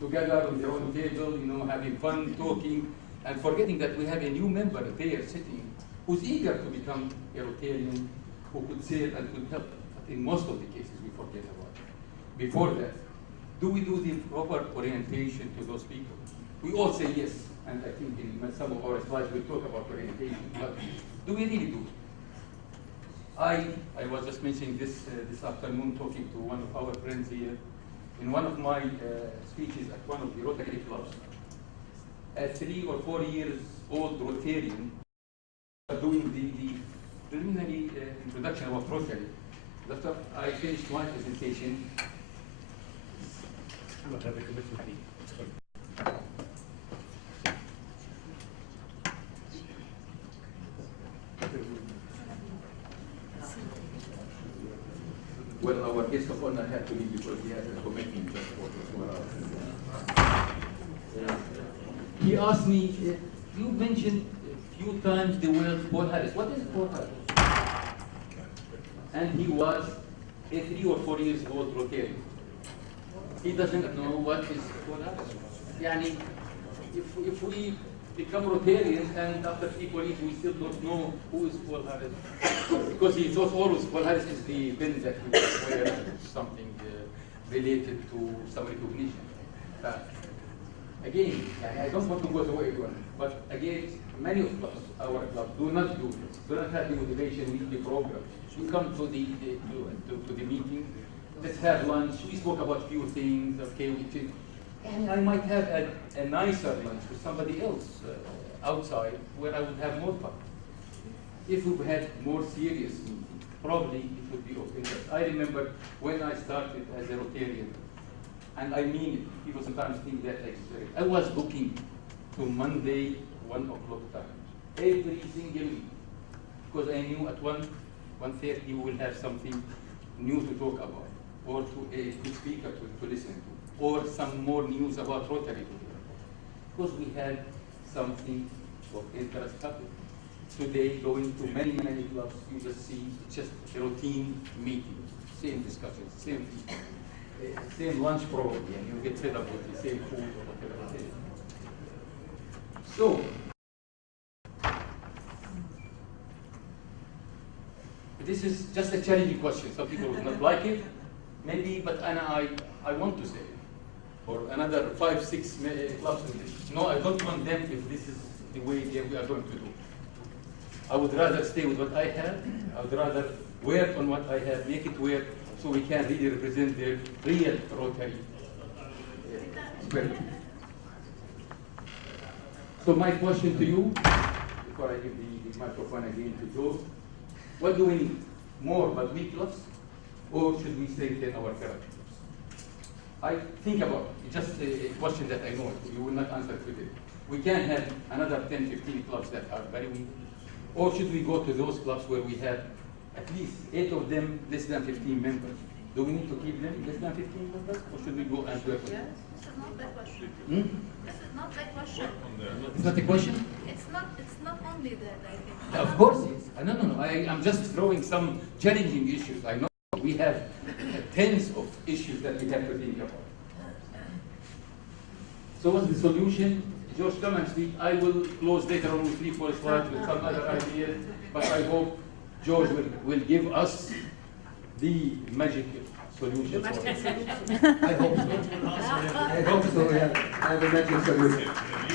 together on their own table, having fun, talking, and forgetting that we have a new member there sitting who's eager to become a Rotarian, who could serve and could help. But in most of the cases, we forget about it. Before that, do we do the proper orientation to those people? We all say yes, and I think in some of our slides we'll talk about orientation, but do we really do it? I was just mentioning this afternoon, talking to one of our friends here. In one of my speeches at one of the Rotary clubs, a 3 or 4 years old Rotarian doing the preliminary introduction about Rotary. After I finished my presentation, well, our guest of honor had to leave because he has a commitment just for 4 hours. He asked me, you mentioned a few times the word Paul Harris. What is Paul Harris? And he was a 3 or 4 years old Rotarian. He doesn't know what is Paul Harris. Yani, if we become Rotarians and after 3 or 4 years we still don't know who is Paul Harris, because he thought always Paul Harris is the pin that he would wear, something related to some recognition. Again, I don't want to go away from it, but again, many of us, our clubs, do not do this, do not have the motivation, weekly program. We come to the meeting, let's have lunch, we spoke about a few things, okay, and I might have a nicer lunch with somebody else outside where I would have more fun. If we had more serious meeting, probably it would be of interest. I remember when I started as a Rotarian, and I mean it, people sometimes think that I exaggerate. I was booking to Monday, 1 o'clock time, every single week, because I knew at 1:30 we will have something new to talk about, or to a good speaker to listen to, or some more news about Rotary, because we had something of interest happening. Today, going to many clubs, you just see just a routine meeting, same discussions, same lunch probably, and you get fed up with the same food or whatever it is. So, this is just a challenging question. Some people would not like it, maybe, but I want to say it. For another 5, 6 clubs. No, I don't want them if this is the way we are going to do. I would rather stay with what I have. I would rather work on what I have, make it work, so we can really represent the real Rotary spirit. So my question to you, before I give the microphone again to Joe, what do we need? More but weak clubs, or should we strengthen our current clubs? I think about it. It's just a question that I know you will not answer today. We can have another 10, 15 clubs that are very weak, or should we go to those clubs where we have at least 8 of them less than 15 members? Do we need to keep them less than 15 members, or should we go and work with them? This is not the question. This is not the question. It's not a question? It's not only that, I think. Of course it's. No. I'm just throwing some challenging issues. I know we have tens of issues that we have to think about. So what's the solution? George, come and speak. I will close later on with 3, 4 slides with some other ideas, but I hope George will give us the magic solution. I hope so. I hope so, yeah. I have a magic solution. Have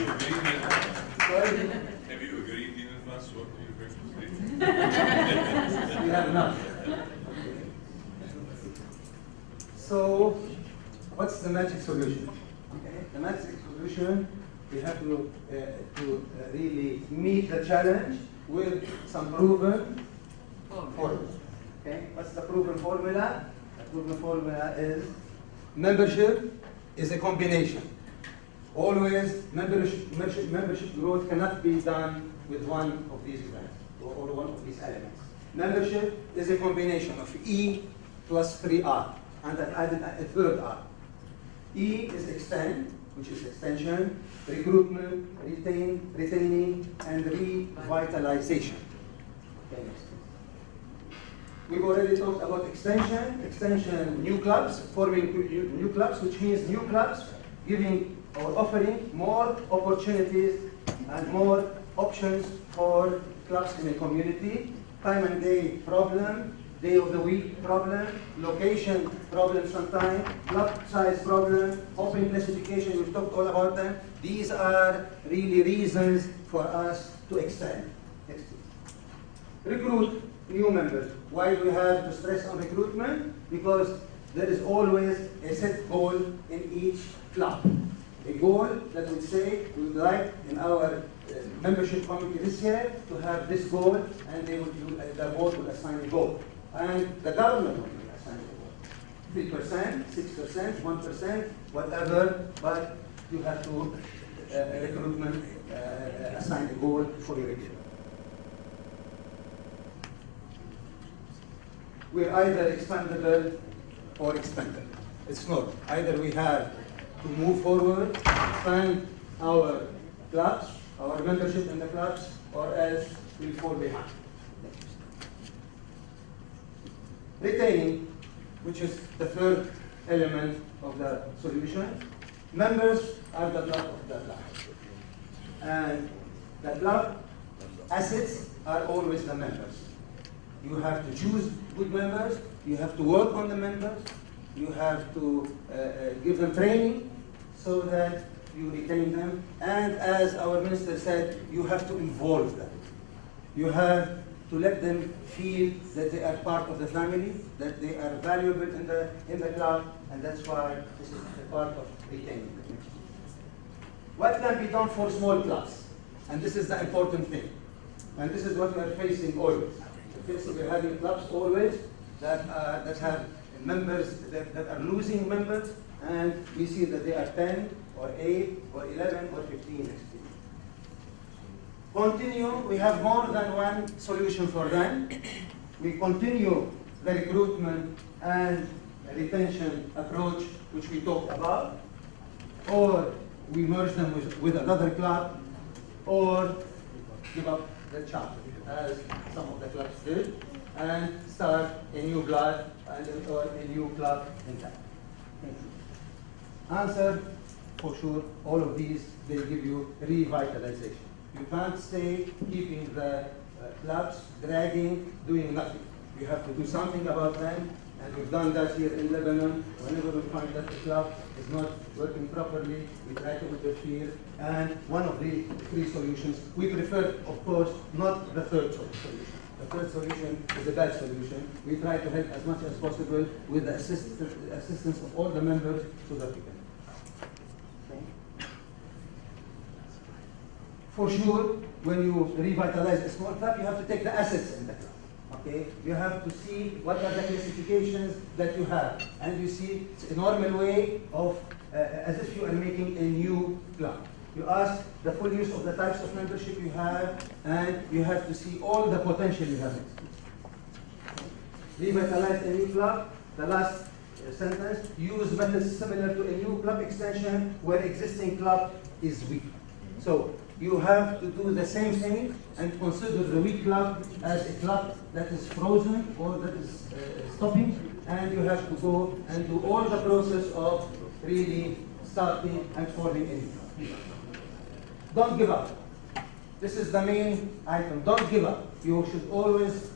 you agreed in advance what you're going to say? We have enough. So, what's the magic solution? Okay. The magic solution, we have to really meet the challenge with some proven formula. Okay. What's the proven formula? The proven formula is membership is a combination. Always, membership growth cannot be done with one of these events or one of these elements. Membership is a combination of E plus 3R, and I've added a third R. E is extend, which is extension, recruitment, retaining, and revitalization. Okay, next. We've already talked about extension, new clubs, forming new clubs, which means new clubs giving or offering more opportunities and more options for clubs in the community. Time and day problem, day of the week problem, location problem sometimes, club size problem, open classification, we've talked all about them. These are really reasons for us to extend. Next, please. Recruit new members. Why do we have to stress on recruitment? Because there is always a set goal in each club. A goal that would say we would like in our membership committee this year to have this goal, and they would do, the board will assign a goal. And the government will assign a goal. 3%, 6%, 1%, whatever, but you have to recruitment assign a goal for your recruitment. We're either expandable or expendable. It's not. Either we have to move forward, expand our clubs, our membership in the clubs, or else we'll fall behind. Retaining, which is the third element of the solution. Members are the blood of the club. And the club assets are always the members. You have to choose good members, you have to work on the members, you have to give them training so that you retain them. And as our minister said, you have to involve them. You have to let them feel that they are part of the family, that they are valuable in the club, and that's why this is a part of retaining them. What can be done for small clubs? And this is the important thing. And this is what we are facing always. We're having clubs always that have members that are losing members, and we see that they are 10 or 8 or 11 or 15 next year. Continue, we have more than one solution for them. We continue the recruitment and retention approach which we talked about, or we merge them with another club, or give up the charter, as some of the clubs did, and start a new blood or a new club in town. Answer, for sure, all of these, they give you revitalization. You can't stay keeping the clubs dragging, doing nothing. You have to do something about them, and we've done that here in Lebanon. Whenever we find that the club is not working properly, we try to interfere. And one of the three solutions, we prefer, of course, not the third solution. The third solution is a bad solution. We try to help as much as possible with the assistance of all the members so that we can. For sure, when you revitalize a small club, you have to take the assets in the club. Okay? You have to see what are the classifications that you have. And you see, it's a normal way of, as if you are making a new club. You ask the full use of the types of membership you have, and you have to see all the potential you have. Revitalize a new club, the last sentence, use methods similar to a new club extension where existing club is weak. So you have to do the same thing and consider the weak club as a club that is frozen or that is stopping, and you have to go and do all the process of really starting and forming a new club. Don't give up. This is the main item. Don't give up. You should always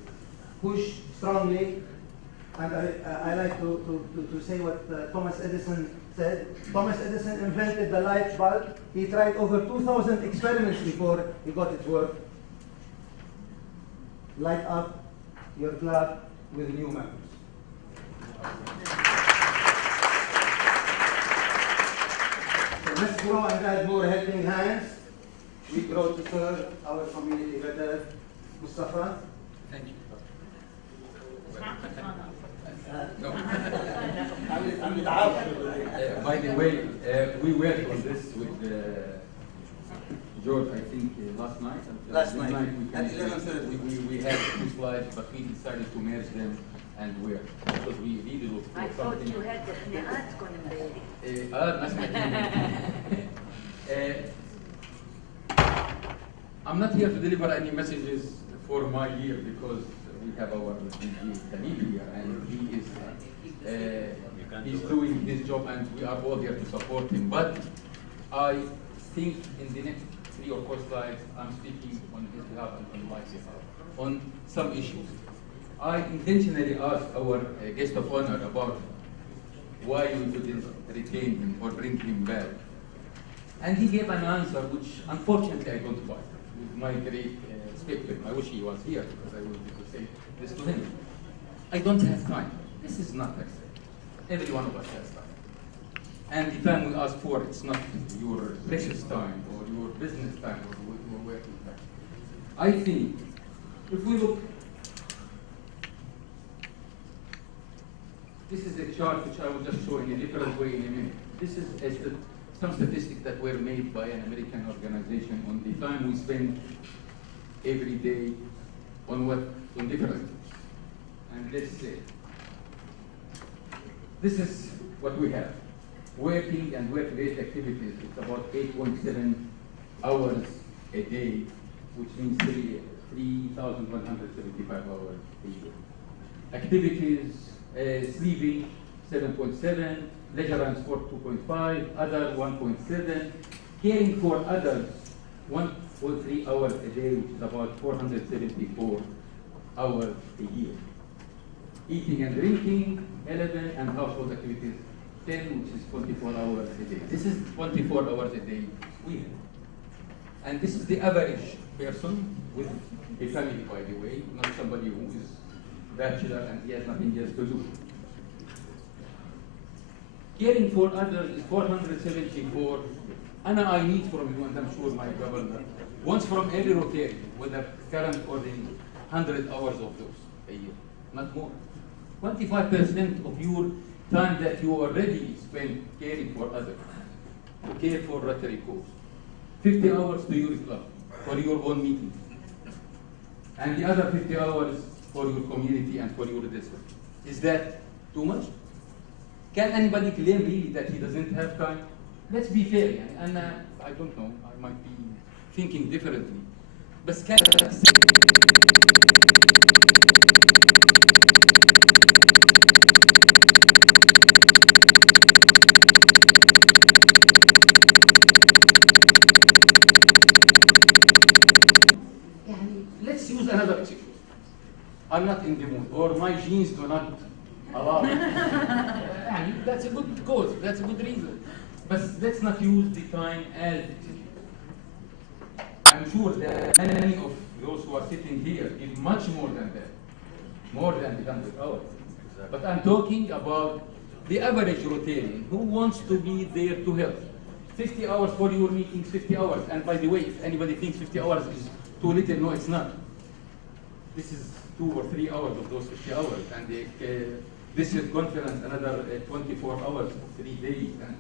push strongly. And I like to say what Thomas Edison said. Thomas Edison invented the light bulb. He tried over 2,000 experiments before he got it to work. Light up your club with new members. So let's grow and add more helping hands. We grow to serve our community better. Mustafa? Thank you. No. By the way, we worked on this with George, I think, last night. Last night, we at 11:30. We had two slides, but we decided to merge them and work because we really looked for I thought something. you had خناقات كون امبارح. I'm not here to deliver any messages for my year because we have our DG Khalil here, and he is He's doing his job, and we are all here to support him. But I think in the next 3 or 4 slides, I'm speaking on his behalf and on my behalf on some issues. I intentionally asked our guest of honor about why we couldn't retain him or bring him back. And he gave an answer which, unfortunately, I don't buy. With my great respect, I wish he was here because I wanted to say this to him. I don't have time. This is not acceptable. Every one of us has time. And the time we ask for, it's not your precious time or your business time or your working time. I think if we look, this is a chart which I will just show in a different way in a minute. This is some statistics that were made by an American organization on the time we spend every day on different things. And let's say, this is what we have. Working and work-related activities, it's about 8.7 hours a day, which means 3,175 hours a year. Activities, sleeping, 7.7, leisure and sport, 2.5, other, 1.7, caring for others, 1.3 hours a day, which is about 474 hours a year. Eating and drinking, 11, and household activities, 10, which is 24 hours a day. This is 24 hours a day we have. And this is the average person with a family, by the way, not somebody who is bachelor and he has nothing else to do. Caring for others is 474. And I need from you, and I'm sure my governor, once from every Rotary, whether current or the 100 hours of those a year, not more. 25% of your time that you already spend caring for others, to care for Rotary cause. 50 hours to your club, for your own meeting. And the other 50 hours for your community and for your district. Is that too much? Can anybody claim really that he doesn't have time? Let's be fair, and I don't know, I might be thinking differently. But can I say let's use another excuse. I'm not in the mood, or my genes do not allow it. That's a good cause, that's a good reason. But let's not use the time as it is. I'm sure that many of those who are sitting here give much more than that, more than the 100 hours. But I'm talking about the average Rotarian who wants to be there to help. 50 hours for your meetings, 50 hours. And by the way, if anybody thinks 50 hours is too little, no, it's not. This is 2 or 3 hours of those 50 hours. And this is conference, another 24 hours, 3 days. And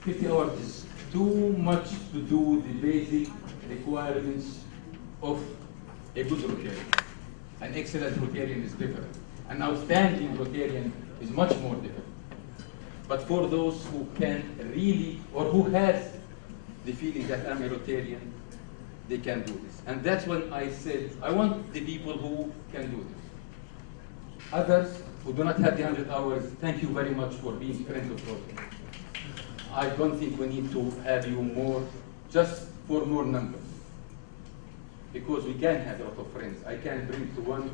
50 hours is too much to do the basic requirements of a good Rotarian. An excellent Rotarian is different. An outstanding Rotarian is much more different. But for those who can really, or who has the feeling that I'm a Rotarian, they can do this. And that's when I said, I want the people who can do this. Others who do not have the 100 hours, thank you very much for being friends of Rotary. I don't think we need to have you more, just for more numbers. Because we can have a lot of friends. I can bring to one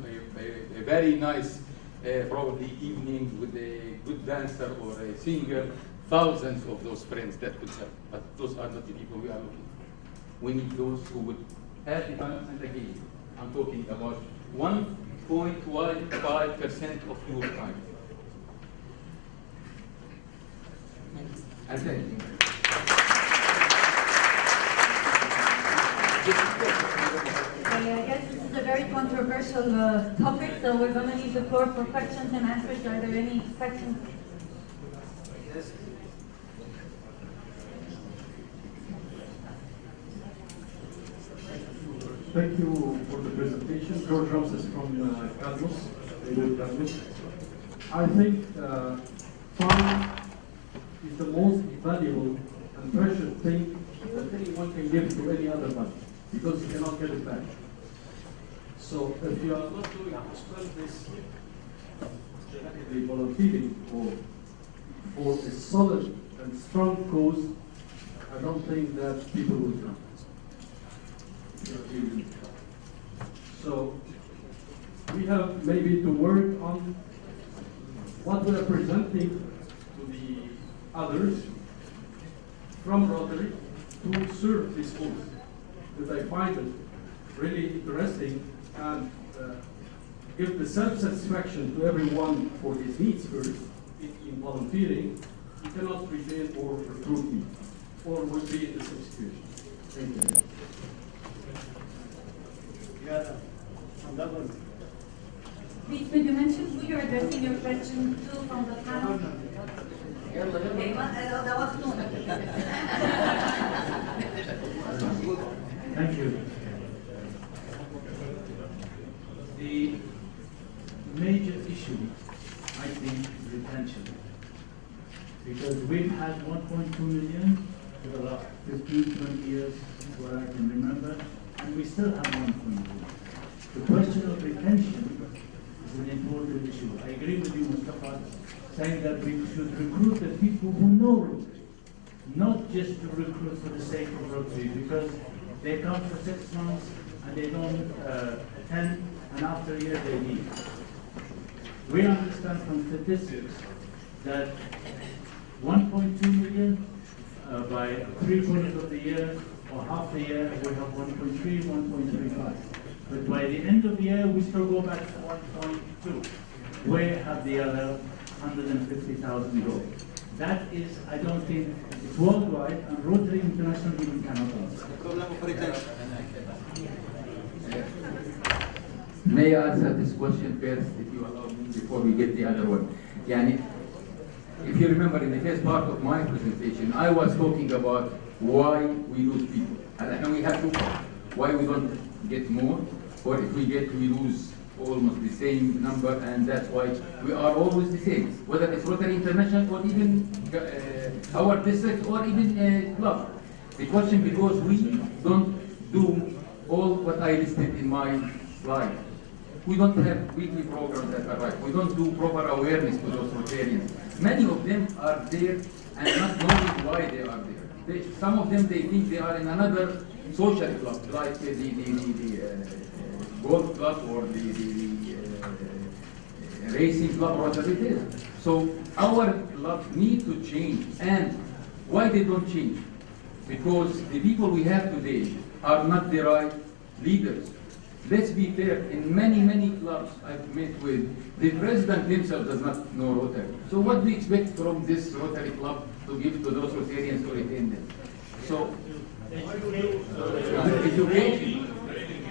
a very nice, probably evening with a good dancer or a singer, thousands of those friends that could help. But those are not the people we are looking for. We need those who would have the balance, and again, I'm talking about 1.15% of your time. And thank you. Yes, this is a very controversial topic, so we're going to leave the floor for questions and answers. Are there any questions? Yes. Thank you for the presentation. George Ramses from Carlos. I think time is the most valuable and precious thing that anyone can give to any other man, because you cannot get it back. So if you are not doing to spend this genetically volunteering or for a solid and strong cause, I don't think that people will come. So we have maybe to work on what we are presenting to the others from Rotary to serve this cause. Because I find it really interesting and give the self-satisfaction to everyone for his needs first in volunteering. You cannot retain or recruit me, or will be in the same situation. Thank you. Please, could you mention who you're addressing your question to from the panel? Okay, ده وقتنا. Thank you. The major issue, I think, is retention. Because we've had 1.2 million for the last 15, 20 years, where I can remember, and we still have 1.2 million. The question of retention is an important issue. I agree with you, Mustafa, saying that we should recruit the people who know Rotary, not just to recruit for the sake of Rotary, because they come for 6 months and they don't attend, and after a year they leave. We understand from statistics that 1.2 million by 3/4 of the year or half the year, we have 1.3, 1.35. But by the end of the year, we still go back to 1.2. Where have the other 150,000 go? That is, I don't think, it's worldwide, and Rotary International even cannot answer. May I answer this question first, if you allow me, before we get the other one? Yani, if you remember in the first part of my presentation, I was talking about why we lose people. And we have two parts. Why we don't get more, or if we get, we lose almost the same number, and that's why we are always the same, whether it's Rotary International or even our district or even club. The question because we don't do all what I listed in my slide. We don't have weekly programs that are right. We don't do proper awareness to those Rotarians. Many of them are there and not knowing why they are there. Some of them, they think they are in another social club, like the golf club or the racing club, whatever it is. So our clubs need to change. And why they don't change? Because the people we have today are not the right leaders. Let's be fair, in many clubs I've met with, the president himself does not know Rotary. So what do we expect from this Rotary club to give to those Rotarians to retain them? So, it's education.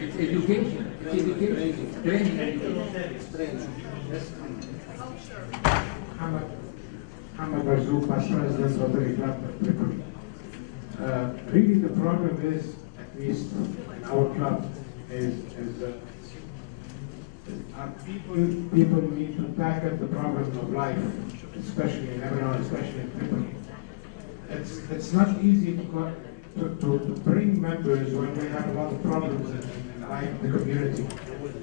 It's education. It's education. Training and education. Hamad Barzouk, Past President Rotary Club Tripoli. Really the problem is, at least in our club, is people need to tackle the problems of life, especially in Lebanon, especially in Tripoli. It's not easy to bring members when we have a lot of problems in life, the community.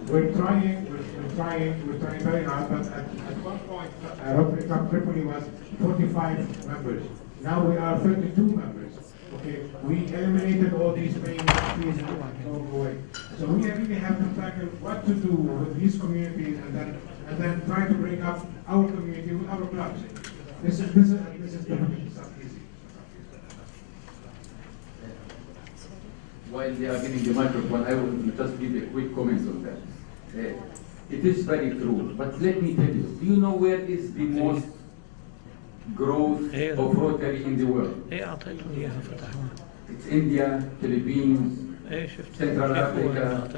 We're trying very hard, but at one point, Rotary Club Tripoli was 45 members. Now we are 32 members. Okay, we eliminated all these main fees along the way. So we really have to tackle what to do with these communities, and then try to bring up our community with our clubs. This is difficult. It's not easy. While they are giving the microphone, I will just give a quick comment on that. It is very true, but let me tell you, do you know where is the most growth of Rotary in the world? It's India, Philippines, Central Africa.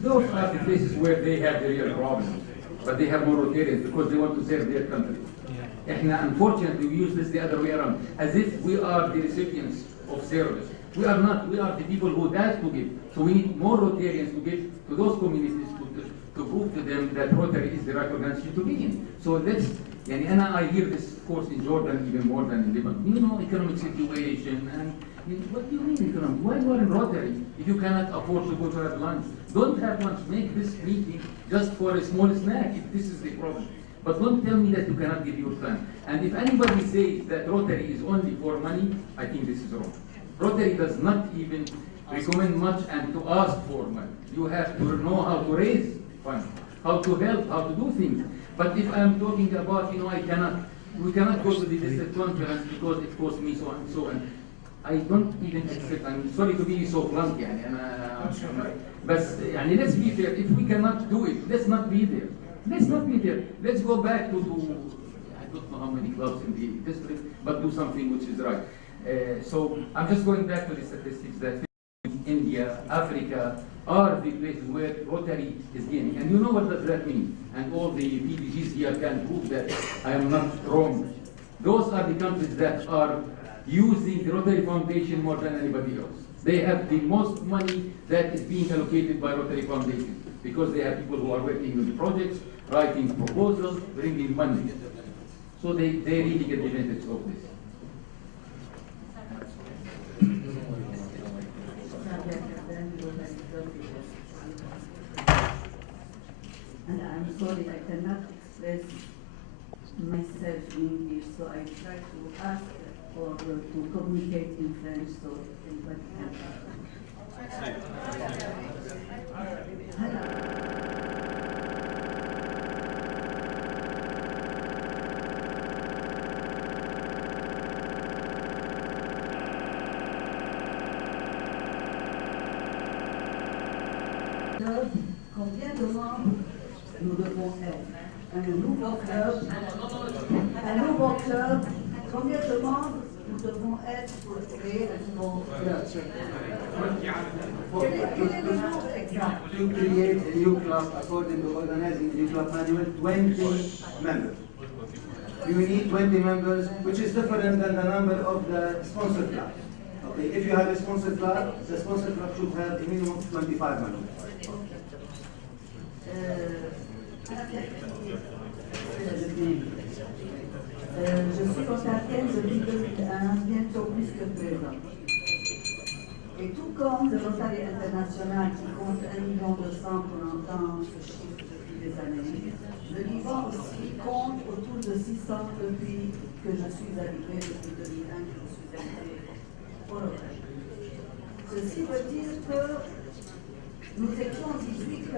Those are the places where they have the real problems, but they have more Rotarians because they want to serve their country. Unfortunately, we use this the other way around, as if we are the recipients of service. We are not. We are the people who dare to give. So we need more Rotarians to give to those communities to prove to them that Rotary is the right organization to be in. So let's, and I hear this, of course, in Jordan even more than in Lebanon. You know, economic situation, and what do you mean economic? Why you are in Rotary if you cannot afford to go to have lunch? Don't have lunch. Make this meeting just for a small snack if this is the problem. But don't tell me that you cannot give your time. And if anybody says that Rotary is only for money, I think this is wrong. Rotary does not even recommend much and to ask for money. You have to know how to raise funds, how to help, how to do things. But if I'm talking about, we cannot go to the district conference because it costs me so and so, and I don't even accept. I'm sorry to be so blunt, but let's be fair. If we cannot do it, let's not be there. Let's not be there. Let's go back to I don't know how many clubs in the district, but do something which is right. So I'm just going back to the statistics that India, Africa are the places where Rotary is gaining. And you know what does that mean? And all the PDGs here can prove that I am not wrong. Those are the countries that are using the Rotary Foundation more than anybody else. They have the most money that is being allocated by Rotary Foundation because they have people who are working on the projects, writing proposals, bringing money. So they really get the advantage of this. And I'm sorry, I cannot express myself in English, so I try to ask or to communicate in French so everybody can. Combien de membres nous devons être? Un nouveau club, combien de membres nous devons être pour créer un nouveau club? Quel est le nombre exact? To create a new club, according to organizing new club manual, 20 members. You need 20 members, which is different than the number of the sponsor club. Okay, if you have a sponsor club, the sponsor club should have a minimum of 25 members. Je suis ontarienne depuis 2001, bientôt plus que 13 ans. Et tout comme le Rotary International qui compte 1 million de cents, on entend ce chiffre depuis des années, le Liban aussi compte autour de 600 depuis que je suis arrivée, depuis 2001 que je suis arrivée au Rotary. Ceci veut dire que nous étions 18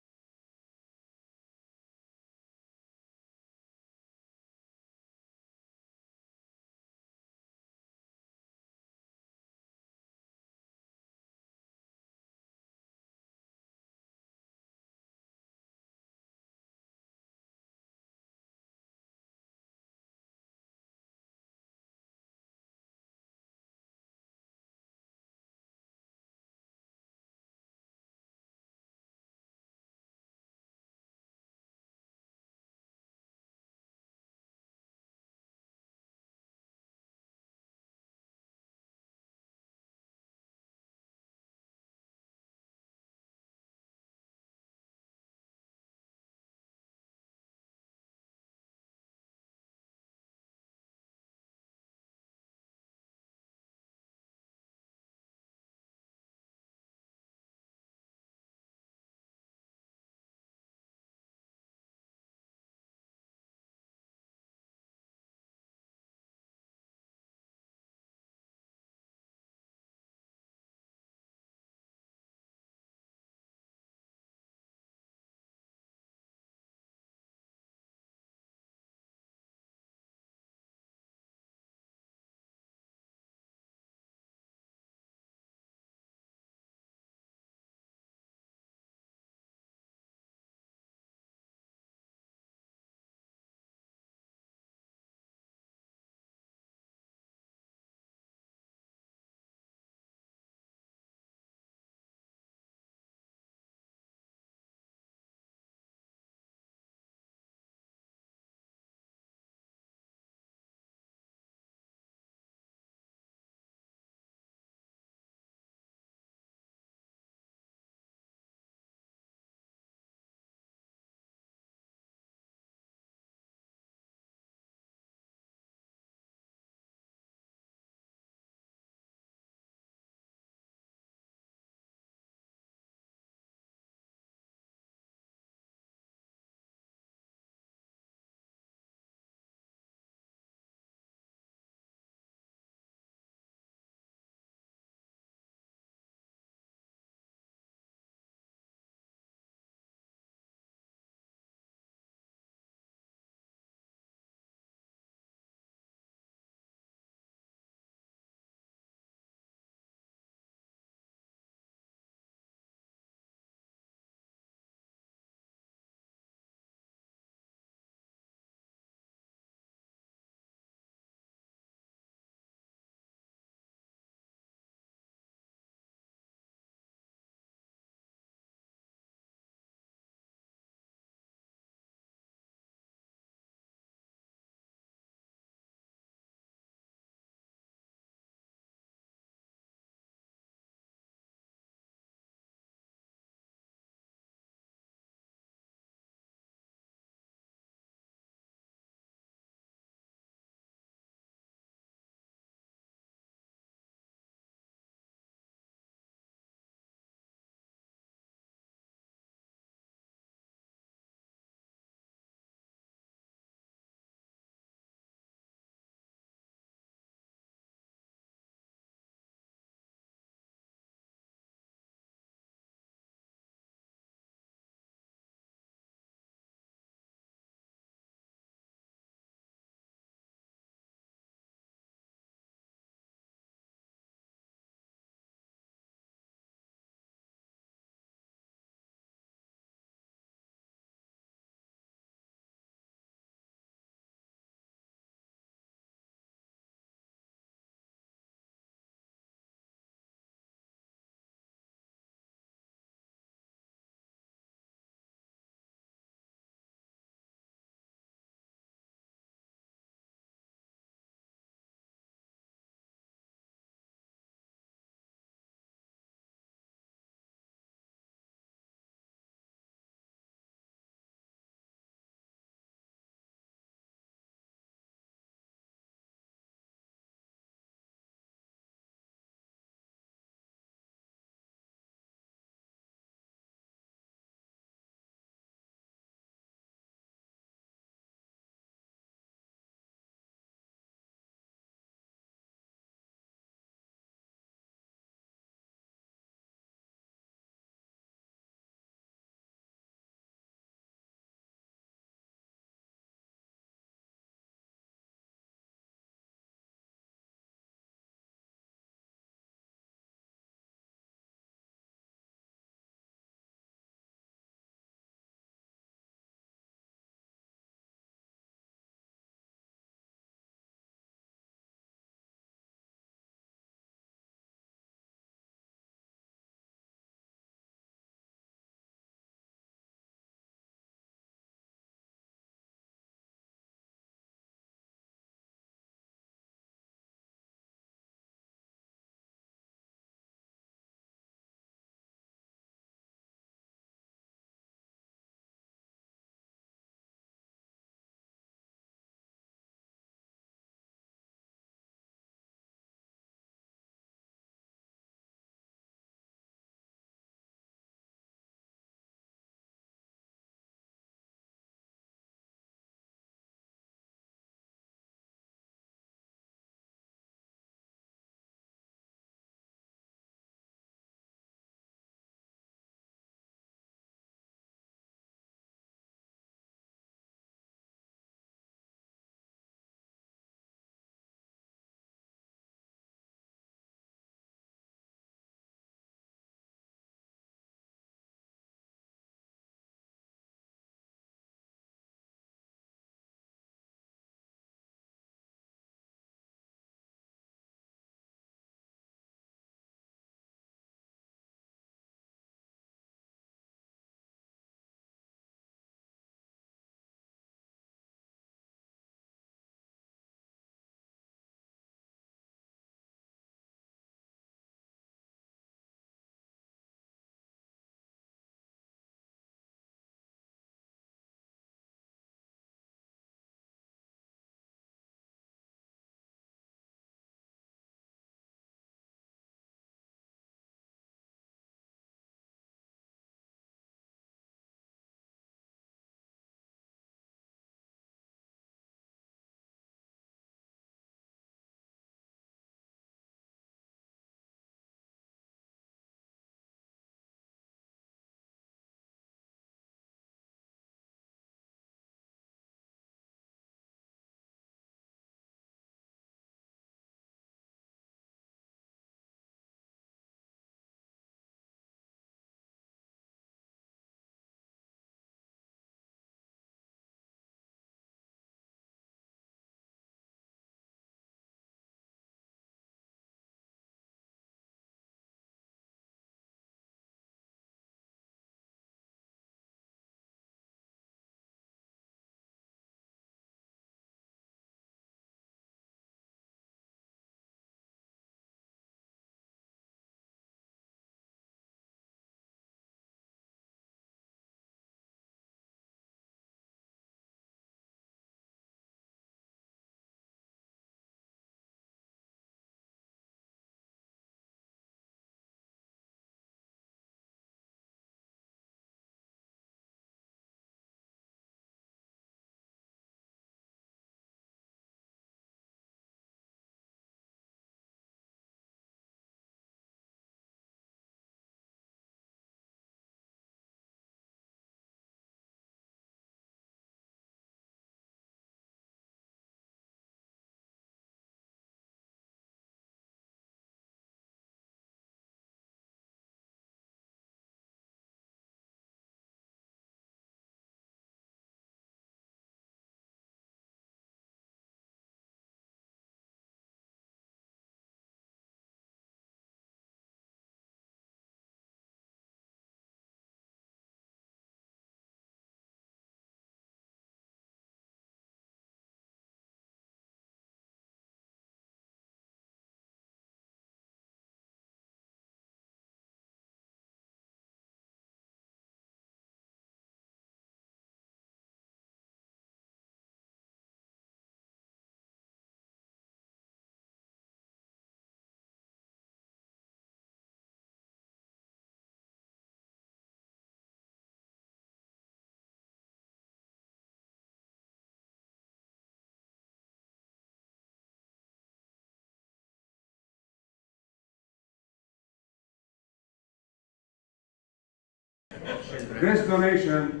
this donation.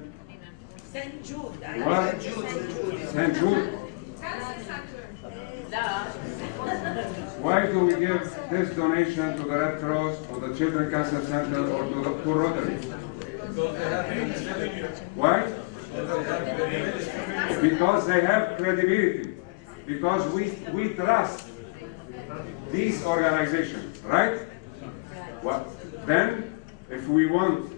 St. Jude. What? St. Jude. Why do we give this donation to the Red Cross, to the Children's Cancer Center, or to Rotary? Why? Because they have credibility. Because we trust these organizations, right? What? Then, if we want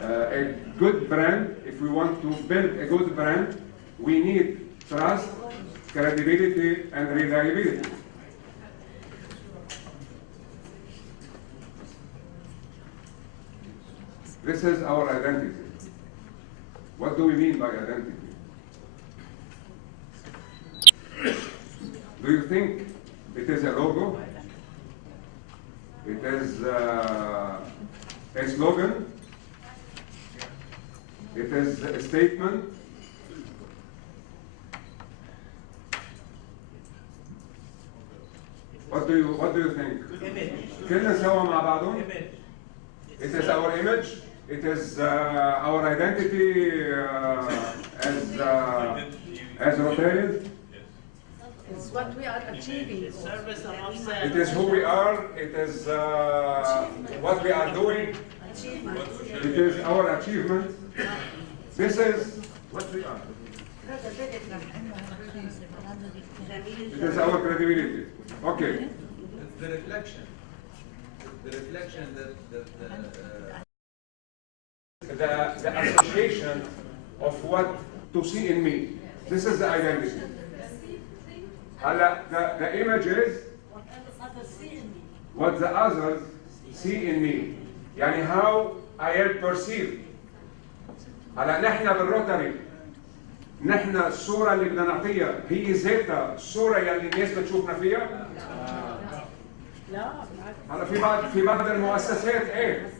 a good brand, if we want to build a good brand, we need trust, credibility, and reliability. This is our identity. What do we mean by identity? Do you think it is a logo? It is a slogan? It is a statement? What do you think? كلنا سوا مع بعضهم. It is our image. It is our identity as Rotarians. It's what we are achieving. It is who we are. It is what we are doing. It is our achievement. This is what we are. It is our credibility. Okay. The reflection that the association of what to see in me. This is the identity. The image is what the others see in me. يعني how I am perceived. هلا نحن بالروتري نحن الصورة اللي بدنا نعطيها هي ذاتها الصورة يلي الناس بتشوفنا فيها؟ لا. هلا في بعض المؤسسات ايه؟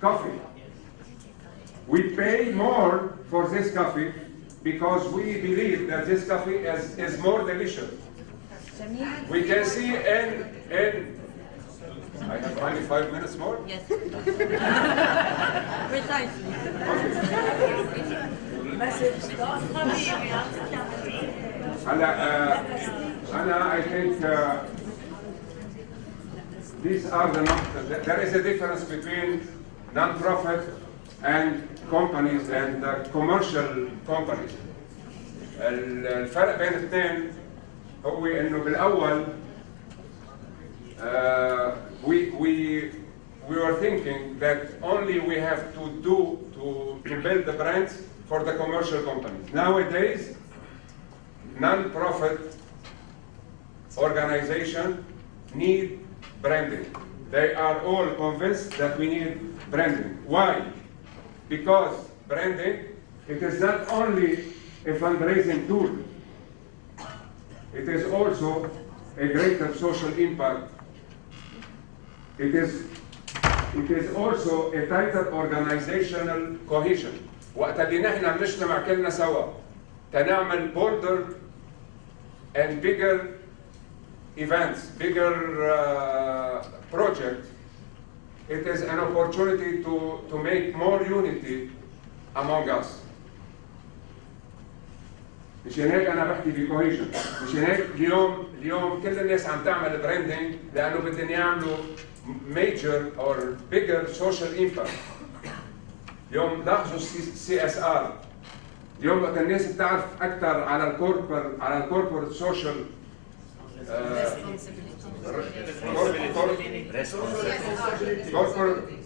Coffee. We pay more for this coffee because we believe that this coffee is more delicious. We can see in I have only 5 minutes more? Yes. Precisely. I think these are there is a difference between non-profit and companies and commercial companies. الفرق بين الاثنين هو انه بالاول we were thinking that only we have to build the brands for the commercial companies. Nowadays, non-profit organizations need branding. They are all convinced that we need branding. Why? Because branding, it is not only a fundraising tool, it is also a greater social impact. It is also a tighter organizational cohesion. وقت اللي نحن بنجتمع كلنا سوا تنعمل bolder and bigger events, bigger projects, it is an opportunity to make more unity among us. مشان هيك انا بحكي بكوهيجن، مشان هيك اليوم كل الناس عم تعمل براندنج لانه بدهم يعملوا major or bigger social impact. اليوم لاحظوا CSR. اليوم وقت الناس بتعرف اكثر على الكوربوريت سوشيال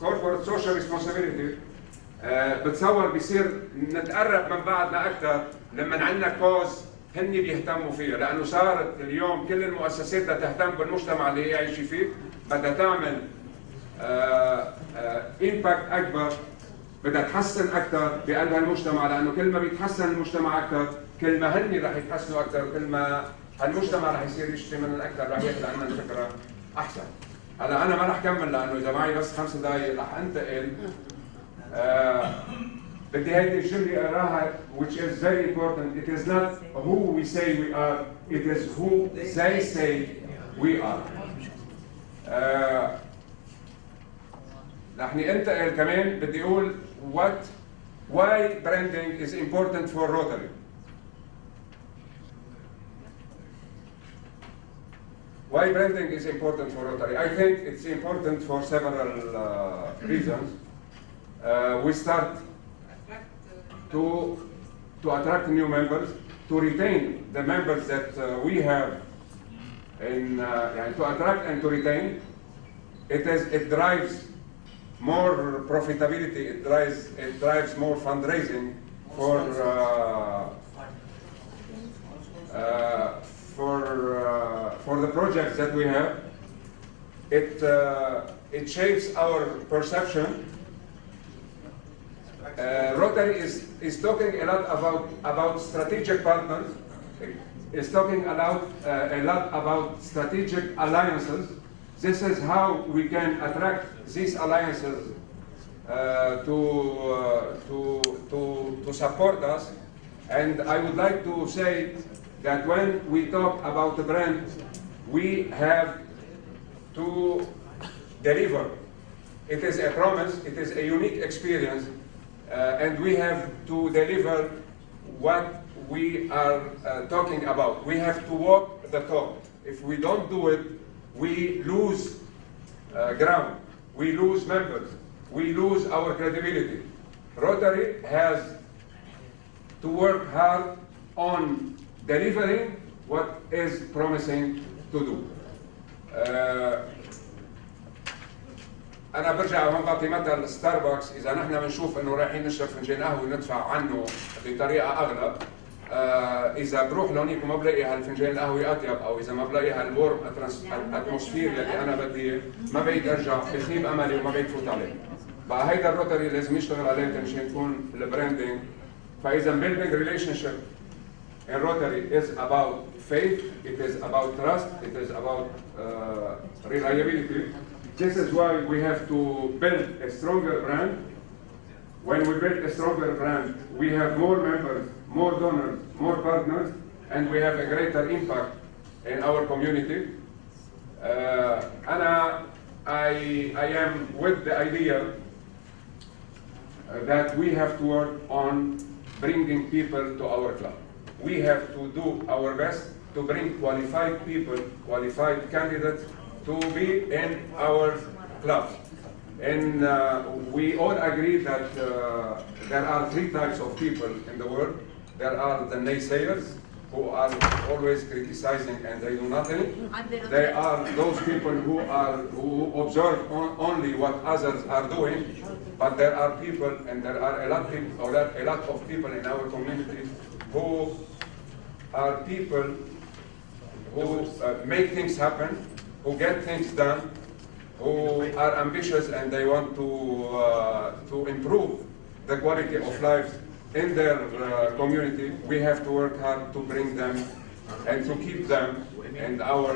corporate social responsibility بتصور بيصير نتقرب من بعضنا اكثر لما عندنا كوز هن بيهتموا فيها، لانه صارت اليوم كل المؤسسات بدها تهتم بالمجتمع اللي هي عايشه فيه، بدها تعمل امباكت اكبر، بدها تحسن اكثر بقلب المجتمع، لانه كل ما بيتحسن المجتمع اكثر كل ما هن رح يتحسنوا اكثر، وكل ما المجتمع رح يصير يشتري منهم اكثر، رح ياخذ عنا الفكره احسن. هلا انا ما رح كمل لانه اذا معي بس 5 دقائق رح انتقل. بدي هيدي الجمله اقراها which is very important. It is not who we say we are, it is who they say we are. رح انتقل كمان بدي اقول why branding is important for Rotary. Why branding is important for Rotary? I think it's important for several reasons. We start to attract new members, to retain the members that we have, to attract and to retain. It drives more profitability. It drives more fundraising for the projects that we have. It shapes our perception. Rotary is talking a lot about strategic partners. Is talking a lot about strategic alliances. This is how we can attract these alliances to support us. And I would like to say that when we talk about the brand, we have to deliver. It is a promise, it is a unique experience, and we have to deliver what we are talking about. We have to walk the talk. If we don't do it, we lose ground, we lose members, we lose our credibility. Rotary has to work hard on delivering what is promising to do. أنا برجع هون بعطي مثل ستاربكس، إذا نحن بنشوف إنه رايحين نشرب فنجان قهوة ندفع عنه بطريقة أغلى، إذا بروح لهونيك وما بلاقي هالفنجان القهوة أطيب، أو إذا ما بلاقي هالورم أتموسفير اللي أنا بدي ما بعيد أرجع، بخيب أملي وما بعيد فوت عليه. بقى هيدا الروتري لازم يشتغل عليه مشان يكون البراندنج. فإذا building relationship in Rotary is about faith, it is about trust, it is about reliability. This is why we have to build a stronger brand. when we build a stronger brand, we have more members, more donors, more partners, and we have a greater impact in our community. And I am with the idea that we have to work on bringing people to our club. We have to do our best to bring qualified people, qualified candidates to be in our club. And we all agree that there are three types of people in the world. There are the naysayers, who are always criticizing and they do nothing. There are those people who observe only what others are doing. But there are people, and there are a lot of people in our community who are people who make things happen, who get things done, who are ambitious and they want to improve the quality of life in their community. We have to work hard to bring them and to keep them in our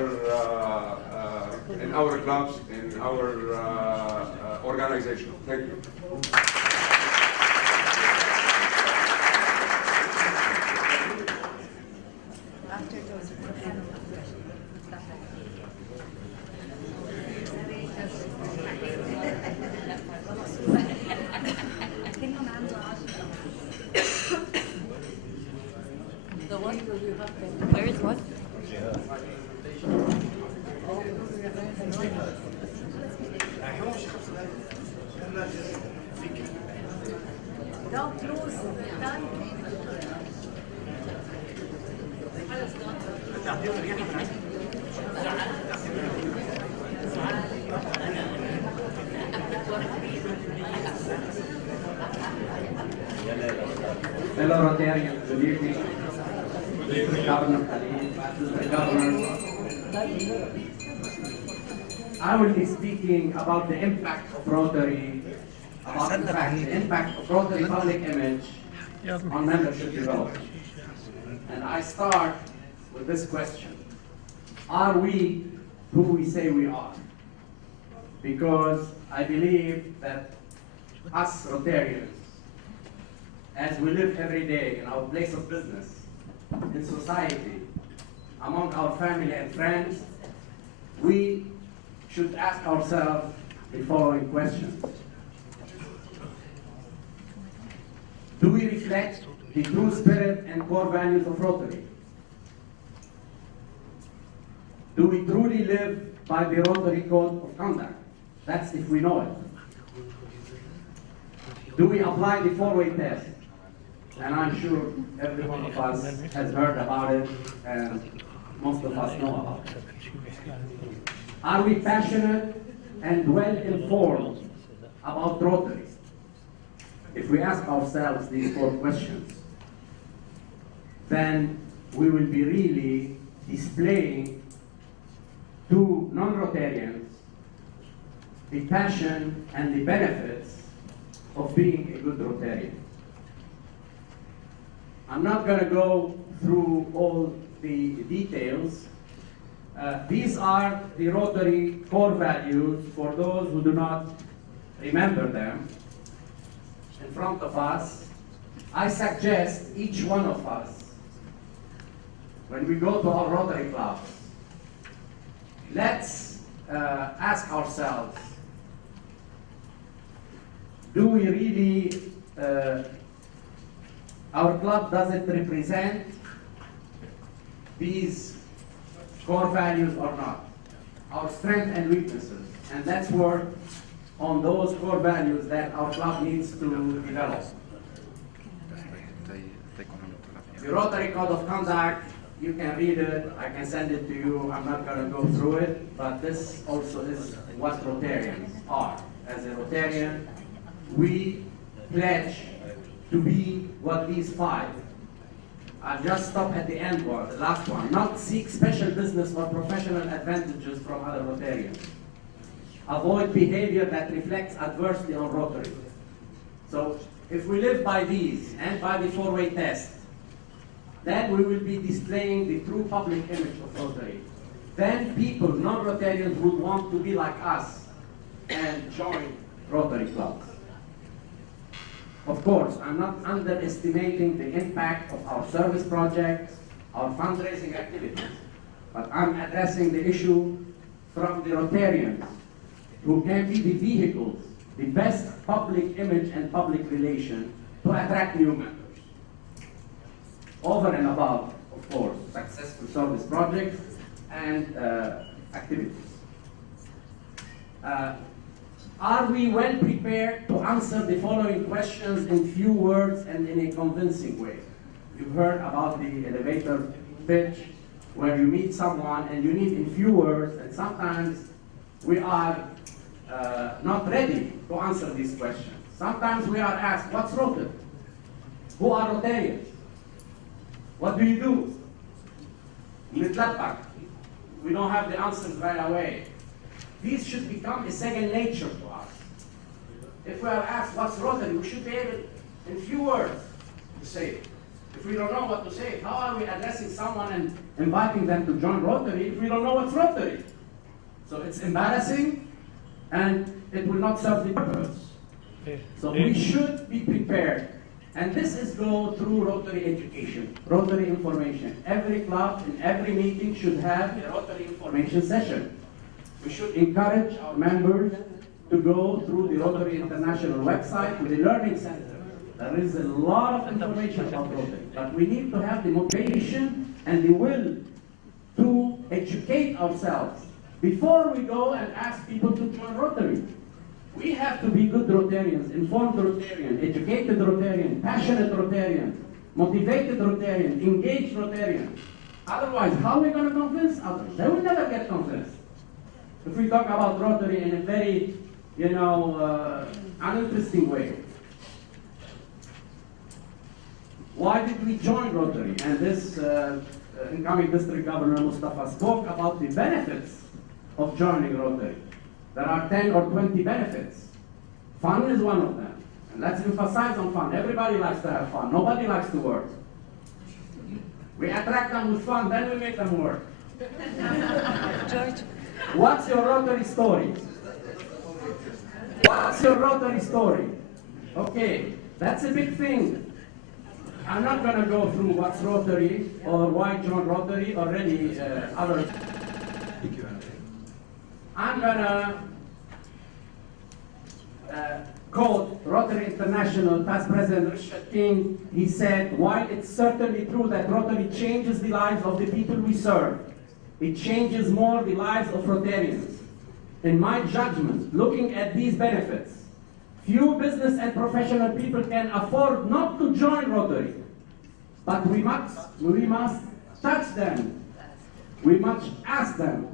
clubs, in our organization. Thank you. There is what? Don't lose time. Fellow Rotarians, good evening. Mr. Governor Khalid, Mr. Governor. I will be speaking about the impact of Rotary, the impact of Rotary public image on membership development. And I start with this question. Are we who we say we are? Because I believe that us Rotarians, as we live every day in our place of business, in society, among our family and friends, we should ask ourselves the following questions. Do we reflect the true spirit and core values of Rotary? Do we truly live by the Rotary Code of Conduct? That's if we know it. Do we apply the four-way test? And I'm sure every one of us has heard about it, and most of us know about it. Are we passionate and well-informed about Rotary? If we ask ourselves these four questions, then we will be really displaying to non-Rotarians the passion and the benefits of being a good Rotarian. I'm not going to go through all the details. These are the Rotary core values for those who do not remember them. In front of us, I suggest each one of us, when we go to our Rotary clubs, let's ask ourselves, do we really, our club, does it represent these core values or not? Our strengths and weaknesses. And let's work on those core values that our club needs to develop. The Rotary Code of Conduct, you can read it, I can send it to you, I'm not going to go through it, but this also is what Rotarians are. As a Rotarian, we pledge to be what these five. I'll just stop at the end one, the last one. Not seek special business or professional advantages from other Rotarians. Avoid behavior that reflects adversely on Rotary. So if we live by these and by the four-way test, then we will be displaying the true public image of Rotary. Then people, non-Rotarians, would want to be like us and join Rotary clubs. Of course, I'm not underestimating the impact of our service projects, our fundraising activities, but I'm addressing the issue from the Rotarians, who can be the vehicles, the best public image and public relation to attract new members. Over and above, of course, successful service projects and activities. Are we well prepared to answer the following questions in few words and in a convincing way? You've heard about the elevator pitch, where you meet someone and you need in few words, and sometimes we are not ready to answer these questions. Sometimes we are asked, what's Rotary? Who are Rotarians? What do you do? We don't have the answers right away. These should become a second nature to us. If we are asked what's Rotary, we should be able, in few words, to say it. If we don't know what to say, how are we addressing someone and inviting them to join Rotary if we don't know what's Rotary? So it's embarrassing, and it will not serve the purpose. So we should be prepared. And this is go through Rotary education, Rotary information. Every club in every meeting should have a Rotary information session. We should encourage our members to go through the Rotary International website to the Learning Center. There is a lot of information about Rotary, but we need to have the motivation and the will to educate ourselves before we go and ask people to join Rotary. We have to be good Rotarians, informed Rotarian, educated Rotarian, passionate Rotarian, motivated Rotarian, engaged Rotarian. Otherwise, how are we going to convince others? They will never get convinced. If we talk about Rotary in a very, uninteresting way. Why did we join Rotary? And this incoming District Governor Mustafa spoke about the benefits of joining Rotary. There are 10 or 20 benefits. Fun is one of them. And let's emphasize on fun. Everybody likes to have fun. Nobody likes to work. We attract them with fun, then we make them work. George. What's your Rotary story? What's your Rotary story? Okay, that's a big thing. I'm not going to go through what's Rotary or why join Rotary, already others. I'm going to quote Rotary International past President Richard King. He said, while it's certainly true that Rotary changes the lives of the people we serve, it changes more the lives of Rotarians. In my judgment, looking at these benefits, few business and professional people can afford not to join Rotary, but we must touch them. We must ask them.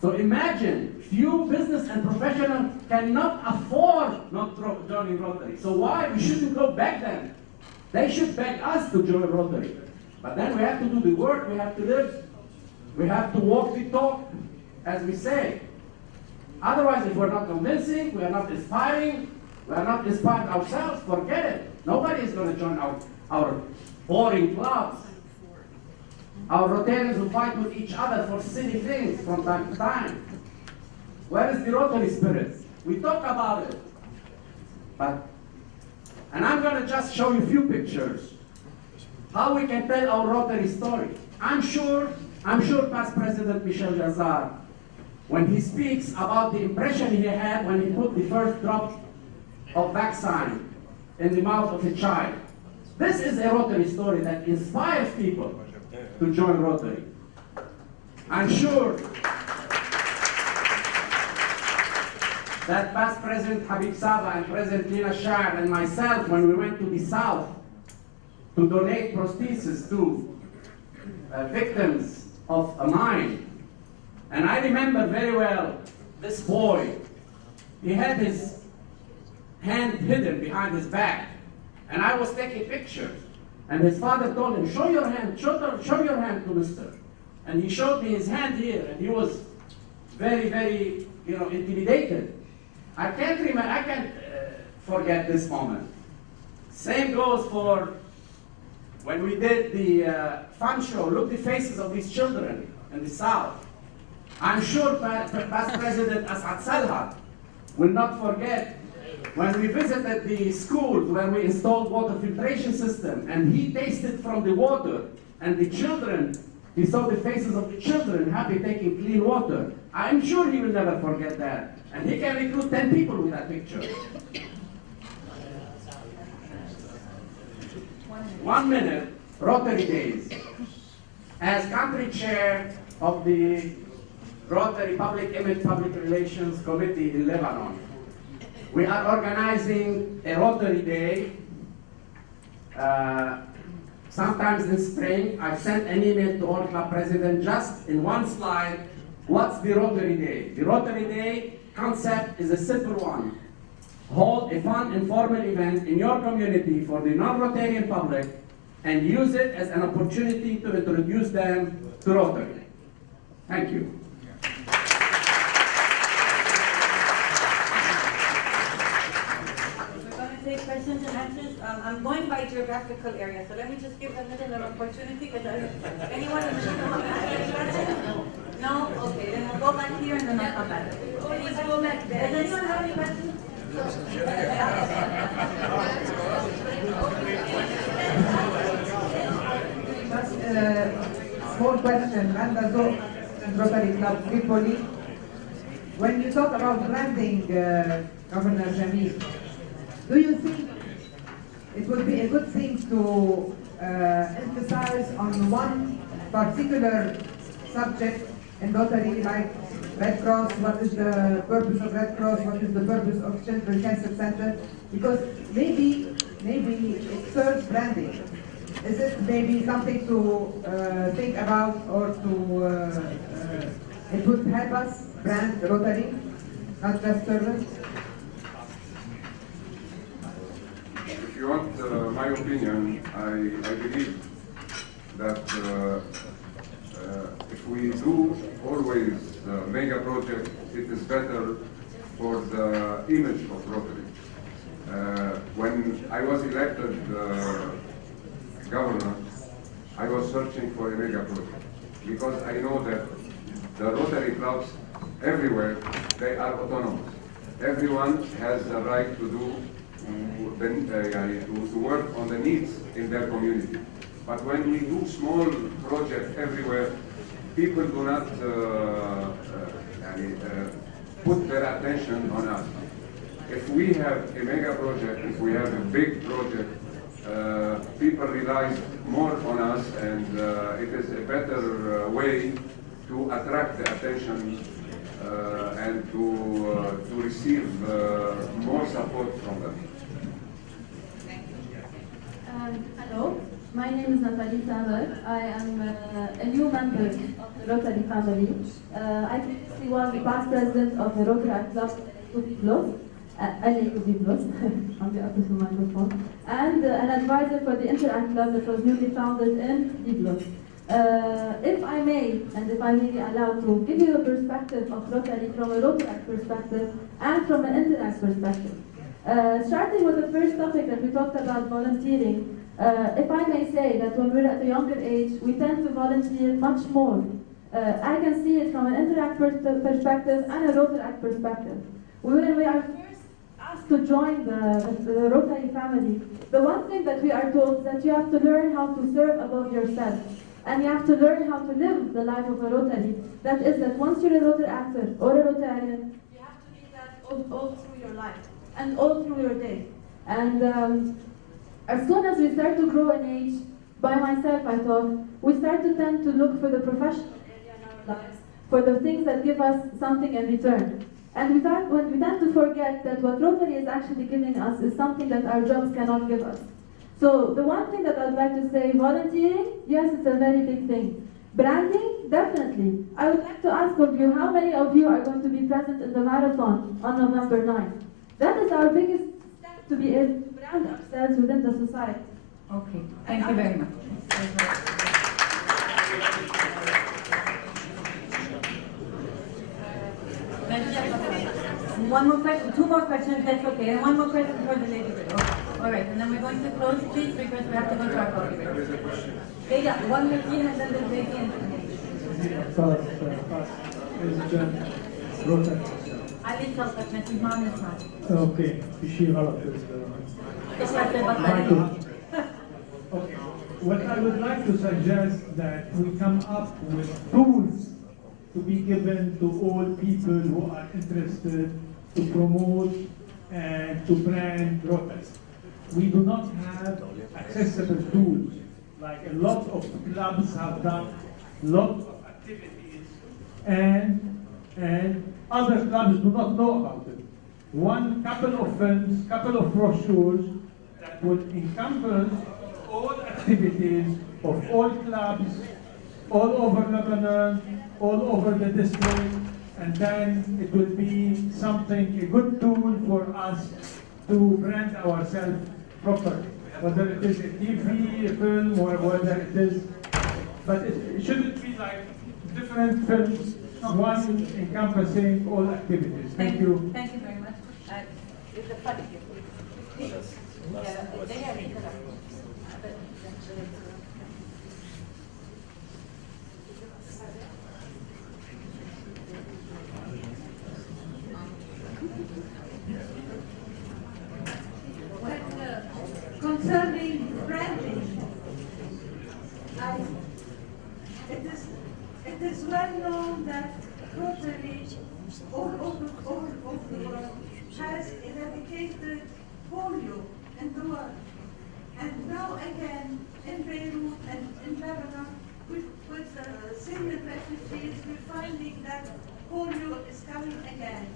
So imagine, few business and professionals cannot afford not joining Rotary. So why? We shouldn't go beg them. They should beg us to join Rotary. But then we have to do the work, we have to live. We have to walk the talk, as we say. Otherwise, if we're not convincing, we are not inspiring, we are not inspired ourselves, forget it. Nobody is going to join our boring clubs. Our Rotarians will fight with each other for silly things from time to time. Where is the Rotary spirit? We talk about it. And I'm going to just show you a few pictures. How we can tell our Rotary story. I'm sure past President Michel Yazar, when he speaks about the impression he had when he put the first drop of vaccine in the mouth of a child. This is a Rotary story that inspires people to join Rotary. I'm sure that past President Habib Saba and President Lina Shahar and myself, when we went to the South to donate prostheses to victims of a mine, and I remember very well this boy, he had his hand hidden behind his back, and I was taking pictures. And his father told him, show your hand, show your hand to mister. And he showed me his hand here, and he was very, very, intimidated. I can't forget this moment. Same goes for when we did the fun show. Look the faces of these children in the South. I'm sure past President Asad Salha will not forget When we visited the schools where we installed water filtration system, and he tasted from the water, and the children, he saw the faces of the children happy taking clean water. I'm sure he will never forget that. And he can recruit 10 people with that picture. 1 minute, Rotary Days. As country chair of the Rotary Public Image Public Relations Committee in Lebanon, we are organizing a Rotary Day. Sometimes in spring, I've sent an email to all club presidents just in one slide. What's the Rotary Day? The Rotary Day concept is a simple one. Hold a fun, informal event in your community for the non-Rotarian public and use it as an opportunity to introduce them to Rotary. Thank you. Take questions and answers. I'm going by geographical area, so let me just give them a little opportunity. Because anyone in the room want to ask any questions? No? Okay, then we'll go back here and then I'll come back. Please go back there. Does anyone have any questions? Just small question, Manda Zo and Rotary Club Tripoli. When you talk about branding, Governor Jamil, do you think it would be a good thing to emphasize on one particular subject in Rotary, like Red Cross? What is the purpose of Red Cross? What is the purpose of Children's Cancer Center? Because maybe it serves branding. Is it maybe something to think about, or to it would help us brand Rotary, not just service? If you want my opinion, I believe that if we do always mega project, it is better for the image of Rotary. When I was elected governor, I was searching for a mega project because I know that the Rotary clubs everywhere, they are autonomous. Everyone has the right to do to work on the needs in their community. But when we do small projects everywhere, people do not put their attention on us. If we have a mega project, if we have a big project, people rely more on us, and it is a better way to attract the attention and to receive more support from them. Hello, my name is Nathalie Samer. I am a new member of the Rotary family. I previously was the past president of the Rotary Club to be Plus, LA to be Plus, on the opposite microphone, and an advisor for the Interact Club that was newly founded in the Plus. If I may, and if I may be allowed to give you a perspective of Rotary from a Rotary perspective and from an Interact perspective. Starting with the first topic that we talked about, volunteering, if I may say that when we're at a younger age, we tend to volunteer much more. I can see it from an Interact perspective and a Rotary perspective. When we are first asked to join the Rotary family, the one thing that we are told is that you have to learn how to serve above yourself. And you have to learn how to live the life of a Rotary. That is that once you're a Rotary actor or a Rotarian, you have to be that all through your life and all through your day. And as soon as we start to grow in age, by myself I thought, we start to tend to look for the professional area in our lives, for the things that give us something in return. And we tend to forget that what Rotary is actually giving us is something that our jobs cannot give us. So the one thing that I'd like to say, volunteering, yes, it's a very big thing. Branding, definitely. I would like to ask of you, how many of you are going to be present in the marathon on November 9th? That is our biggest step to be able to brand ourselves within the society. Okay, thank you very much. One more question, two more questions, that's okay. And one more question for the lady. Okay. All right, and then we're going to close, please, because we have to go to our coffee break. Yeah, one more team and then the lady and Ladies and gentlemen, Rotary. علي صوتك نسيب ما عم نسمع. اوكي في شيء غلط Okay, what I would like to suggest that we come up with tools to be given to all people who are interested to promote and to brand Rotary. We do not have accessible tools, like a lot of clubs have done lots of activities, and other clubs do not know about it. One couple of films, couple of brochures that would encompass all activities of all clubs, all over Lebanon, all over the district, and then it will be something, a good tool for us to brand ourselves properly. Whether it is a TV, a film, or whether it is, but it shouldn't be like different films, one encompassing all activities. Thank you. Thank you very much. It's a fun here. Concerning branding, it is well known that Rotary all over the world has eradicated polio in the world. And now again, in Beirut and in Lebanon, with Syrian refugees, we're finding that polio is coming again.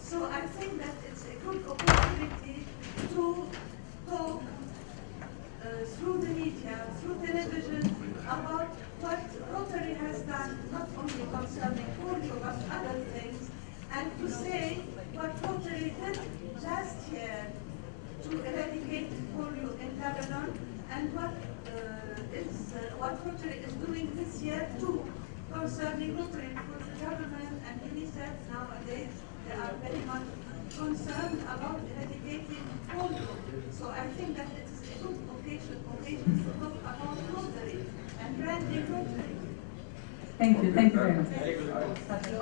So I think that it's a good opportunity to talk through the media, through television, about what Rotary has done, not only concerning polio, but other things, and to say what Rotary did last year to eradicate polio in Lebanon, and what Rotary is doing this year too, concerning Rotary, because the government and UNICEF nowadays, they are very much concerned about eradicating polio. So I think that it is a good occasion to talk about Rotary and branding Rotary. Thank you very much.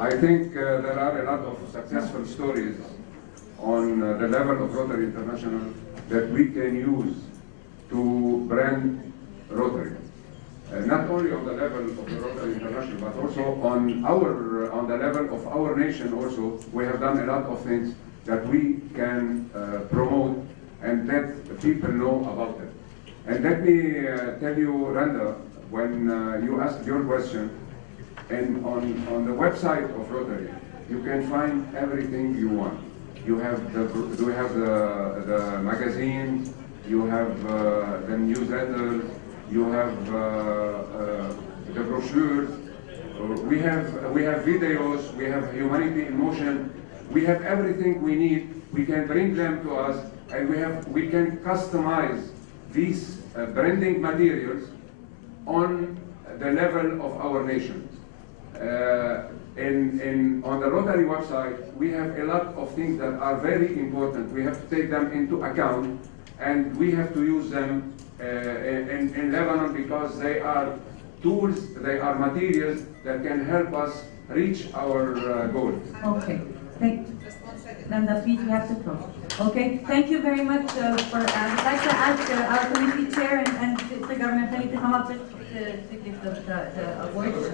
I think there are a lot of successful stories on the level of Rotary International that we can use to brand Rotary. Not only on the level of the Rotary International, but also on the level of our nation also. We have done a lot of things that we can promote and let people know about it. And let me tell you, Randa, when you asked your question, and on the website of Rotary, you can find everything you want. You have the magazines, you have the newsletters, you have the brochures. We have videos. We have Humanity in Motion. We have everything we need. We can bring them to us, and we can customize these branding materials on the level of our nation. On the Rotary website, we have a lot of things that are very important. We have to take them into account, and we have to use them in Lebanon because they are tools, they are materials that can help us reach our goals. Okay. Nanda, please, you have to close. Okay, thank you very much I'd like to ask our committee chair and the government to come up to give the awards.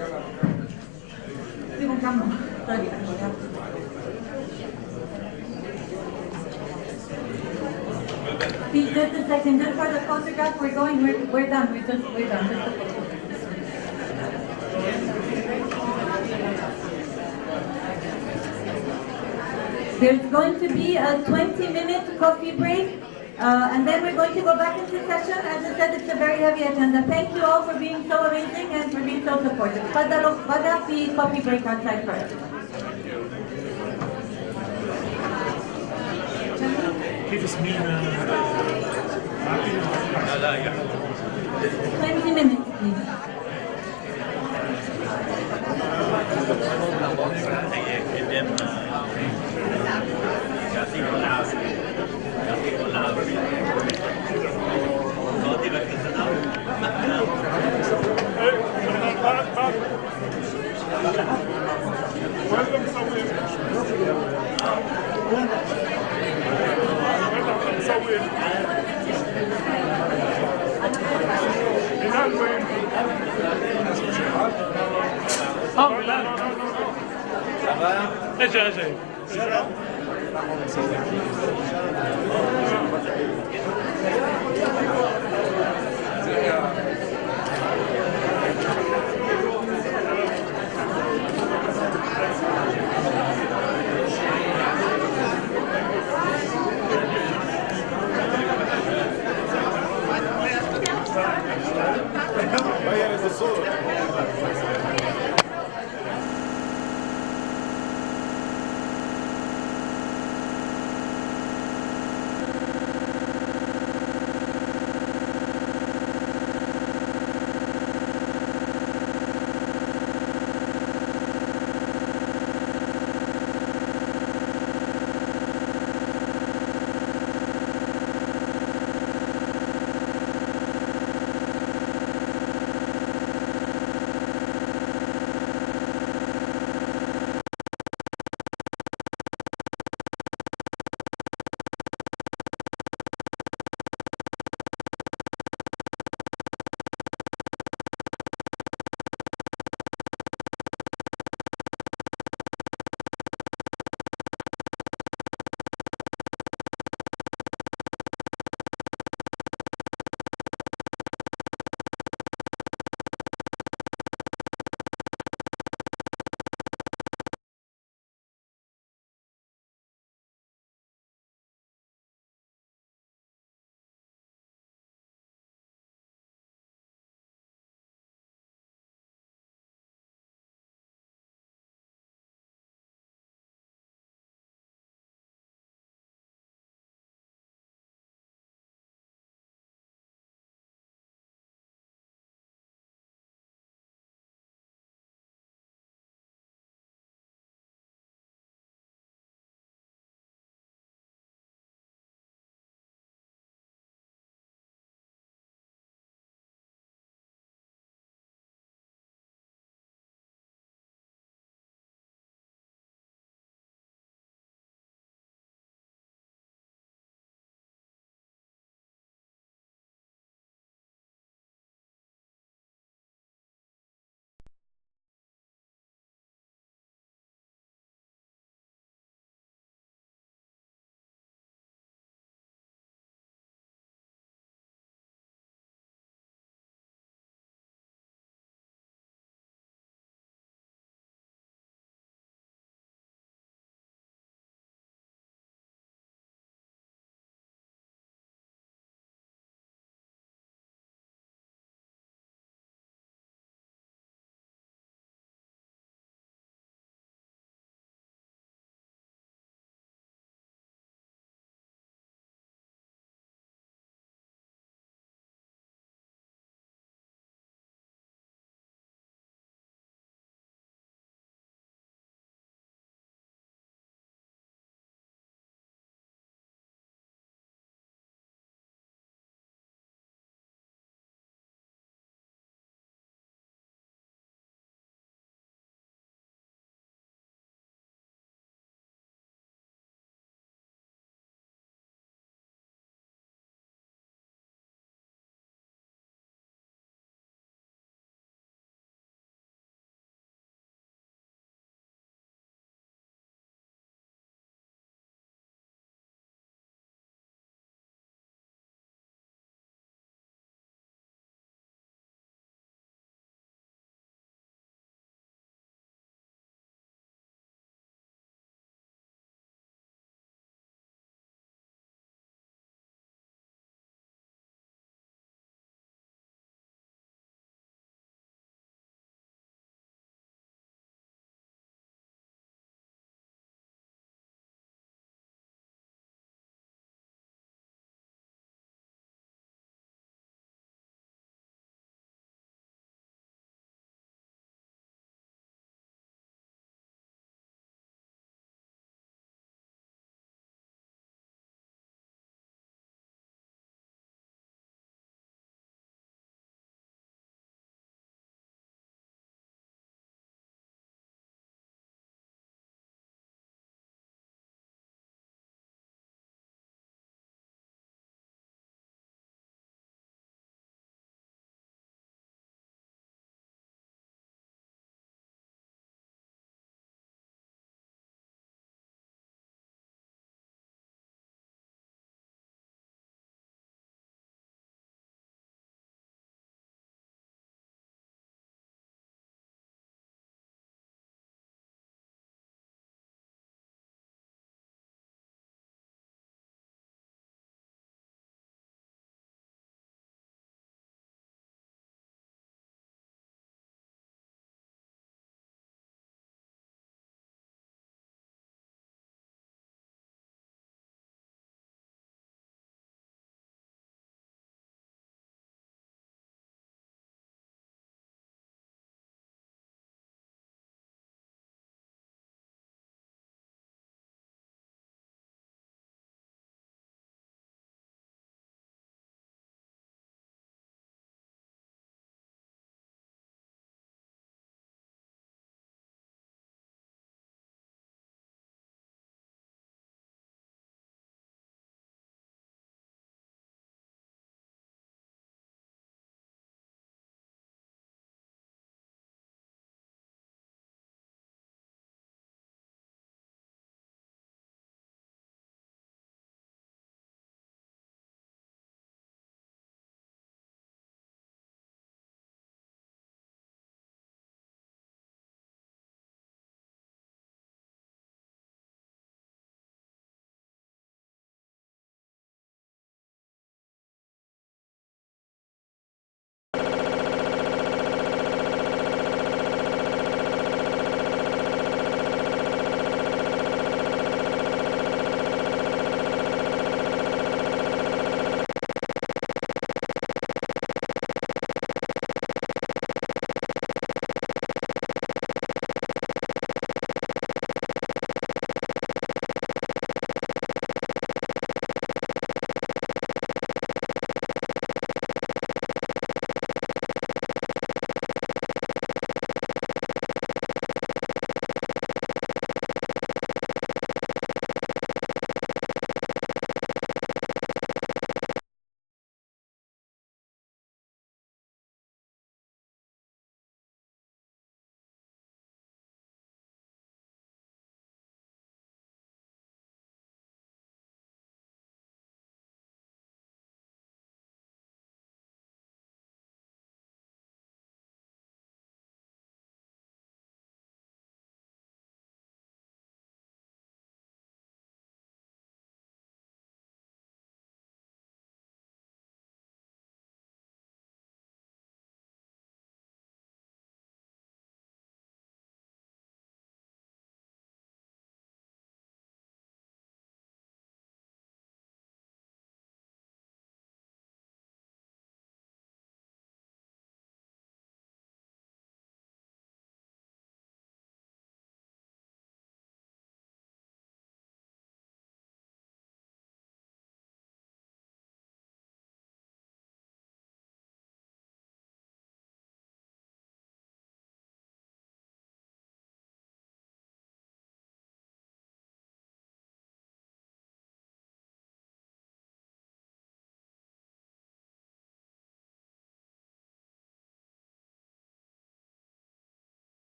Please, just a second, just for the photograph, we're done, we're done. There's going to be a 20-minute coffee break, and then we're going to go back into session. As I said, it's a very heavy agenda. Thank you all for being so amazing and for being so supportive. Bada fi coffee break outside first. كيف اسمينا؟ 20 minutes, please. وين مسوي؟ اجا اجا غيرت الصورة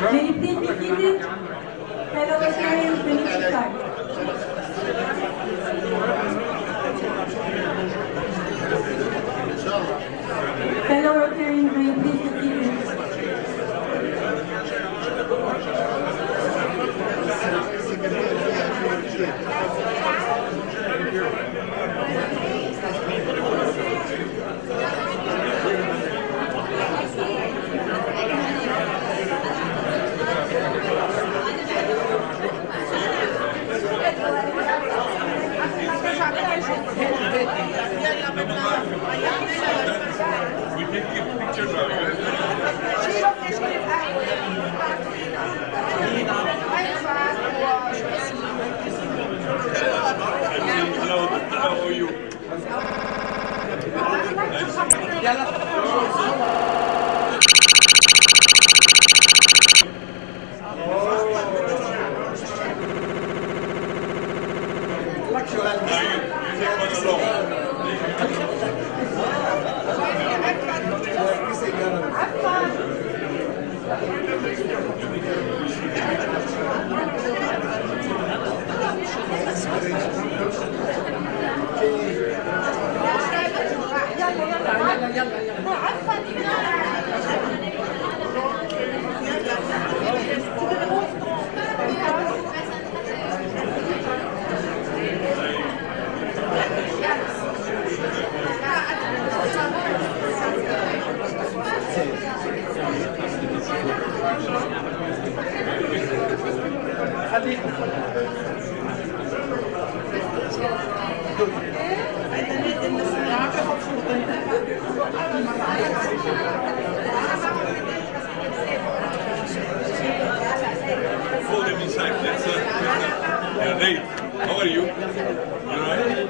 May you please be seated? Fellow Rotarians, we need to start. Fellow Rotarians, may you please be seated? We can give pictures of you. Hello, how are you? Dave, how are you? You all right?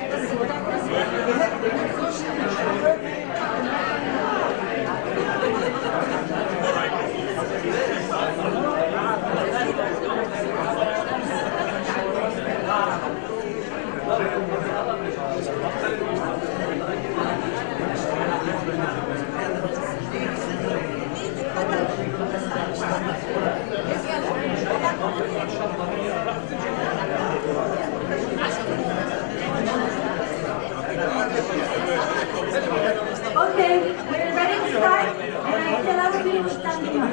Okay, we're ready to start, and I still have people standing up.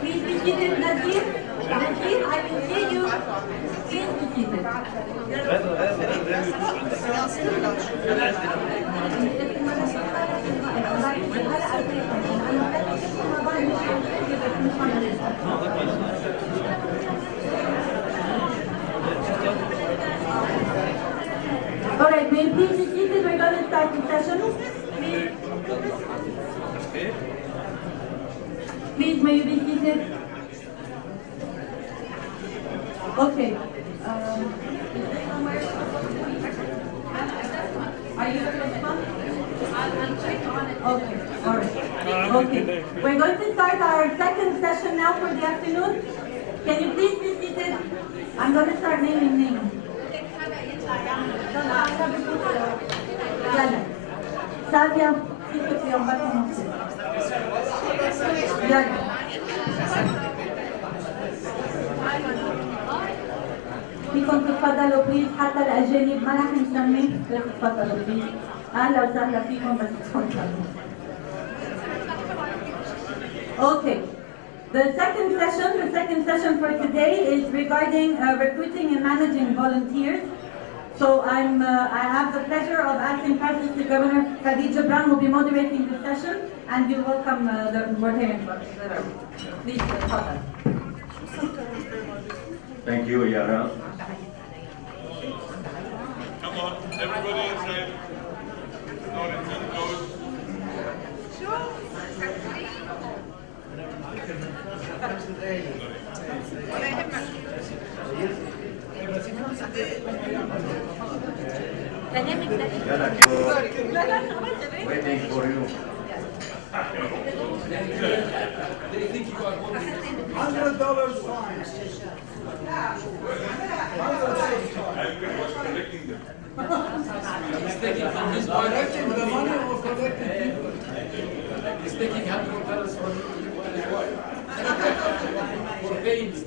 Please be seated, Nadir. Nadir, I can hear you. Please be seated. All right, may you please be seated? We're going to start the session. Please, may you be seated? Okay. Are you going to respond? Okay, all right. Okay, we're going to start our second session now for the afternoon. Can you please be seated? I'm going to start naming names. Yalla. Savia, s'il te plaît, on va commencer. Yalla. فيكم تتفضلوا بليز حتى الأجانب ما راح نسمي تتفضلوا بليز. أهلا وسهلا فيكم بس تفضلوا. Okay. The second session for today is regarding recruiting and managing volunteers. So I have the pleasure of asking President Governor Khadija Brown will be moderating the session, and we welcome the Rotarians. Please, Tafadhal. Thank you, Yara. Come on, everybody inside. Close. Waiting for you. $100 fine. He's taking from his pocket. The money was collecting people. He's taking $100 from his wife. For things.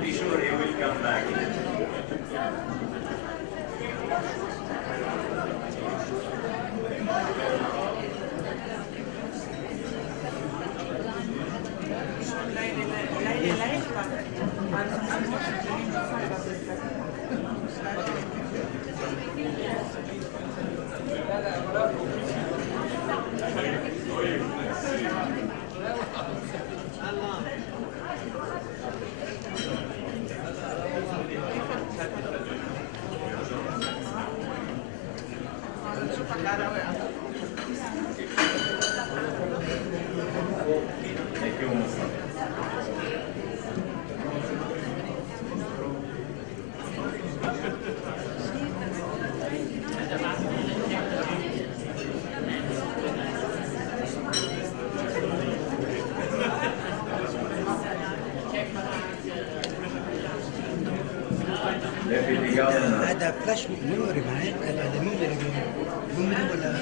Be sure he will come back. Thank you, Mustafa. Deputy Governor. هذا فلاش ميموري معاك هذا ميموري ولا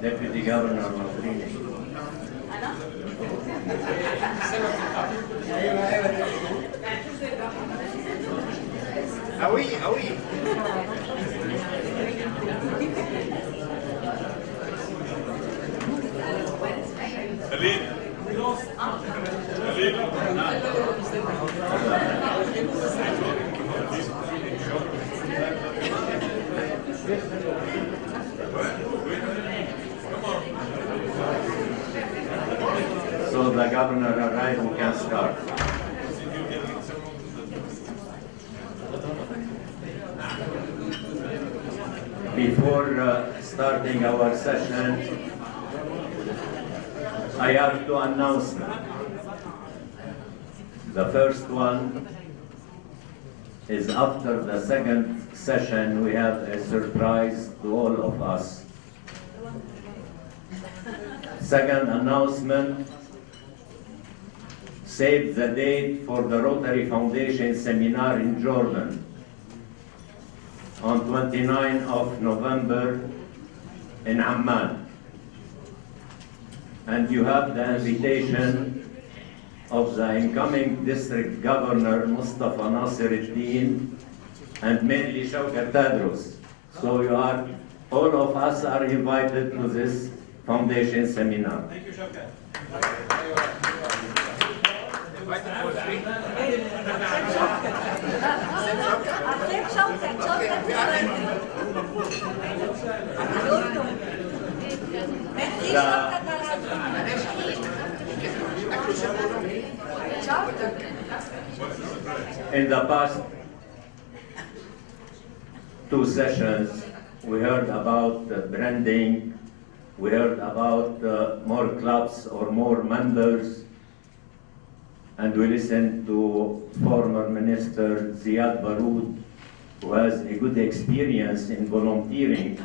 Deputy Governor Rotary. قوي خليل خليل So the governor arrived, we can start. Before starting our session, I have two announcements. The first one is after the second session, we have a surprise to all of us. Second announcement, save the date for the Rotary Foundation seminar in Jordan on 29 of November in Amman. And you have the invitation of the incoming district governor, Mustafa Nasiruddin, and mainly Shawkat Tadros. So you are, all of us are invited to this foundation seminar. Thank you, Shawkat. In the past two sessions, we heard about branding, we heard about more clubs or more members, and we listened to former Minister Ziad Baroud who has a good experience in volunteering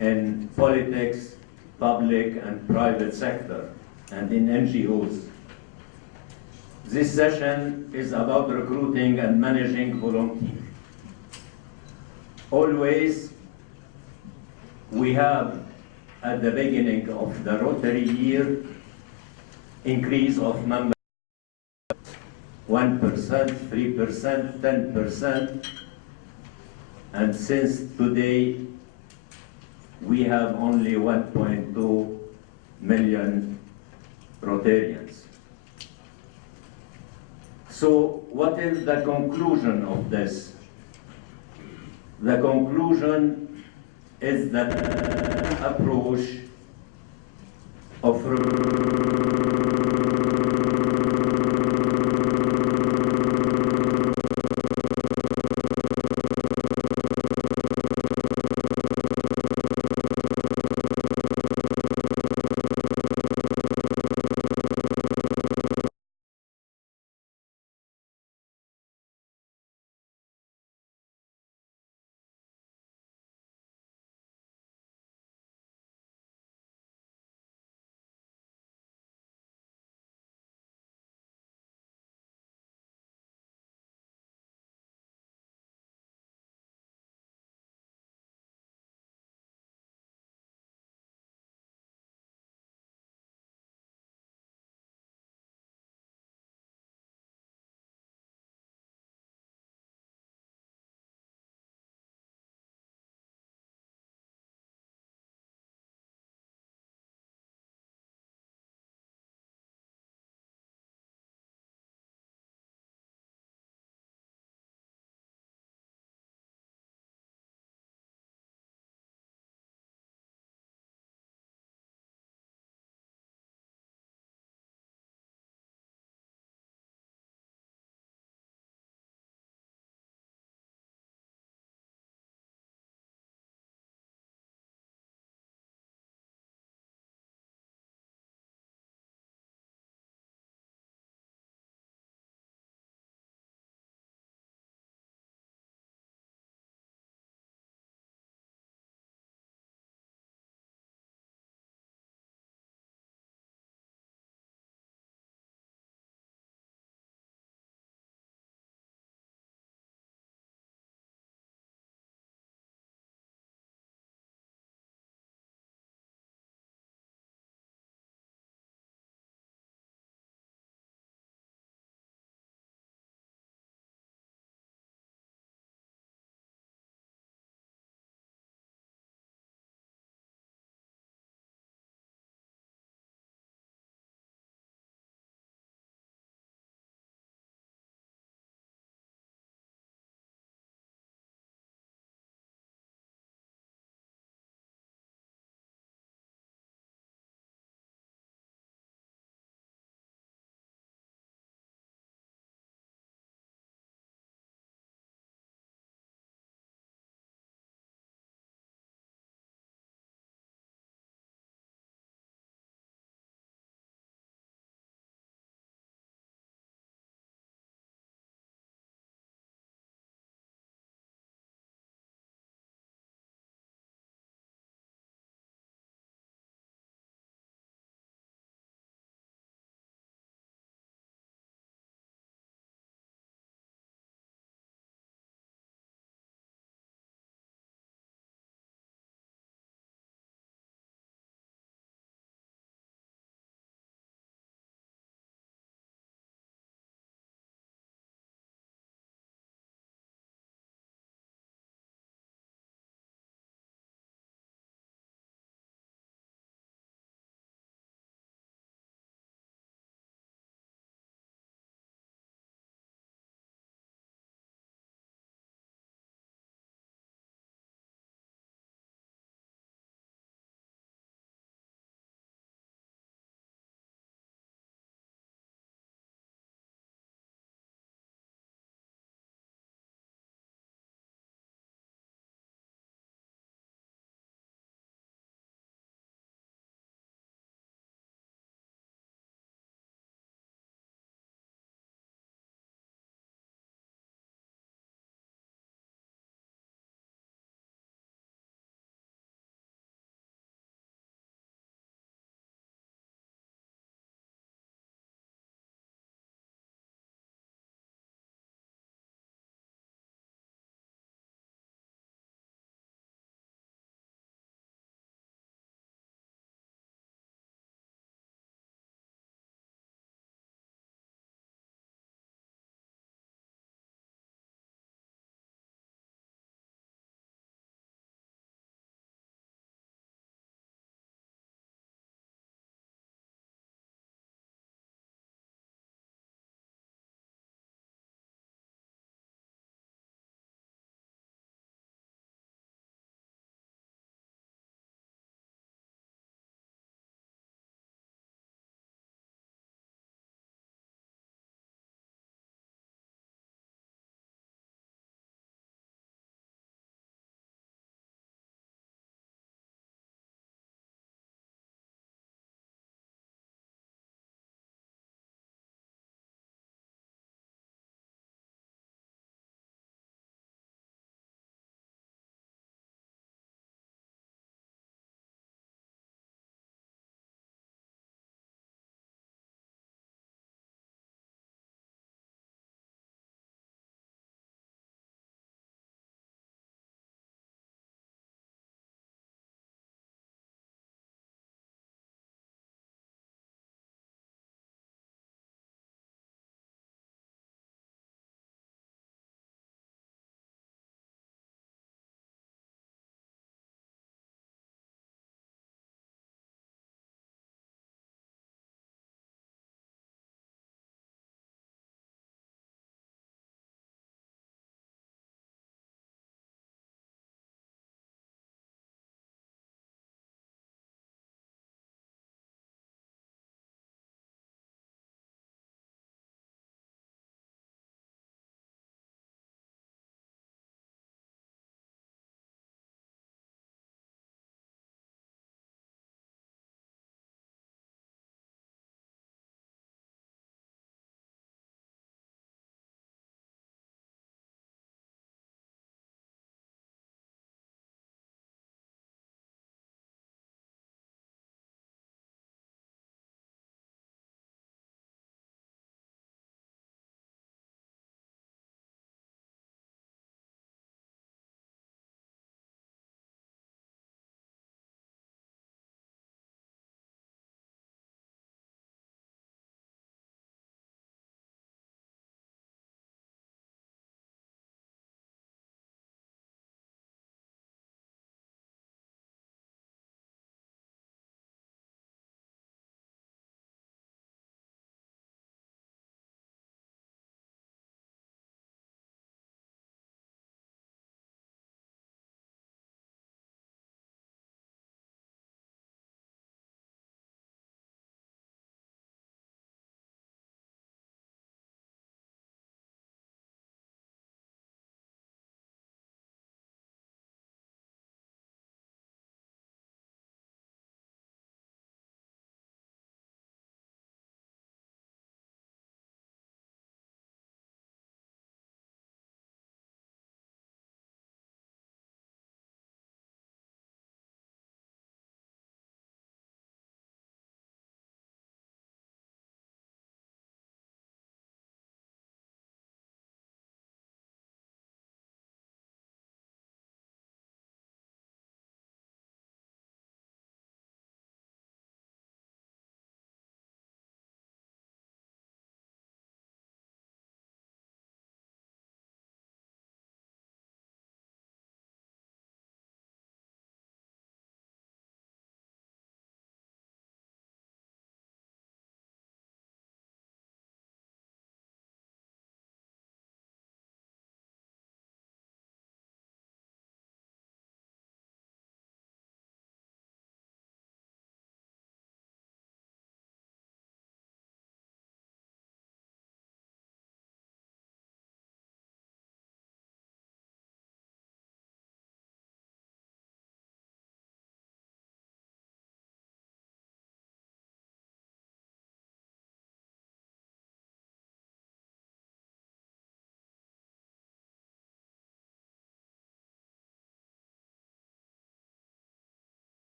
in politics, public and private sector, and in NGOs. This session is about recruiting and managing volunteers. Always, we have at the beginning of the Rotary year increase of members 1%, 3%, 10%, and since today we have only 1.2 million Rotarians. So what is the conclusion of this? The conclusion is that approach of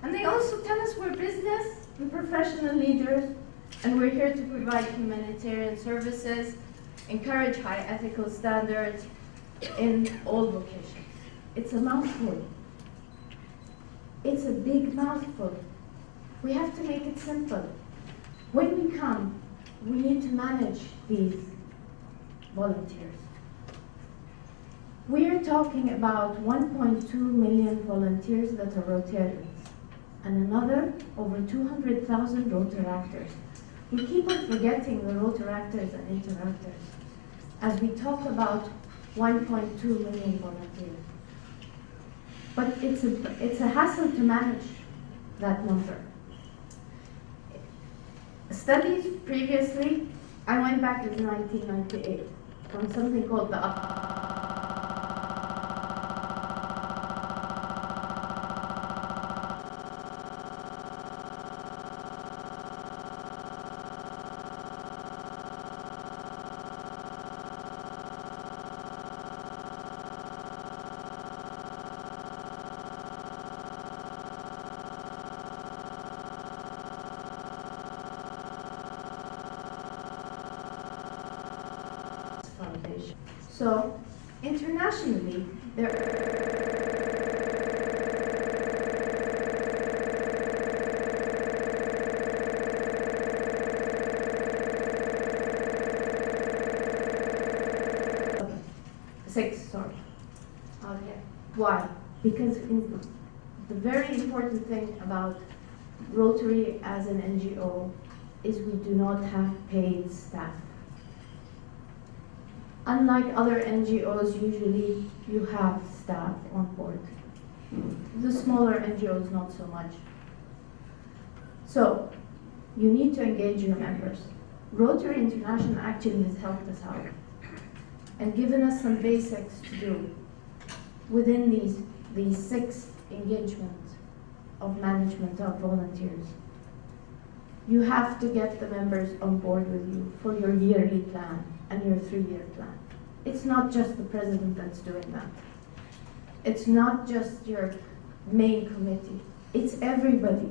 And they also tell us we're business, we're professional leaders, and we're here to provide humanitarian services, encourage high ethical standards in all vocations. It's a mouthful. It's a big mouthful. We have to make it simple. When we come, we need to manage these volunteers. We are talking about 1.2 million volunteers that are Rotarians, and another over 200,000 Rotaractors. We keep on forgetting the Rotaractors and Interactors as we talk about 1.2 million volunteers. But it's a hassle to manage that number. Studies previously, I went back to 1998 on something called the Foundation. So, internationally, there six, sorry. Okay. Why? Because the very important thing about Rotary as an NGO is we do not have paid staff. Unlike other NGOs, usually you have staff on board. The smaller NGOs, not so much. So, you need to engage your members. Rotary International actually has helped us out and given us some basics to do within these 6 engagements of management of volunteers. You have to get the members on board with you for your yearly plan and your 3-year plan. It's not just the president that's doing that. It's not just your main committee. It's everybody.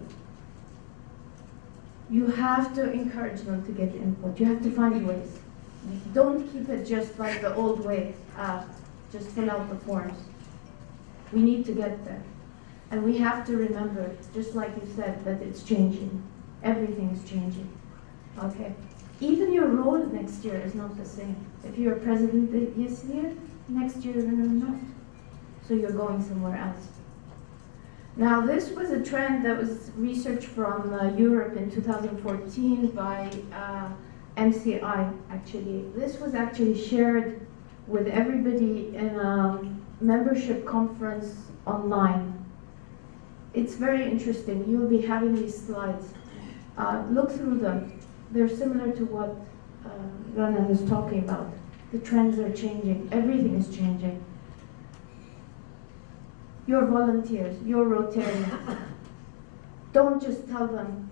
You have to encourage them to get input. You have to find ways. Don't keep it just like the old way, just fill out the forms. We need to get there. And we have to remember, just like you said, that it's changing. Everything's changing, okay? Even your role next year is not the same. If you're president this year, next year you're not. So you're going somewhere else. Now this was a trend that was researched from Europe in 2014 by MCI, actually. This was actually shared with everybody in a membership conference online. It's very interesting. You'll be having these slides. Look through them. They're similar to what Rana was talking about. The trends are changing. Everything is changing. Your volunteers, your Rotarians, don't just tell them,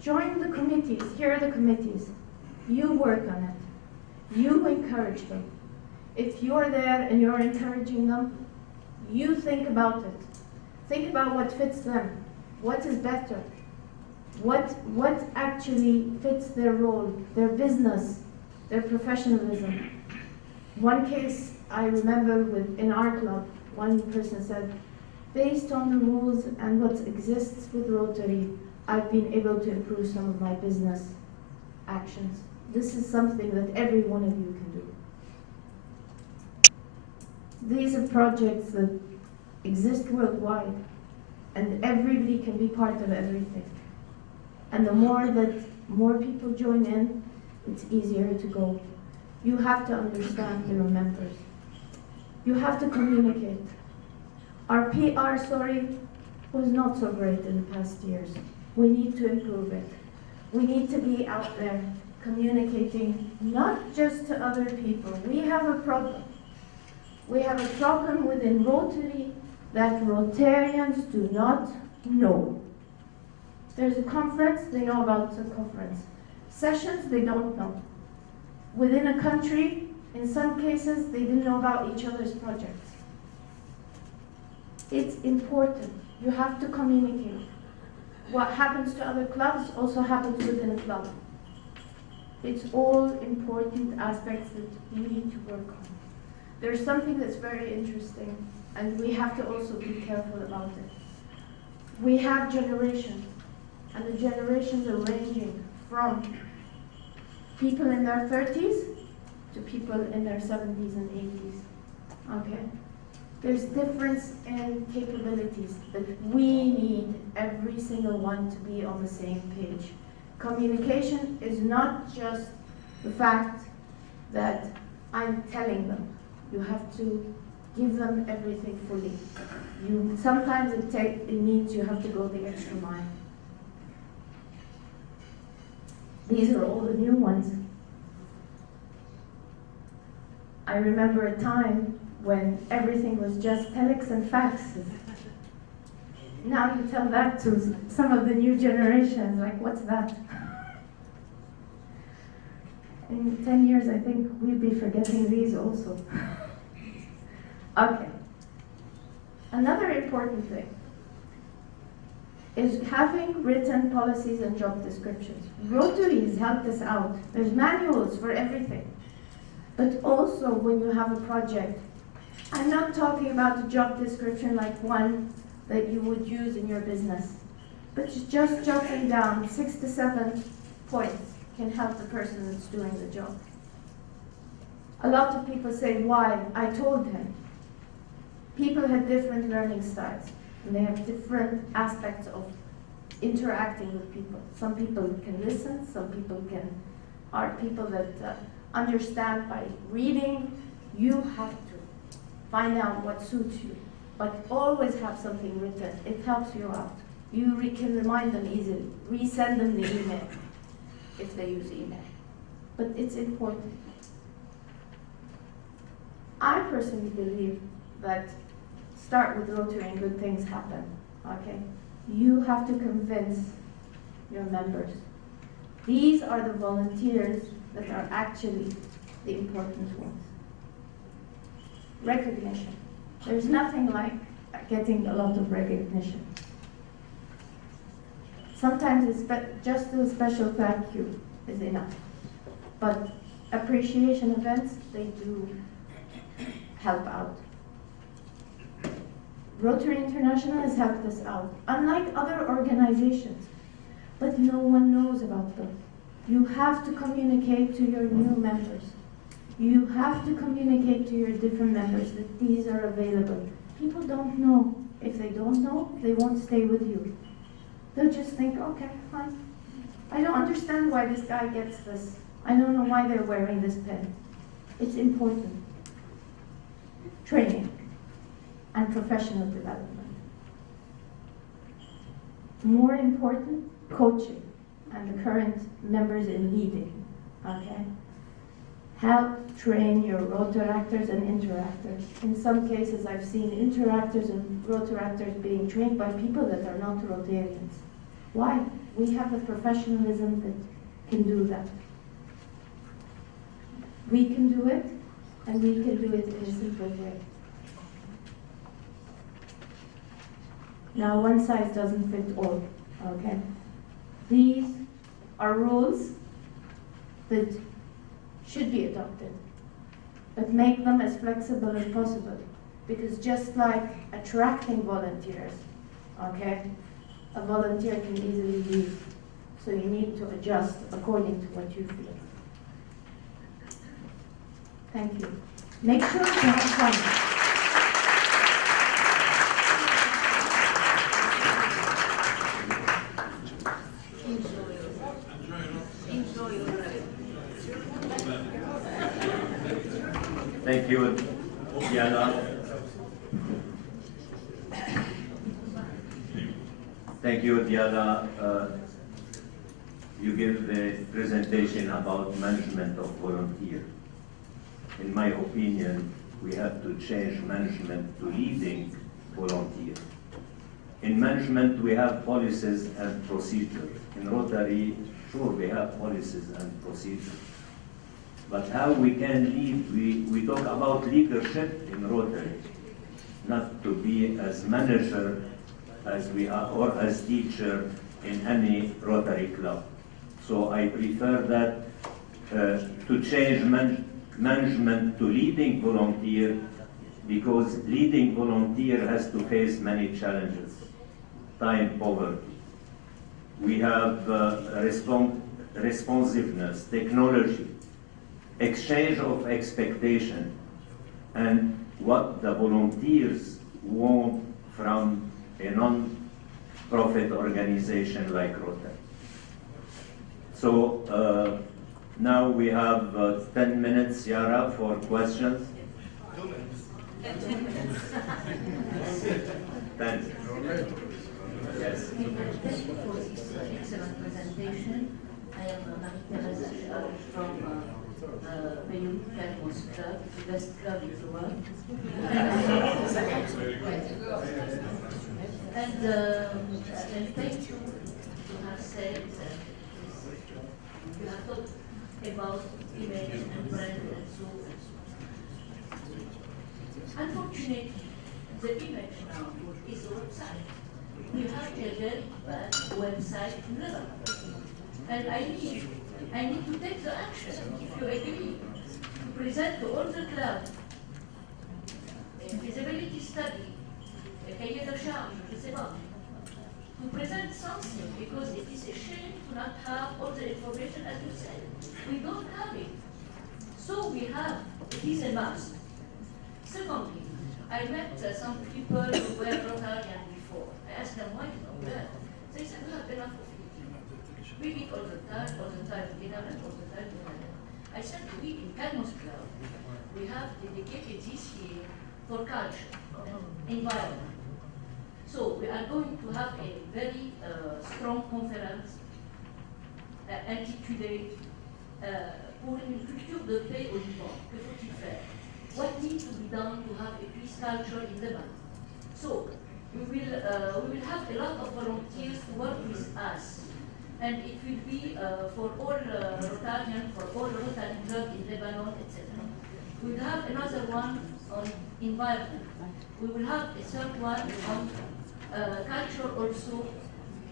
join the committees. Here are the committees. You work on it. You encourage them. If you're there and you're encouraging them, you think about it. Think about what fits them. What is better? What actually fits their role, their business, their professionalism. One case I remember in our club, one person said, based on the rules and what exists with Rotary, I've been able to improve some of my business actions. This is something that every one of you can do. These are projects that exist worldwide, and everybody can be part of everything. And the more that More people join in, it's easier to go. You have to understand your members. You have to communicate. Our PR story was not so great in the past years. We need to improve it. We need to be out there communicating, not just to other people. We have a problem. We have a problem within Rotary that Rotarians do not know. There's a conference, they know about the conference. Sessions, they don't know. Within a country, in some cases, they didn't know about each other's projects. It's important. You have to communicate. What happens to other clubs also happens within a club. It's all important aspects that you need to work on. There's something that's very interesting, and we have to also be careful about it. We have generations, and the generations are ranging from people in their 30s to people in their 70s and 80s, okay? There's difference in capabilities that we need every single one to be on the same page. Communication is not just the fact that I'm telling them. You have to give them everything fully. Sometimes it means you have to go the extra mile. These are all the new ones. I remember a time when everything was just telex and faxes. Now you tell that to some of the new generations, like, what's that? In 10 years, I think we'll be forgetting these also. Okay. Another important thing is having written policies and job descriptions. Rotary has helped us out. There's manuals for everything. But also when you have a project, I'm not talking about a job description like one that you would use in your business, but just jotting down 6 to 7 points can help the person that's doing the job. A lot of people say, why? I told him. People have different learning styles, and they have different aspects of interacting with people. Some people can listen, some people are people that understand by reading. You have to find out what suits you, but always have something written. It helps you out. You can remind them easily. Resend them the email if they use email. But it's important. I personally believe that start with Rotary and good things happen, okay? You have to convince your members. These are the volunteers that are actually the important ones. Recognition. There's nothing like getting a lot of recognition. Sometimes just a special thank you is enough. But appreciation events, they do help out. Rotary International has helped us out, unlike other organizations, but no one knows about them. You have to communicate to your new members. You have to communicate to your different members that these are available. People don't know. If they don't know, they won't stay with you. They'll just think, okay, fine. I don't understand why this guy gets this. I don't know why they're wearing this pen. It's important. Training and professional development. More important, coaching and the current members in leading, okay? Help train your Rotaractors and Interactors. In some cases, I've seen Interactors and Rotaractors being trained by people that are not Rotarians. Why? We have the professionalism that can do that. We can do it, and we can do it in a simple way. Now, one size doesn't fit all, okay? These are rules that should be adopted, but make them as flexible as possible, because just like attracting volunteers, okay, a volunteer can easily leave, so you need to adjust according to what you feel. Thank you. Make sure to have fun. Thank you, Diana. Thank you, Diana. You gave the presentation about management of volunteer. In my opinion, we have to change management to leading volunteer. In management, we have policies and procedures. In Rotary, sure, we have policies and procedures. But how we can lead, we talk about leadership in Rotary, not to be as manager as we are or as teacher in any Rotary club. So I prefer that to change management to leading volunteer, because leading volunteer has to face many challenges. Time poverty. We have responsiveness, technology, exchange of expectation, and what the volunteers want from a non-profit organization like Rotary. So now we have 10 minutes, Yara, for questions. 10. Yes. Thank you for this excellent presentation. I am Marie-Thérèse from Beirut Cadmus Club, the best club in the world. And thank you to have said that you have talked about image and brand and so and so. Unfortunately, the image now is the website. We have a very bad website in Netherlands. And I need to take the action, if you agree, to present to all the clubs a feasibility study, a cahier de charge, je sais pas, to present something, because it is a shame to not have all the information as you said. We don't have it. So we have, it is a must. Secondly, I met some people who were Rotarian before. I asked them why not that. They said, we have enough of it. We eat all the time dinner and all the time dinner. I said, we in Cadmus Club, we have dedicated this year for culture, environment. So we are going to have a very strong conference intitulée pour une culture de paix au Liban. Que faut-il faire? What needs to be done to have a peace culture in Lebanon? So we will have a lot of volunteers to work with us, and it will be for all Rotarians, for all Rotary clubs in Lebanon, etc. We will have another one on environment. We will have a third one on culture also,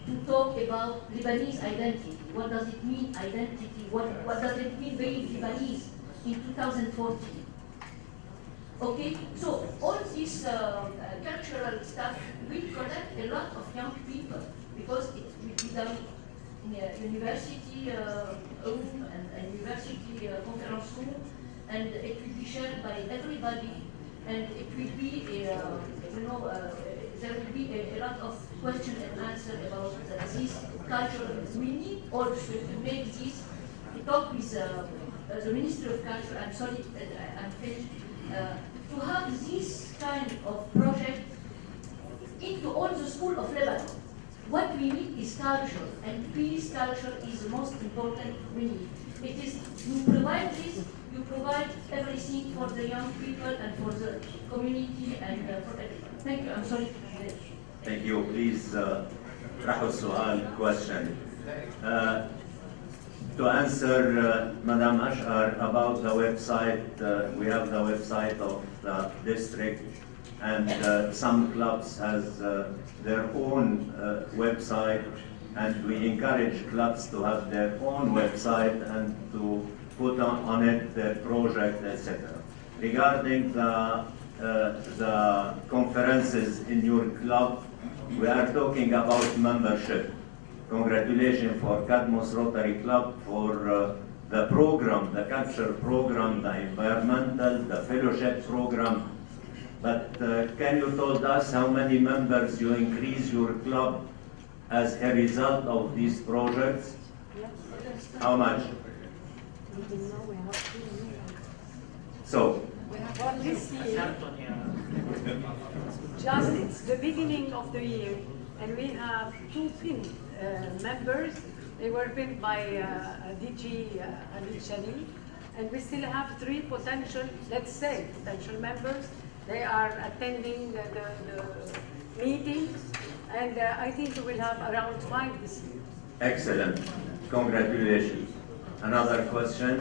to talk about Lebanese identity. What does it mean, identity? What does it mean being Lebanese in 2014? Okay, so all this cultural stuff will connect a lot of young people, because it will be done in a university room and a university conference room, and it will be shared by everybody, and it will be there will be a lot of question and answer about this culture. We need also to make this, to talk with the Ministry of Culture, I'm sorry, I'm finished, to have this kind of project into all the schools of Lebanon. What we need is culture, and peace culture is the most important we need. It is, you provide this, you provide everything for the young people and for the community and for everyone. Thank you, I'm sorry. Thank you. Please, رحوا السؤال, question. To answer Madame Ashar about the website, we have the website of the district, and some clubs has their own website, and we encourage clubs to have their own website and to put on it their project, etc. Regarding the conferences in your club, we are talking about membership. Congratulations for Cadmus Rotary Club for the program, the culture program, the environmental, the fellowship program. But can you tell us how many members you increase your club as a result of these projects? How much? So, Just it's the beginning of the year, and we have 2 pinned members. They were pinned by DG Ali Shani, and we still have 3 potential, let's say, potential members. They are attending the meetings, and I think we will have around 5 this year. Excellent. Congratulations. Another question?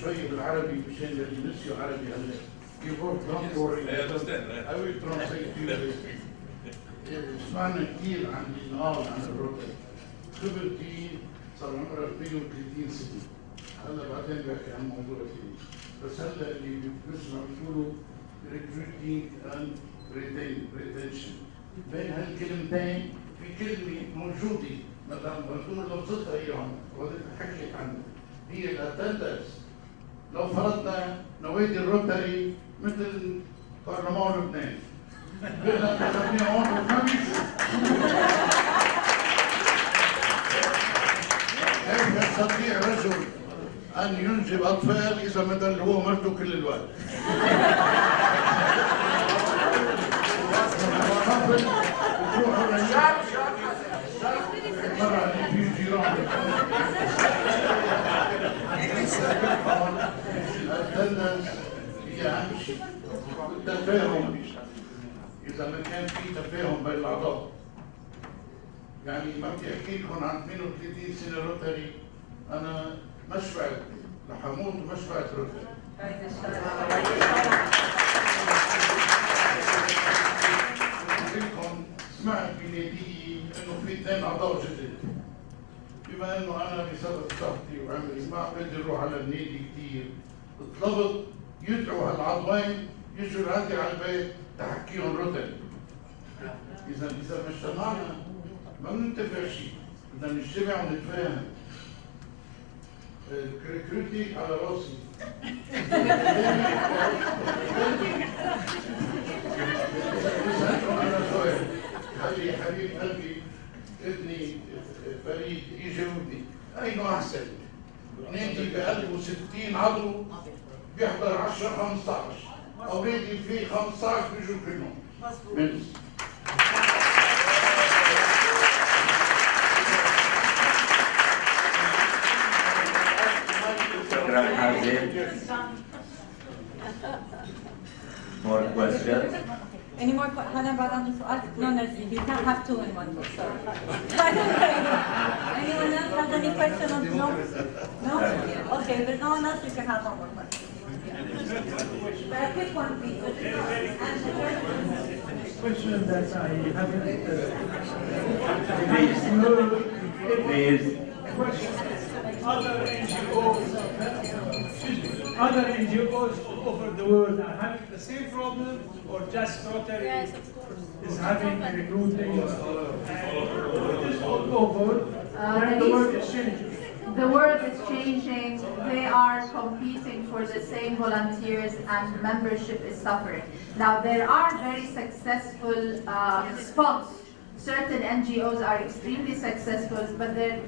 شوي بالعربي مشان اللي نسيوا عربي هلا يقول ترانسبورت I will translate you. سمعنا كثير عن النقال عن الروتري. خبرتي صار عمرها 32 سنة. هلا بعدين بحكي عن موضوع ثاني. بس هلا اللي بنسمع بيقولوا recruiting and retention. بين هالكلمتين في كلمة موجودة مدام بنقول لفظتها هي هون وقت حكيت عنها. هي الاتندنس. لو فرضنا نوادي الروتري مثل برلمان لبنان بدنا نخليها هون وما بيجوا كيف يستطيع رجل ان ينجب اطفال اذا ما دل هو مرته كل الوقت؟ مرة في جيران التندنس هي اهم شيء والتفاهم. اذا ما كان في تفاهم بين الاعضاء، يعني ما بدي احكي لكم عن 32 سنه روتري، انا ما شفعت رح اموت وما شفعت روتري. لكم سمعت بنادي انه في 2 اعضاء جدد. بما انه انا بسبب صحتي وعمري ما بقدر اروح على النادي كثير، طلبت يدعوا هالعضوين يجوا لعندي على البيت تحكيهم روتري. اذا ما اجتمعنا ما بننتفع شيء، بدنا نجتمع ونتفاهم. الكريكريتي على راسي. انا سؤال، خلي حبيب قلبي ابني فريد يجاوبني، اين احسن؟ نادي بقلبه 60 عضو بيحضر 10 15، او نادي فيه 15 بيجوا كلهم. ماشي. شكرا حازم. More questions? Any more questions? Hannah brought on the sؤال? No, Nazir, you can't have 2 in 1 book, sorry. Anyone else has any question on no? No? Okay, if there's no one else, you can have 1 more question. But a quick one, please. Question that I haven't. Please. Other NGOs all over the world are having the same problem, or just Rotary is having recruiting? It is all over, and the world is changing. The world is changing. They are competing for the same volunteers, and membership is suffering. Now, there are very successful spots. Certain NGOs are extremely successful, but their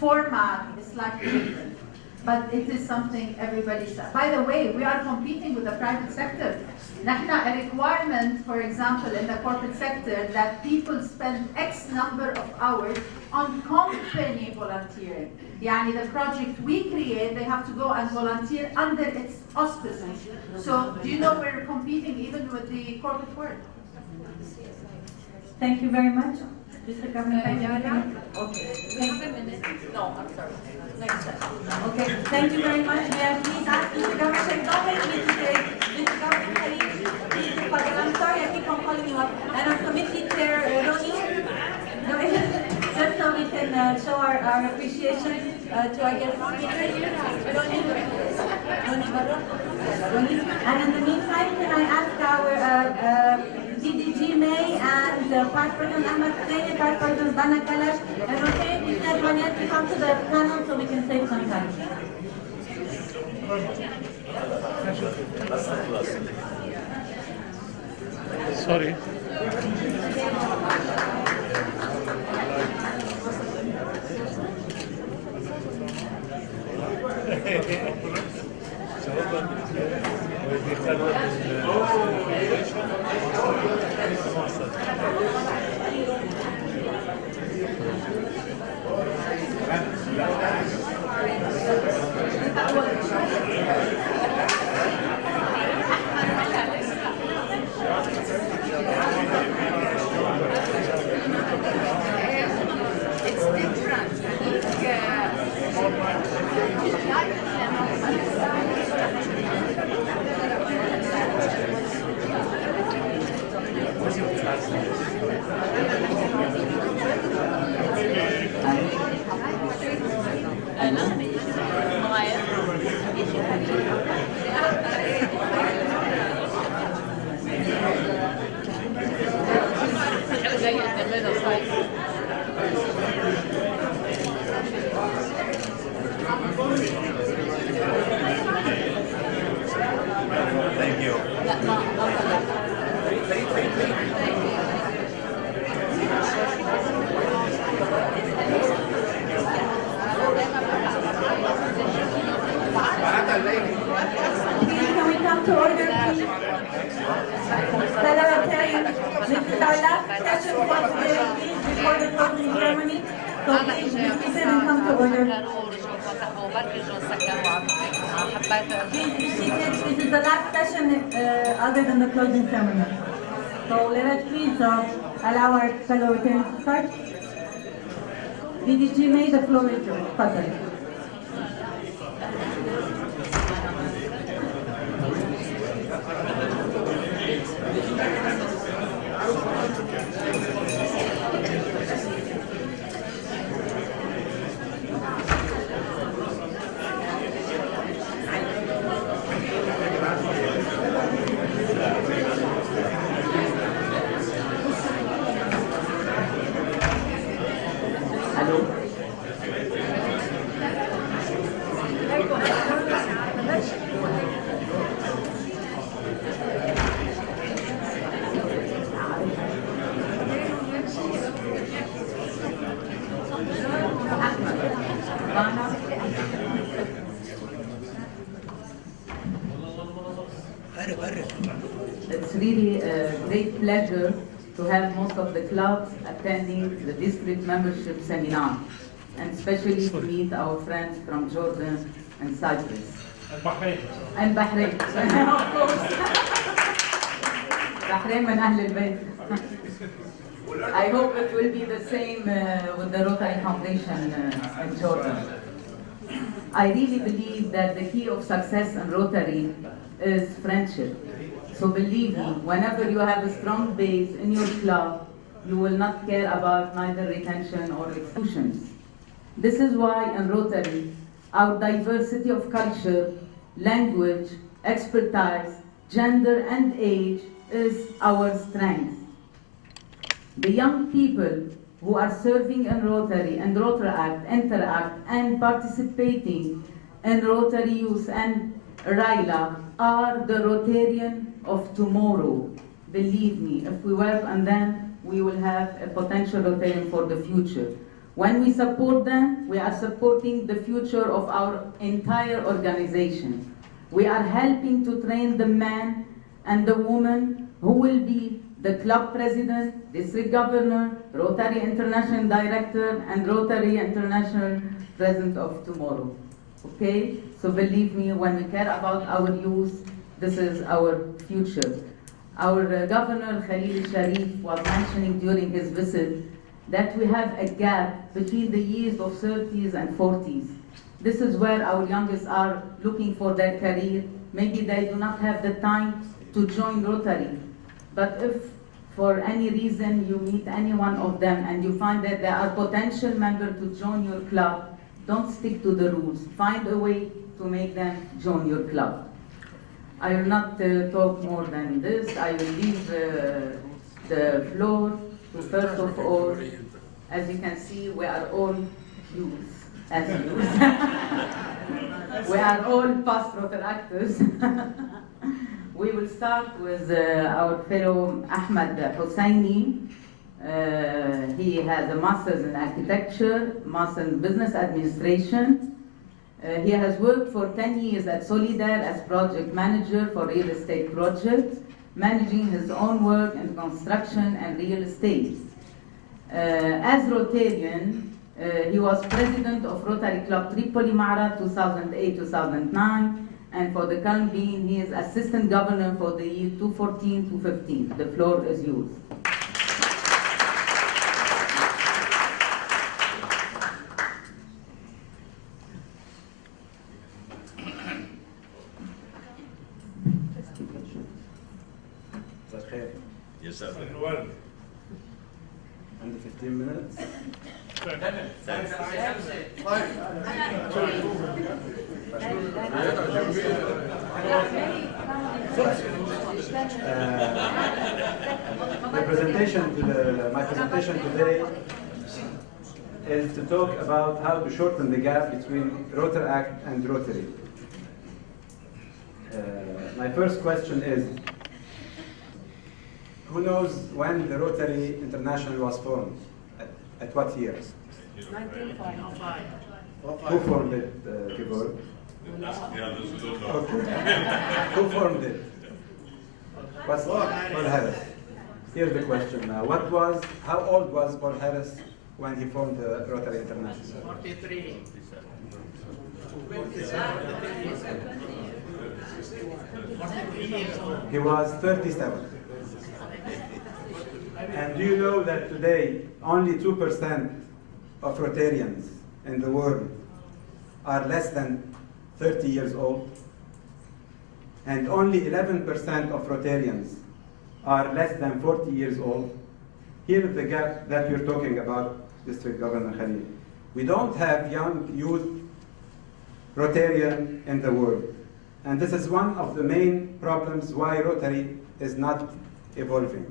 format is slightly different. But it is something everybody says. By the way, we are competing with the private sector. نحن a requirement, for example, in the corporate sector, that people spend X number of hours on company volunteering. Yani the project we create, they have to go and volunteer under its auspices. So do you know we're competing even with the corporate world? Thank you very much. Mr. Governor, okay. Have a minute. No, I'm sorry. Next session. Okay, thank you very much. May I please ask Mr. Governor, don't make me today. Mr. Governor, please, I'm sorry I keep on calling you up. And our committee chair, Roni, just so we can show our appreciation to our guest speakers. Roni. And in the meantime, can I ask our DDG May and Vice President Ahmed Hussein, Vice President Bana Kalash, and Rotary Business Manager come to the panel so we can save some time. Sorry. Thank you. Can we come to order, please? Fellow Rotarians, this is our last session for today, please, before the closing ceremony. So please be seated and come to order. Please be seated. This is the last session other than the closing ceremony. So let us please allow our fellow Rotarians to start. DDG May, the floor is yours. Tafadhali. It's really a great pleasure to have most of the clubs attending the district membership seminar, and especially to meet our friends from Jordan and Cyprus. And Bahrain. And Bahrain, of course. Bahrain من أهل البيت. I hope it will be the same with the Rotary Foundation in Jordan. I really believe that the key of success in Rotary is friendship. So believe me, whenever you have a strong base in your club, you will not care about neither retention or exclusions. This is why in Rotary, our diversity of culture, language, expertise, gender and age is our strength. The young people who are serving in Rotary and Rotaract, Interact and participating in Rotary Youth and RILA are the Rotarian of tomorrow. Believe me, if we work on them, we will have a potential Rotarian for the future. When we support them, we are supporting the future of our entire organization. We are helping to train the man and the woman who will be the club president, district governor, Rotary International director, and Rotary International president of tomorrow. Okay? So believe me, when we care about our youth, this is our future. Our Governor Khalil Sharif was mentioning during his visit that we have a gap between the years of 30s and 40s. This is where our youngest are looking for their career. Maybe they do not have the time to join Rotary. But if for any reason you meet any one of them and you find that they are potential members to join your club, don't stick to the rules. Find a way to make them join your club. I will not talk more than this. I will leave the floor to, first of all, as you can see, we are all youth. as used. We are all past Rotaractors. We will start with our fellow Ahmed Hosseini. He has a master's in architecture, master's in business administration. He has worked for 10 years at Solidar as project manager for real estate projects, managing his own work in construction and real estate. As Rotarian, he was president of Rotary Club Tripoli Mara 2008-2009, and for the time being, he is assistant governor for the year 2014-2015. The floor is yours. Yes, sir. Under 15 minutes. My presentation today is to talk about how to shorten the gap between Rotaract and Rotary. My first question is, who knows when the Rotary International was formed? At what year? 1905. Who formed it, Tibor? Okay. Who formed it? What's Paul Harris? Here's the question now. How old was Paul Harris when he formed the Rotary International? 43. He was 37. And do you know that today only 2% of Rotarians in the world are less than 30 years old? And only 11% of Rotarians are less than 40 years old? Here is the gap that you're talking about, District Governor Khalil. We don't have young youth Rotarian in the world. And this is one of the main problems why Rotary is not evolving.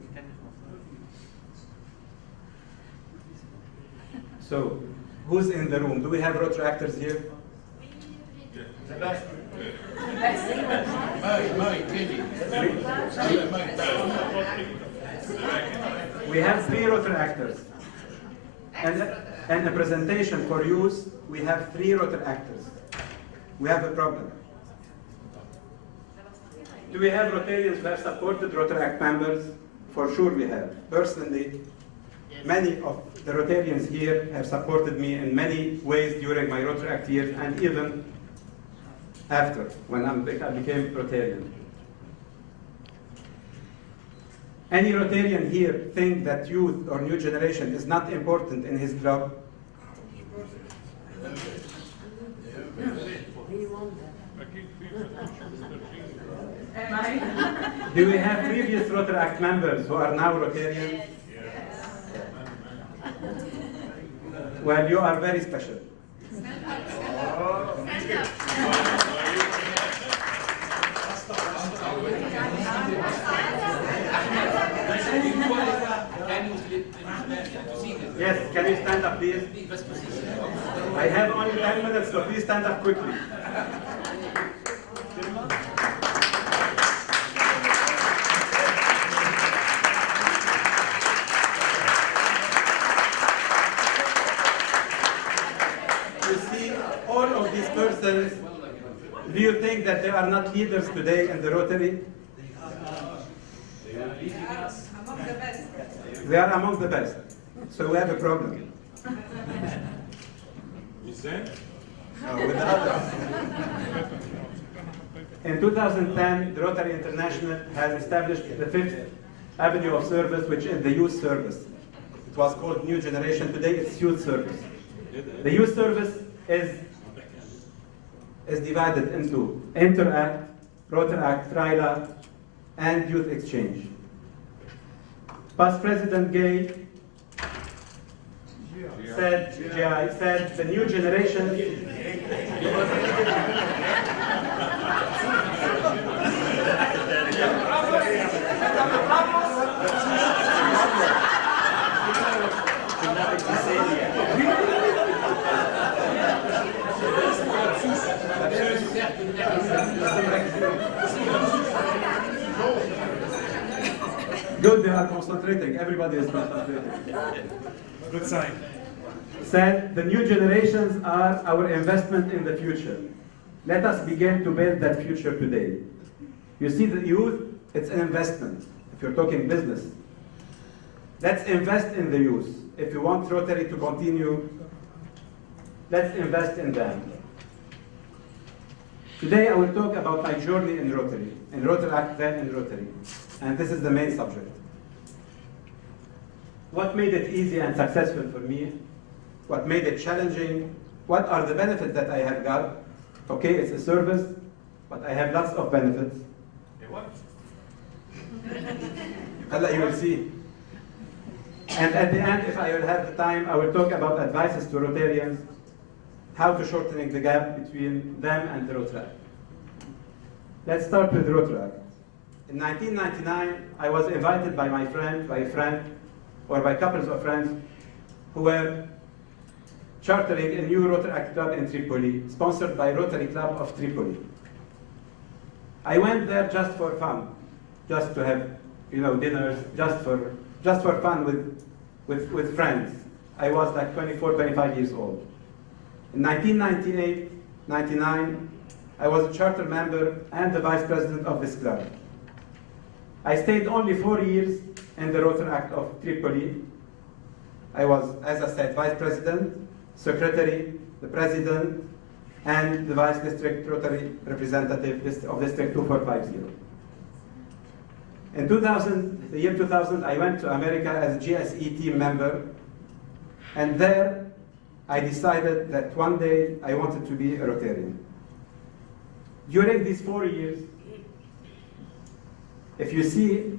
So, who's in the room? Do we have Rotaractors here? We have 3 Rotaractors. And a presentation for youth, we have 3 Rotaractors. We have a problem. Do we have Rotarians who have supported Rotaract members? For sure we have. Personally, many of the Rotarians here have supported me in many ways during my Rotaract years and even after, when I became Rotarian. Any Rotarian here think that youth or new generation is not important in his club? Do we have previous Rotaract members who are now Rotarians? Well, you are very special. Yes, can you stand up, please? I have only 10 minutes, so please stand up quickly. You see, all of these persons, do you think that they are not leaders today in the Rotary? They are among the best. So we have a problem. With them? With the others. In 2010, the Rotary International has established the 5th avenue of service, which is the youth service. It was called New Generation. Today it's youth service. The youth service is divided into Interact, Rotaract, Trilab, and Youth Exchange. Past President Gay said the new generation Good, they are concentrating. Everybody is concentrating. Good sign. Said, the new generations are our investment in the future. Let us begin to build that future today. You see, the youth, it's an investment. If you're talking business, let's invest in the youth. If you want Rotary to continue, let's invest in them. Today I will talk about my journey in Rotary, then in Rotary. And this is the main subject. What made it easy and successful for me? What made it challenging? What are the benefits that I have got? Okay, it's a service, but I have lots of benefits. You will see. And at the end, if I will have the time, I will talk about advices to Rotarians, how to shortening the gap between them and the Rotary. Let's start with Rotary. In 1999, I was invited by my friend, or by couples of friends, who were chartering a new Rotary Club in Tripoli, sponsored by Rotary Club of Tripoli. I went there just for fun, just to have, dinners, just for fun with friends. I was like 24, 25 years old. In 1998, 99, I was a charter member and the vice president of this club. I stayed only 4 years in the Rotary Act of Tripoli. I was, as I said, vice president, secretary, the president, and the vice district Rotary representative of District 2450. In the year 2000, I went to America as a GSE team member, and there I decided that one day I wanted to be a Rotarian. During these 4 years, if you see,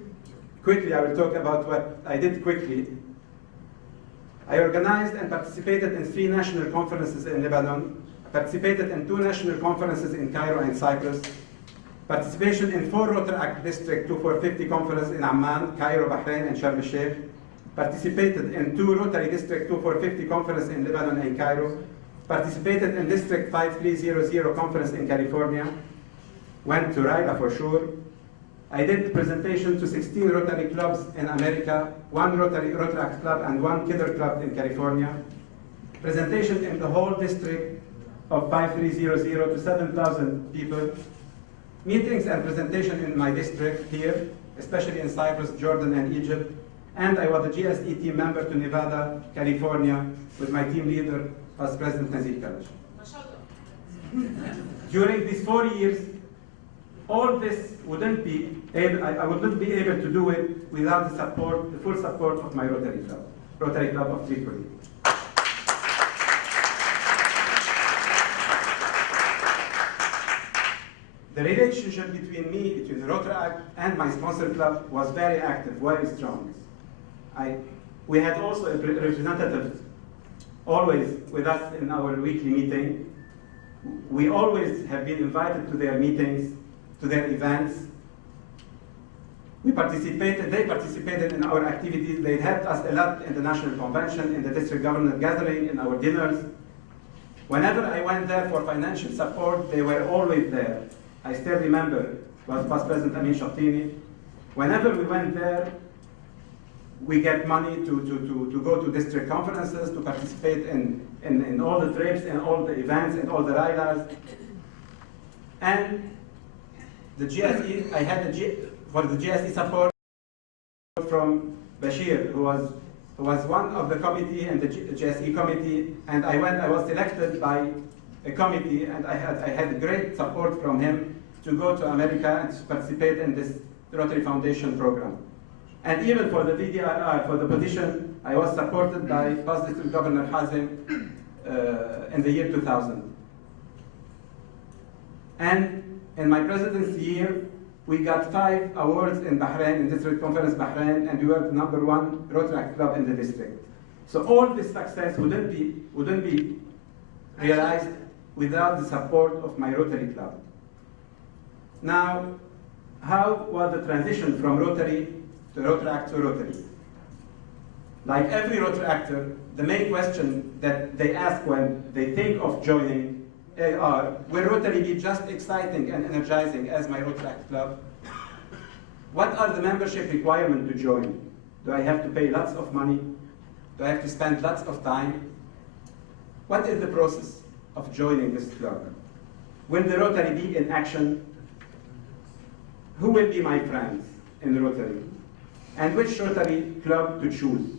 quickly I will talk about what I did quickly. I organized and participated in 3 national conferences in Lebanon, participated in 2 national conferences in Cairo and Cyprus, participation in 4 Rotary Act District 2450 conferences in Amman, Cairo, Bahrain, and Sharm el-Sheikh, participated in 2 Rotary District 2450 conferences in Lebanon and Cairo, participated in District 5300 conference in California, went to Raila for sure. I did presentation to 16 Rotary clubs in America, 1 Rotary Act club and 1 Kidder club in California, presentation in the whole district of 5300 to 7,000 people, meetings and presentation in my district here, especially in Cyprus, Jordan, and Egypt, and I was a GSE team member to Nevada, California, with my team leader, as President Nazir Kalash. During these 4 years, all this I wouldn't be able to do it without the full support of my Rotary Club of Tripoli. The relationship between the Rotary Act and my sponsor club was very active, very strong. We had also a representative always with us in our weekly meeting. We always have been invited to their meetings, to their events. They participated in our activities. They helped us a lot in the National Convention, in the District Governor Gathering, in our dinners. Whenever I went there for financial support, they were always there. I still remember, was Vice President Amin Shabtini. Whenever we went there, we get money to go to district conferences, to participate in all the trips and all the events and all the raidas. And the GSE, I had for the GSE support from Bashir, who was one of the committee and the GSE committee, and I was selected by a committee, and I had great support from him to go to America and to participate in this Rotary Foundation program. And even for the VDRR, for the petition, I was supported by past District Governor Hazim in the year 2000. And in my presidency year, we got 5 awards in Bahrain, in District Conference Bahrain, and we were the #1 Rotary Act club in the district. So all this success wouldn't be realized without the support of my Rotary club. Now, how was the transition from Rotary to Rotary Act to Rotary? Like every Rotary actor, the main question that they ask when they think of joining are, will Rotary be just exciting and energizing as my Rotary Club? What are the membership requirements to join? Do I have to pay lots of money? Do I have to spend lots of time? What is the process of joining this club? Will the Rotary be in action? Who will be my friends in the Rotary? And which Rotary club to choose?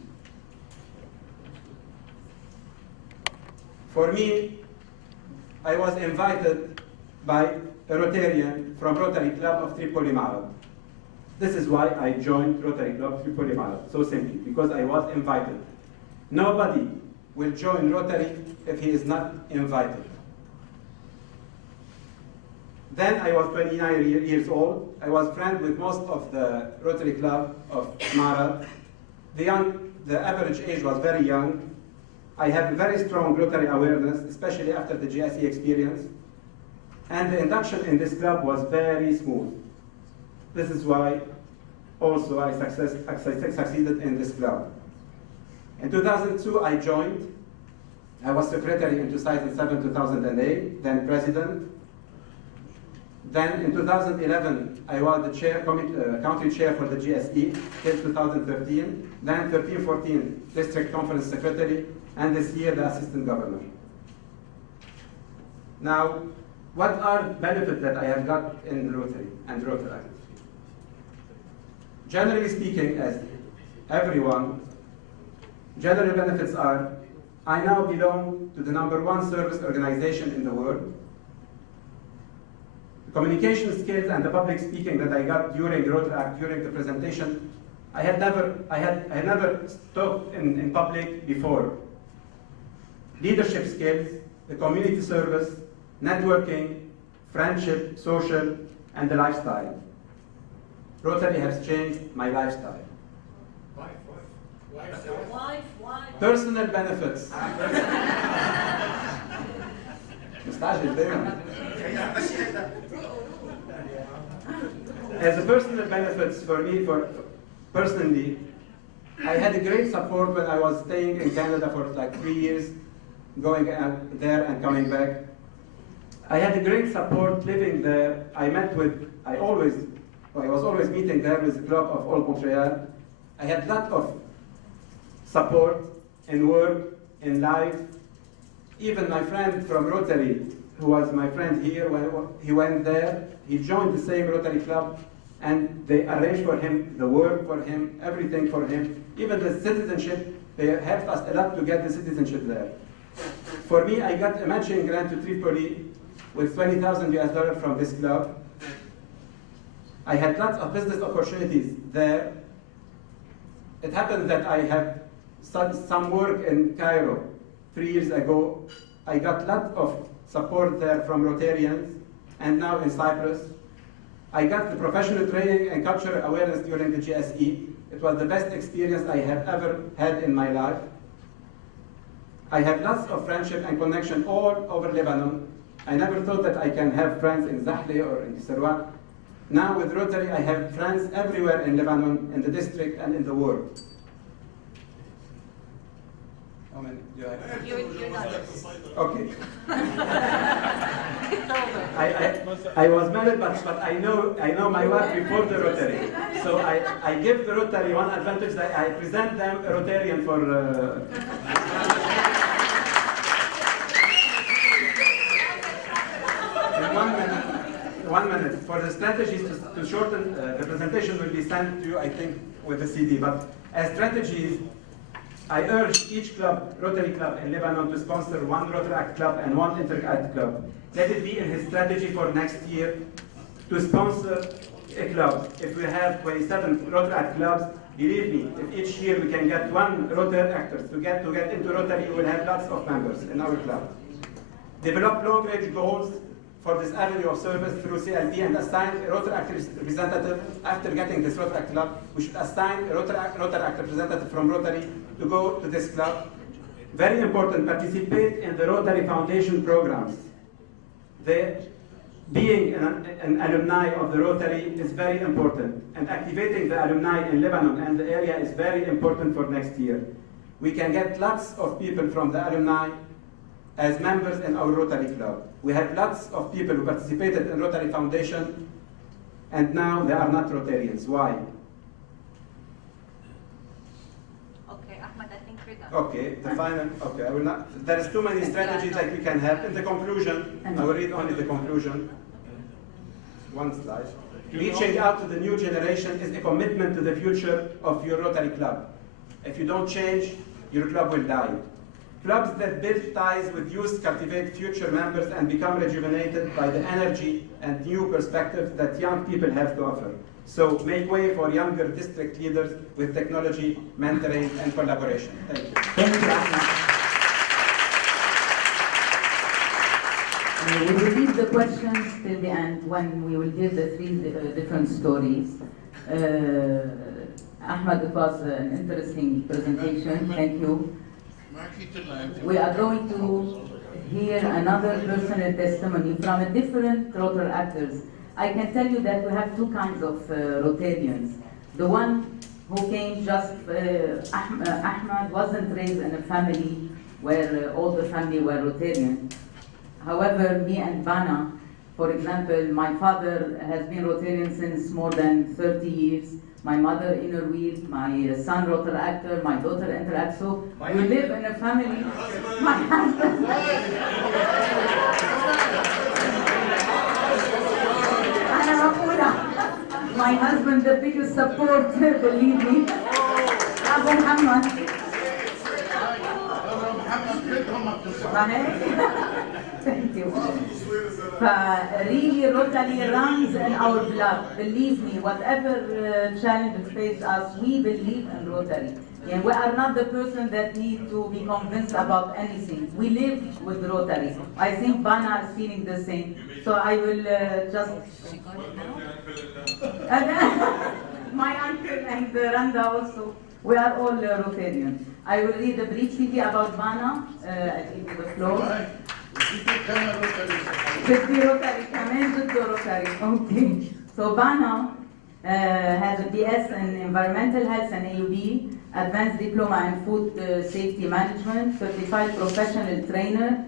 For me, I was invited by a Rotarian from Rotary Club of Tripoli Marad. This is why I joined Rotary Club Tripoli Marad, so simply, because I was invited. Nobody will join Rotary if he is not invited. Then I was 29 years old. I was friends with most of the Rotary Club of Marad. The average age was very young. I have very strong Rotary awareness, especially after the GSE experience. And the induction in this club was very smooth. This is why also I succeeded in this club. In 2002, I joined. I was secretary in 2007, 2008, then president. Then in 2011, I was the chair, country chair for the GSE till 2013. Then 13-14, district conference secretary, and this year the assistant governor. Now, what are benefits that I have got in Rotary and Rotary? Generally speaking, as everyone, general benefits are, I now belong to the #1 service organization in the world. The communication skills and the public speaking that I got during Rotary, during the presentation, I had never talked in public before. Leadership skills, the community service, networking, friendship, social, and the lifestyle. Rotary has changed my lifestyle. Personal benefits. As a personal benefits for me, personally, I had a great support when I was staying in Canada for like 3 years, going there and coming back. I had a great support living there. I was always meeting there with the Club of Old Montreal. I had a lot of support in work, in life. Even my friend from Rotary, who was my friend here, when he went there, he joined the same Rotary Club, and they arranged for him the work for him, everything for him. Even the citizenship, they helped us a lot to get the citizenship there. For me, I got a matching grant to Tripoli with $20,000 from this club. I had lots of business opportunities there. It happened that I have some work in Cairo 3 years ago. I got lots of support there from Rotarians, and now in Cyprus. I got the professional training and cultural awareness during the GSE. It was the best experience I have ever had in my life. I have lots of friendship and connection all over Lebanon. I never thought that I can have friends in Zahle or in Sarwat. Now with Rotary, I have friends everywhere in Lebanon, in the district, and in the world. How many do I have? You're not. Okay. I was married, but I know my wife before the Rotary. So I give the Rotary one advantage that I present them a Rotarian for. In 1 minute. For the strategies to shorten, the presentation will be sent to you, I think, with the CD. But as strategies, I urge each club, Rotary Club in Lebanon, to sponsor one Rotary Club and one Interact Club. Let it be in his strategy for next year to sponsor a club. If we have 27 Rotary clubs, believe me, if each year we can get one Rotary actor to get into Rotary, we will have lots of members in our club. Develop long-range goals for this avenue of service through CLP and assign a Rotary Act representative. After getting this Rotary Act club, we should assign a Rotary Act representative from Rotary to go to this club. Very important, participate in the Rotary Foundation programs. Being an alumni of the Rotary is very important, and activating the alumni in Lebanon and the area is very important for next year. We can get lots of people from the alumni as members in our Rotary Club. We have lots of people who participated in Rotary Foundation, and now they are not Rotarians. Why? Okay, Ahmed, I think we're done. Okay, the final, okay, I will not, there is too many strategies that we can have. In the conclusion, I will read only the conclusion. One slide. Reaching out to the new generation is a commitment to the future of your Rotary Club. If you don't change, your club will die. Clubs that build ties with youth cultivate future members and become rejuvenated by the energy and new perspectives that young people have to offer. So make way for younger district leaders with technology, mentoring, and collaboration. Thank you. Thank you, Ahmed. We will leave the questions till the end when we will give the three different stories. Ahmed, it was an interesting presentation. Thank you. We are going to hear another personal testimony from a different Rotary actors. I can tell you that we have two kinds of Rotarians. The one who came just, Ahmed wasn't raised in a family where all the family were Rotarian. However, me and Bana, for example, my father has been Rotarian since more than 30 years. My mother inner wheel, my son Rotary actor, my daughter interact. So we live in a family. My husband. My husband, the biggest supporter, believe me. Abu Muhammad. Thank you. Really, Rotary runs in our blood. Believe me, whatever challenge faces us, we believe in Rotary. And we are not the person that need to be convinced about anything. We live with Rotary. I think Bana is feeling the same. So I will just... My uncle and Randa also. We are all Rotarian. I will read a brief CV about Bana. I give you the floor. Okay. So Bana has a BS in Environmental Health and AUB, Advanced Diploma in Food Safety Management, Certified Professional Trainer.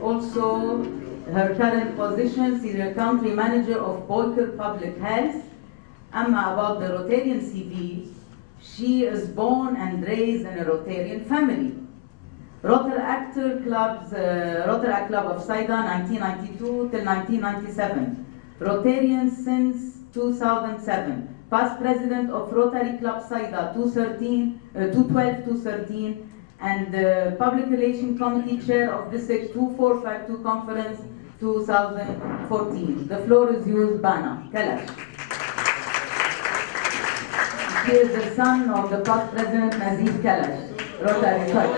Also, her current position, Senior Country Manager of Boyker Public Health. About the Rotarian CV, she is born and raised in a Rotarian family. Rotary Actor Clubs, Rotary Club of Saida, 1992 till 1997. Rotarian since 2007. Past President of Rotary Club Saida, 2012-2013, and Public Relations Committee Chair of District 2452 Conference, 2014. The floor is yours, Bana. Kalash. He is the son of the past President Nazif Kalash, Rotary Club.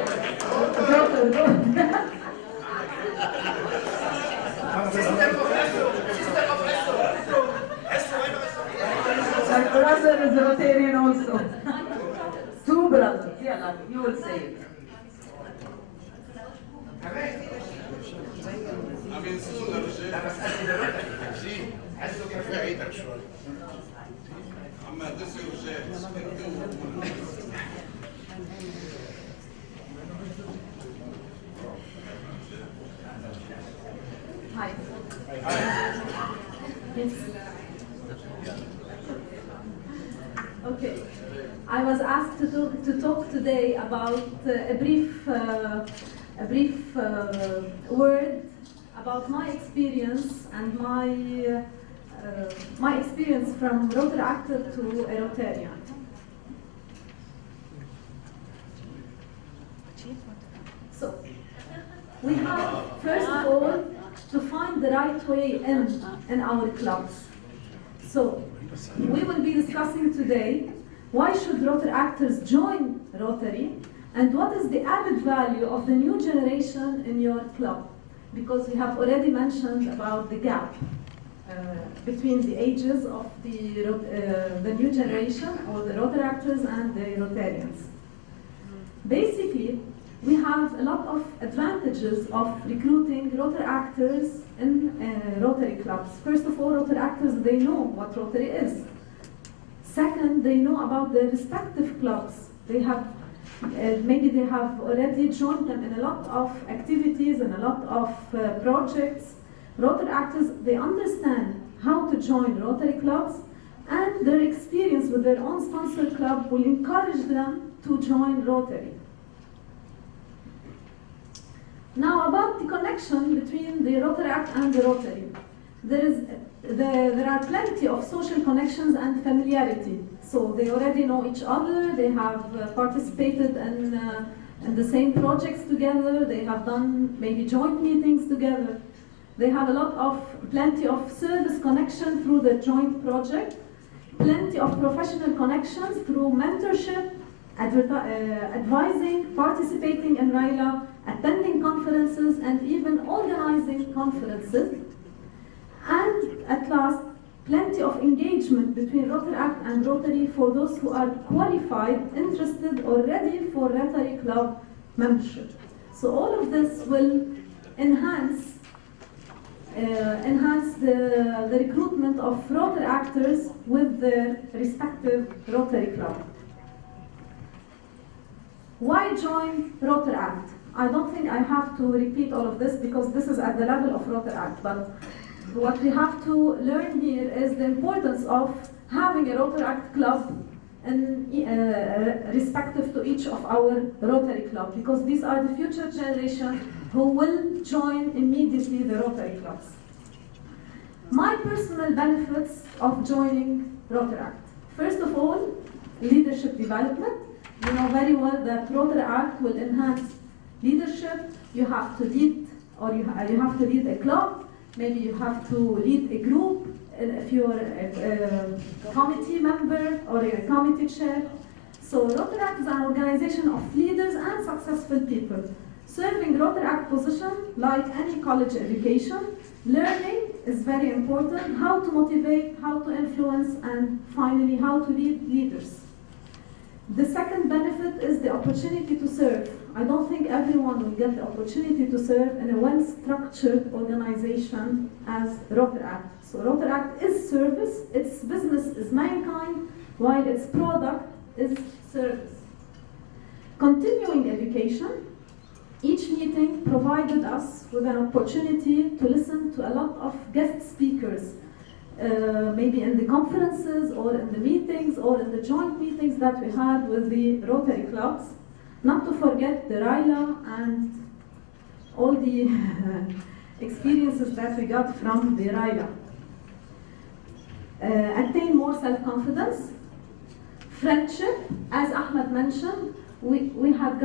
My brother is Rotarian also. Two brothers, yeah, you will say it. Hi. Yes. Okay. I was asked to talk today about a brief word about my experience and my experience from Rotary actor to a Rotarian. So, we have, first of all, to find the right way in our clubs. So, we will be discussing today why should Rotary actors join Rotary and what is the added value of the new generation in your club? Because we have already mentioned about the gap between the ages of the new generation or the Rotary actors and the Rotarians. Basically, we have a lot of advantages of recruiting Rotary actors in Rotary clubs. First of all, Rotary actors, they know what Rotary is. Second, they know about their respective clubs. They have maybe they have already joined them in a lot of activities and a lot of projects. Rotary actors, they understand how to join Rotary clubs, and their experience with their own sponsored club will encourage them to join Rotary. Now about the connection between the Rotary Act and the Rotary. There are plenty of social connections and familiarity. So they already know each other, they have participated in the same projects together, they have done maybe joint meetings together. They have plenty of service connection through the joint project, plenty of professional connections through mentorship, advising, participating in RILA, attending conferences, and even organizing conferences. And at last, plenty of engagement between Rotary Act and Rotary for those who are qualified, interested, or ready for Rotary Club membership. So all of this will enhance the recruitment of Rotary actors with their respective Rotary Club. Why join Rotary Act? I don't think I have to repeat all of this because this is at the level of Rotary Act, but what we have to learn here is the importance of having a Rotary Act club and respective to each of our Rotary club, because these are the future generation who will join immediately the Rotary clubs. My personal benefits of joining Rotary Act. First of all, leadership development. You know very well that Rotary Act will enhance leadership. You have to lead, or you have to lead a club. Maybe you have to lead a group if you're a committee member or a committee chair. So Rotary Act is an organization of leaders and successful people. Serving Rotary Act position, like any college education, learning is very important, how to motivate, how to influence, and finally how to lead leaders. The second benefit is the opportunity to serve. I don't think everyone will get the opportunity to serve in a well-structured organization as Rotary Act. So Rotary Act is service, its business is mankind, while its product is service. Continuing education. Each meeting provided us with an opportunity to listen to a lot of guest speakers, maybe in the conferences or in the meetings or in the joint meetings that we had with the Rotary clubs. Not to forget the RILA and all the experiences that we got from the RILA. Attain more self-confidence. Friendship, as Ahmed mentioned, we had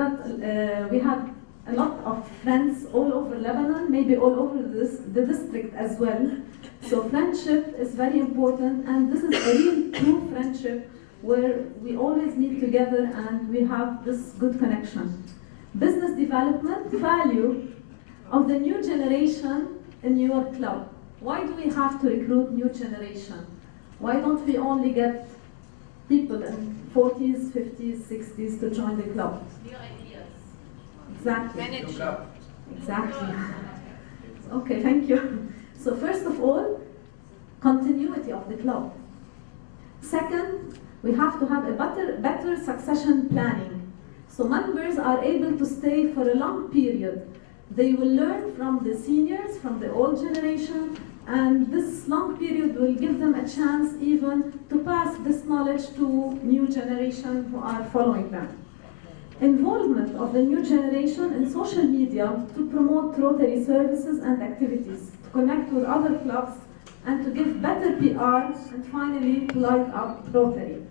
a lot of friends all over Lebanon, maybe all over the district as well. So friendship is very important, and this is a real true friendship where we always meet together and we have this good connection. Business development, value of the new generation in your club. Why do we have to recruit new generation? Why don't we only get people in 40s, 50s, 60s to join the club? New ideas. Exactly. Energy. Exactly. Okay, thank you. So first of all, continuity of the club. Second, we have to have a better succession planning. So members are able to stay for a long period. They will learn from the seniors, from the old generation, and this long period will give them a chance even to pass this knowledge to new generation who are following them. Involvement of the new generation in social media to promote Rotary services and activities, to connect with other clubs, and to give better PR, and finally to light up Rotary.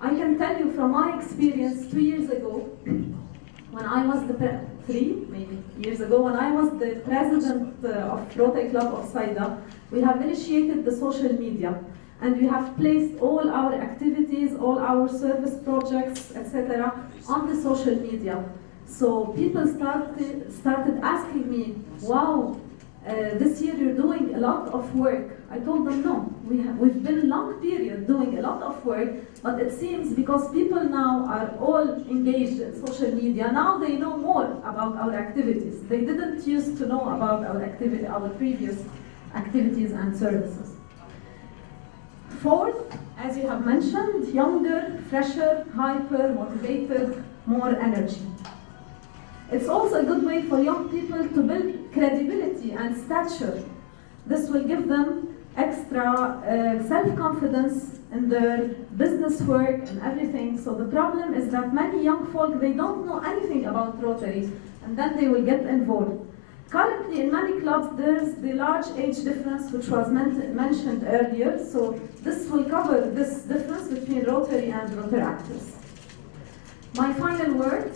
I can tell you from my experience 2 years ago, when I was maybe years ago, when I was the president of Rotary Club of Saida, we have initiated the social media, and we have placed all our activities, all our service projects, etc., on the social media. So people started asking me, wow, this year you're doing a lot of work. I told them no, we've been a long period doing a lot of work, but it seems because people now are all engaged in social media, now they know more about our activities. They didn't used to know about our previous activities and services. Fourth, as you have mentioned, younger, fresher, hyper, motivated more energy. It's also a good way for young people to build credibility and stature. This will give them extra self-confidence in their business work and everything. So the problem is that many young folk, they don't know anything about Rotary, and then they will get involved. Currently, in many clubs, there's the large age difference, which was mentioned earlier. So this will cover this difference between Rotary and Rotaractors. My final word: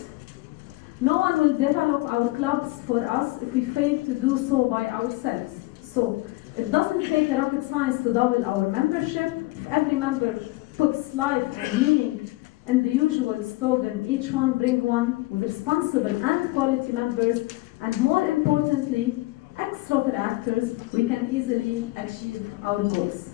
no one will develop our clubs for us if we fail to do so by ourselves. So it doesn't take rocket science to double our membership. If every member puts life and meaning in the usual slogan, each one bring one, with responsible and quality members, and more importantly, ex-Rotaractors, we can easily achieve our goals.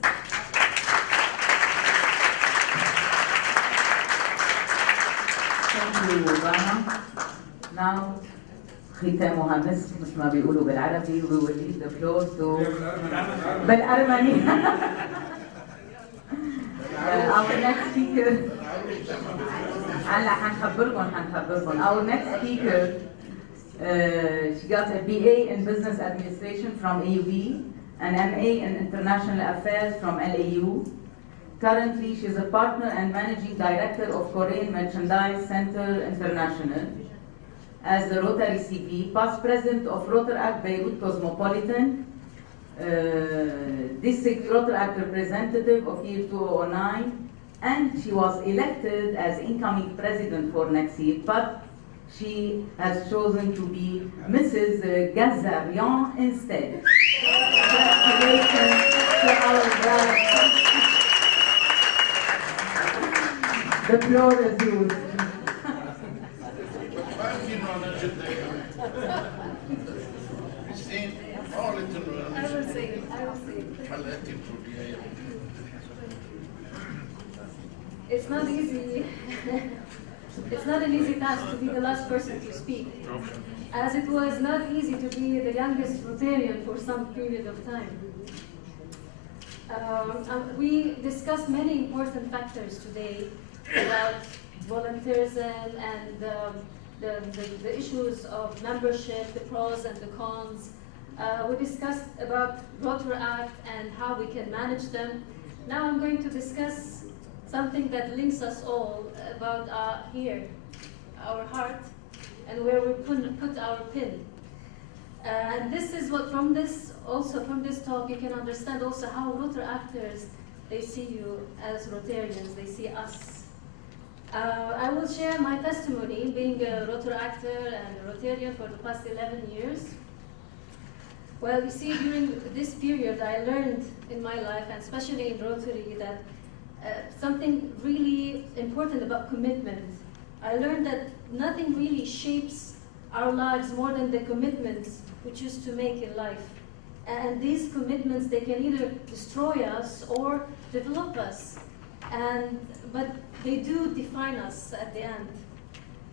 Thank you, Rana. Now, ختامها مسك مثل ما بيقولوا بالعربي. We will leave the floor to بالأرمني. Our next speaker. هلا حنخبركم. Our next speaker, she got a BA in Business Administration from AUB, an MA in International Affairs from LAU. Currently, she is a partner and managing director of Korean Merchandise Center International. As the Rotary CP, past president of Rotaract Beirut Cosmopolitan, district Rotaract representative of year 2009, and she was elected as incoming president for next year, but she has chosen to be Mrs. Gazarian instead. Congratulations to our bride. The floor is yours. It's not easy. It's not an easy task to be the last person to speak, as it was not easy to be the youngest Rotarian for some period of time. We discussed many important factors today about volunteerism and the issues of membership, the pros and the cons. We discussed about Rotaract and how we can manage them. Now I'm going to discuss something that links us all about here, our heart, and where we put our pin. And this is what, from this talk, you can understand also how Rotaractors, they see you as Rotarians, they see us. I will share my testimony, being a Rotaractor and a Rotarian for the past 11 years. Well, you see, during this period, I learned in my life, and especially in Rotary, that something really important about commitment. I learned that nothing really shapes our lives more than the commitments we choose to make in life. And these commitments, they can either destroy us or develop us. But they do define us at the end.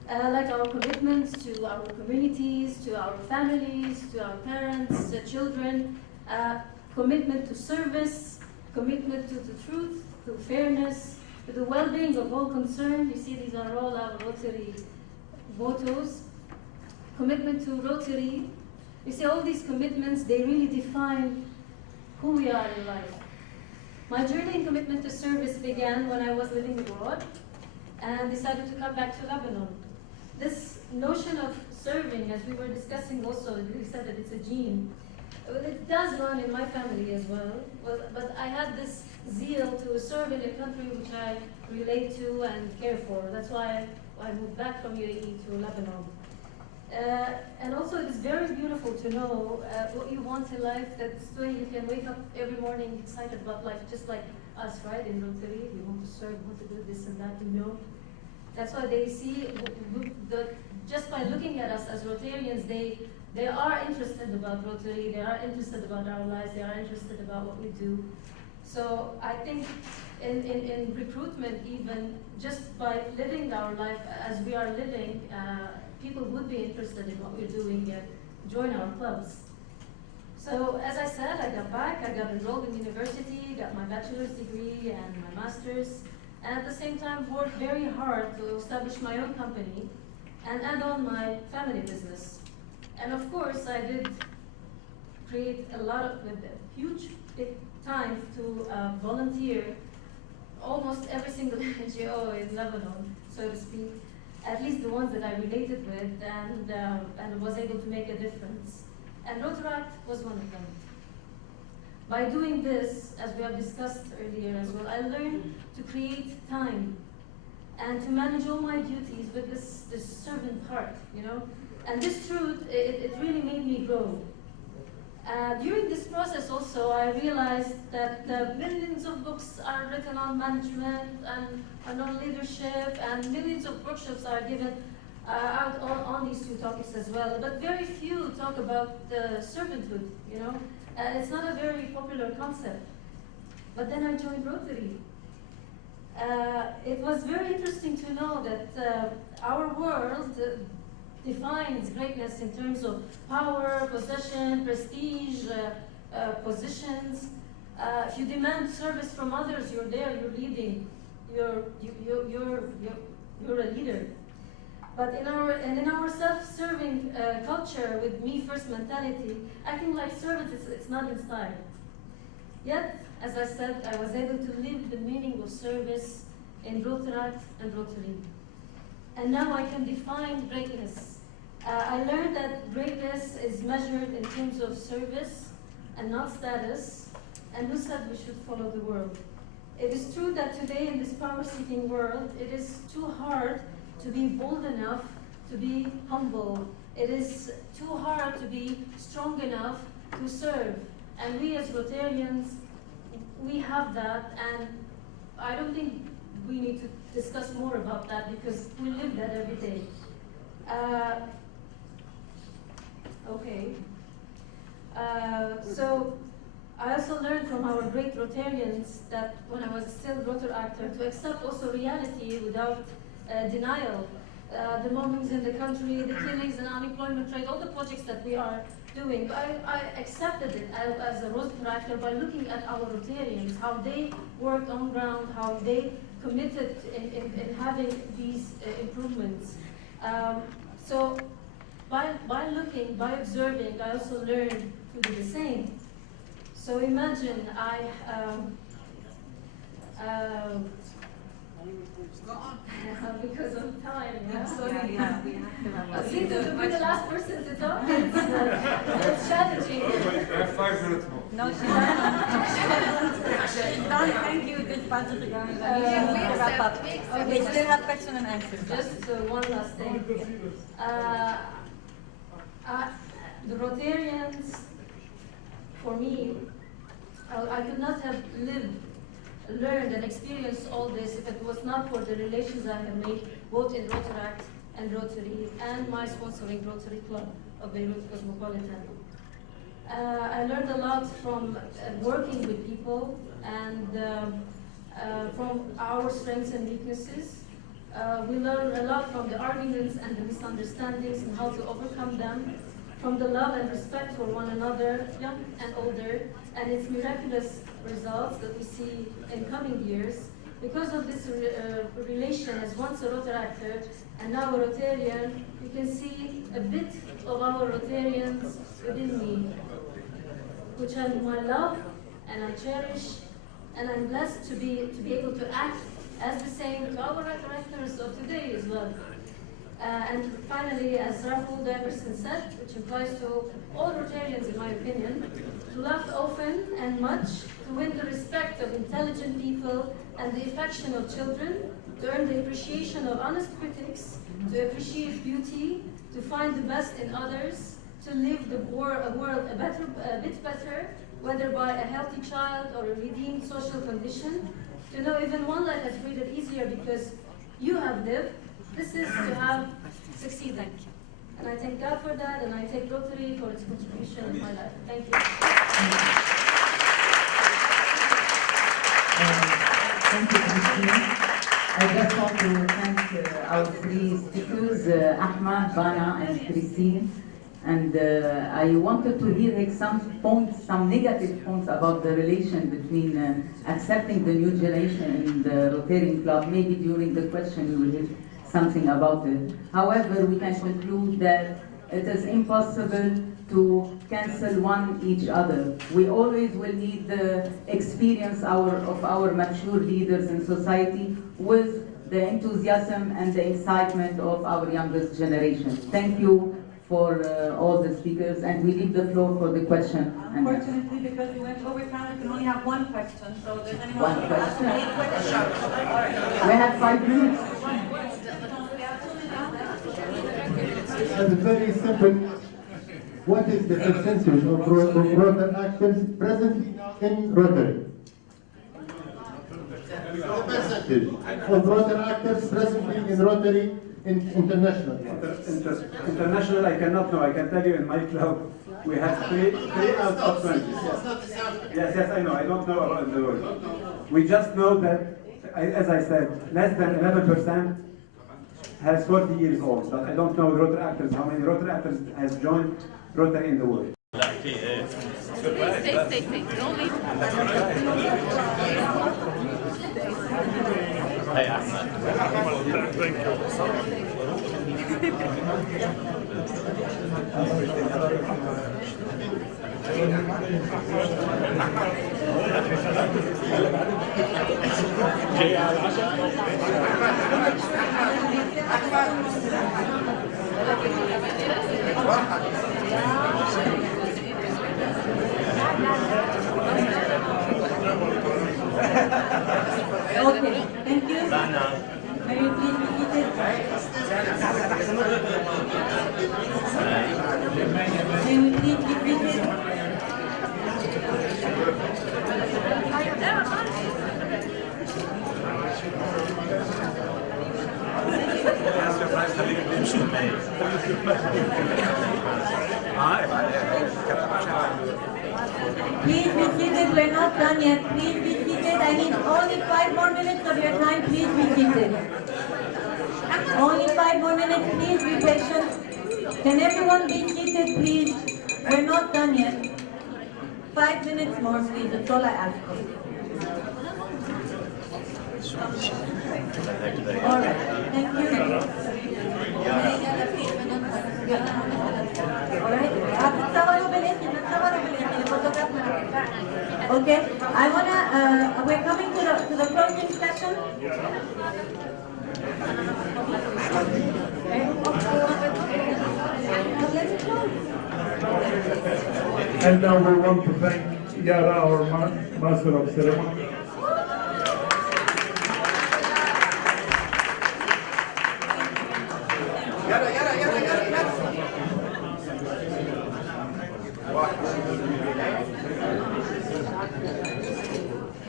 Like our commitments to our communities, to our families, to our parents, children, commitment to service, commitment to the truth, to fairness, to the well-being of all concerned. You see, these are all our Rotary mottos. Commitment to Rotary. You see, all these commitments, they really define who we are in life. My journey in commitment to service began when I was living abroad and decided to come back to Lebanon. This notion of serving, as we were discussing also, we said that it's a gene. Well, it does run in my family as well, but I had this zeal to serve in a country which I relate to and care for. That's why I moved back from UAE to Lebanon. And also, it is very beautiful to know what you want in life. That's why you can wake up every morning excited about life, just like us, right? In Rotary, we want to serve, we want to do this and that, you know. That's why they see, just by looking at us as Rotarians, they are interested about Rotary, they are interested about our lives, they are interested about what we do. So I think in recruitment, even just by living our life as we are living, people would be interested in what we're doing and join our clubs. So as I said, I got back, I got enrolled in university, got my bachelor's degree and my master's. and at the same time worked very hard to establish my own company and add on my family business. And of course, I did create a lot of huge big time to volunteer almost every single NGO in Lebanon, so to speak, at least the ones that I related with and was able to make a difference. And Rotary was one of them. By doing this, as we have discussed earlier as well, I learned to create time and to manage all my duties with this servant heart, you know? And this truth, it really made me grow. During this process also, I realized that millions of books are written on management and on leadership, and millions of workshops are given out on these two topics as well. But very few talk about servanthood, you know? It's not a very popular concept. But then I joined Rotary. It was very interesting to know that our world defines greatness in terms of power, possession, prestige, positions. If you demand service from others, you're there, you're leading, you're a leader. But in our self-serving culture with me-first mentality, acting like servants, it's not in style. Yet, as I said, I was able to live the meaning of service in Rotary and Rotary. And now I can define greatness. I learned that greatness is measured in terms of service and not status, and who said we should follow the world? It is true that today in this power-seeking world, it is too hard to be bold enough to be humble. It is too hard to be strong enough to serve. And we as Rotarians, we have that, and I don't think we need to discuss more about that because we live that every day. Okay. So I also learned from our great Rotarians that when I was still Rotary actor to accept also reality without denial. The bombings in the country, the killings and unemployment rate, all the projects that we are doing. I accepted it as a Rotary actor by looking at our Rotarians, how they worked on ground, how they committed in having these improvements. So by looking, by observing, I also learned to do the same. So imagine because of time, yeah? Sorry. I seem to be the last person to talk. It's challenging. I have 5 minutes more. No, she's done. Thank you. This part of the wrap up. We still have question and answer. Just one last thing. The Rotarians, for me, I could not have learned and experienced all this if it was not for the relations I have made both in Rotary and Rotary and my sponsoring Rotary Club of Beirut Cosmopolitan. I learned a lot from working with people and from our strengths and weaknesses. We learned a lot from the arguments and the misunderstandings and how to overcome them, from the love and respect for one another, young and older, and its miraculous results that we see in coming years. Because of this relation as once a Rotary actor and now a Rotarian, you can see a bit of our Rotarians within me, which I love and I cherish, and I'm blessed to be able to act as the same to our actors of today as well. And finally, as Rahul Daverson said, which applies to all Rotarians in my opinion, to laugh often and much, to win the respect of intelligent people and the affection of children, to earn the appreciation of honest critics, to appreciate beauty, to find the best in others, to live a world a bit better, whether by a healthy child or a redeemed social condition, to know even one life has made it easier because you have lived. This is to have succeeded. And I thank God for that, and I thank Rotary for its contribution in my life. Thank you. Thank you, Christine. I just want to thank our three speakers, Ahmad, Bana, and Christine, And I wanted to hear like, some points, some negative points about the relation between accepting the new generation in the Rotarian Club. Maybe during the question we will hear something about it. However, we can conclude that it is impossible to cancel one each other. We always will need the experience of our mature leaders in society with the enthusiasm and the excitement of our youngest generation. Thank you for all the speakers, and we leave the floor for the question. Unfortunately, because we went over time, we can only have one question, so does anyone One want to ask question. any questions? We have 5 minutes. A very simple. What is the percentage of Rotary actors present in Rotary? The percentage of Rotary actors presently in Rotary international. International, I cannot know. I can tell you in my club, we have three out of 20. Yes, I know. I don't know about the world. We just know that, as I said, less than 11% has 40 years old. But I don't know Rotary actors, how many Rotary actors has joined Rotary in the world. Stay. Don't leave. Hey, Ahmed. Thank Okay, thank you. May you please be seated? May you please be seated? Please be seated, we're not done yet. Please be seated. I need only 5 more minutes of your time. Please be seated. Only 5 more minutes. Please be patient. Can everyone be seated, please? We're not done yet. 5 minutes more, please. That's all I ask for. All right. Thank you. All right. Okay. I wanna. We're coming to the closing session. And now we want to thank Yara, our master of ceremony.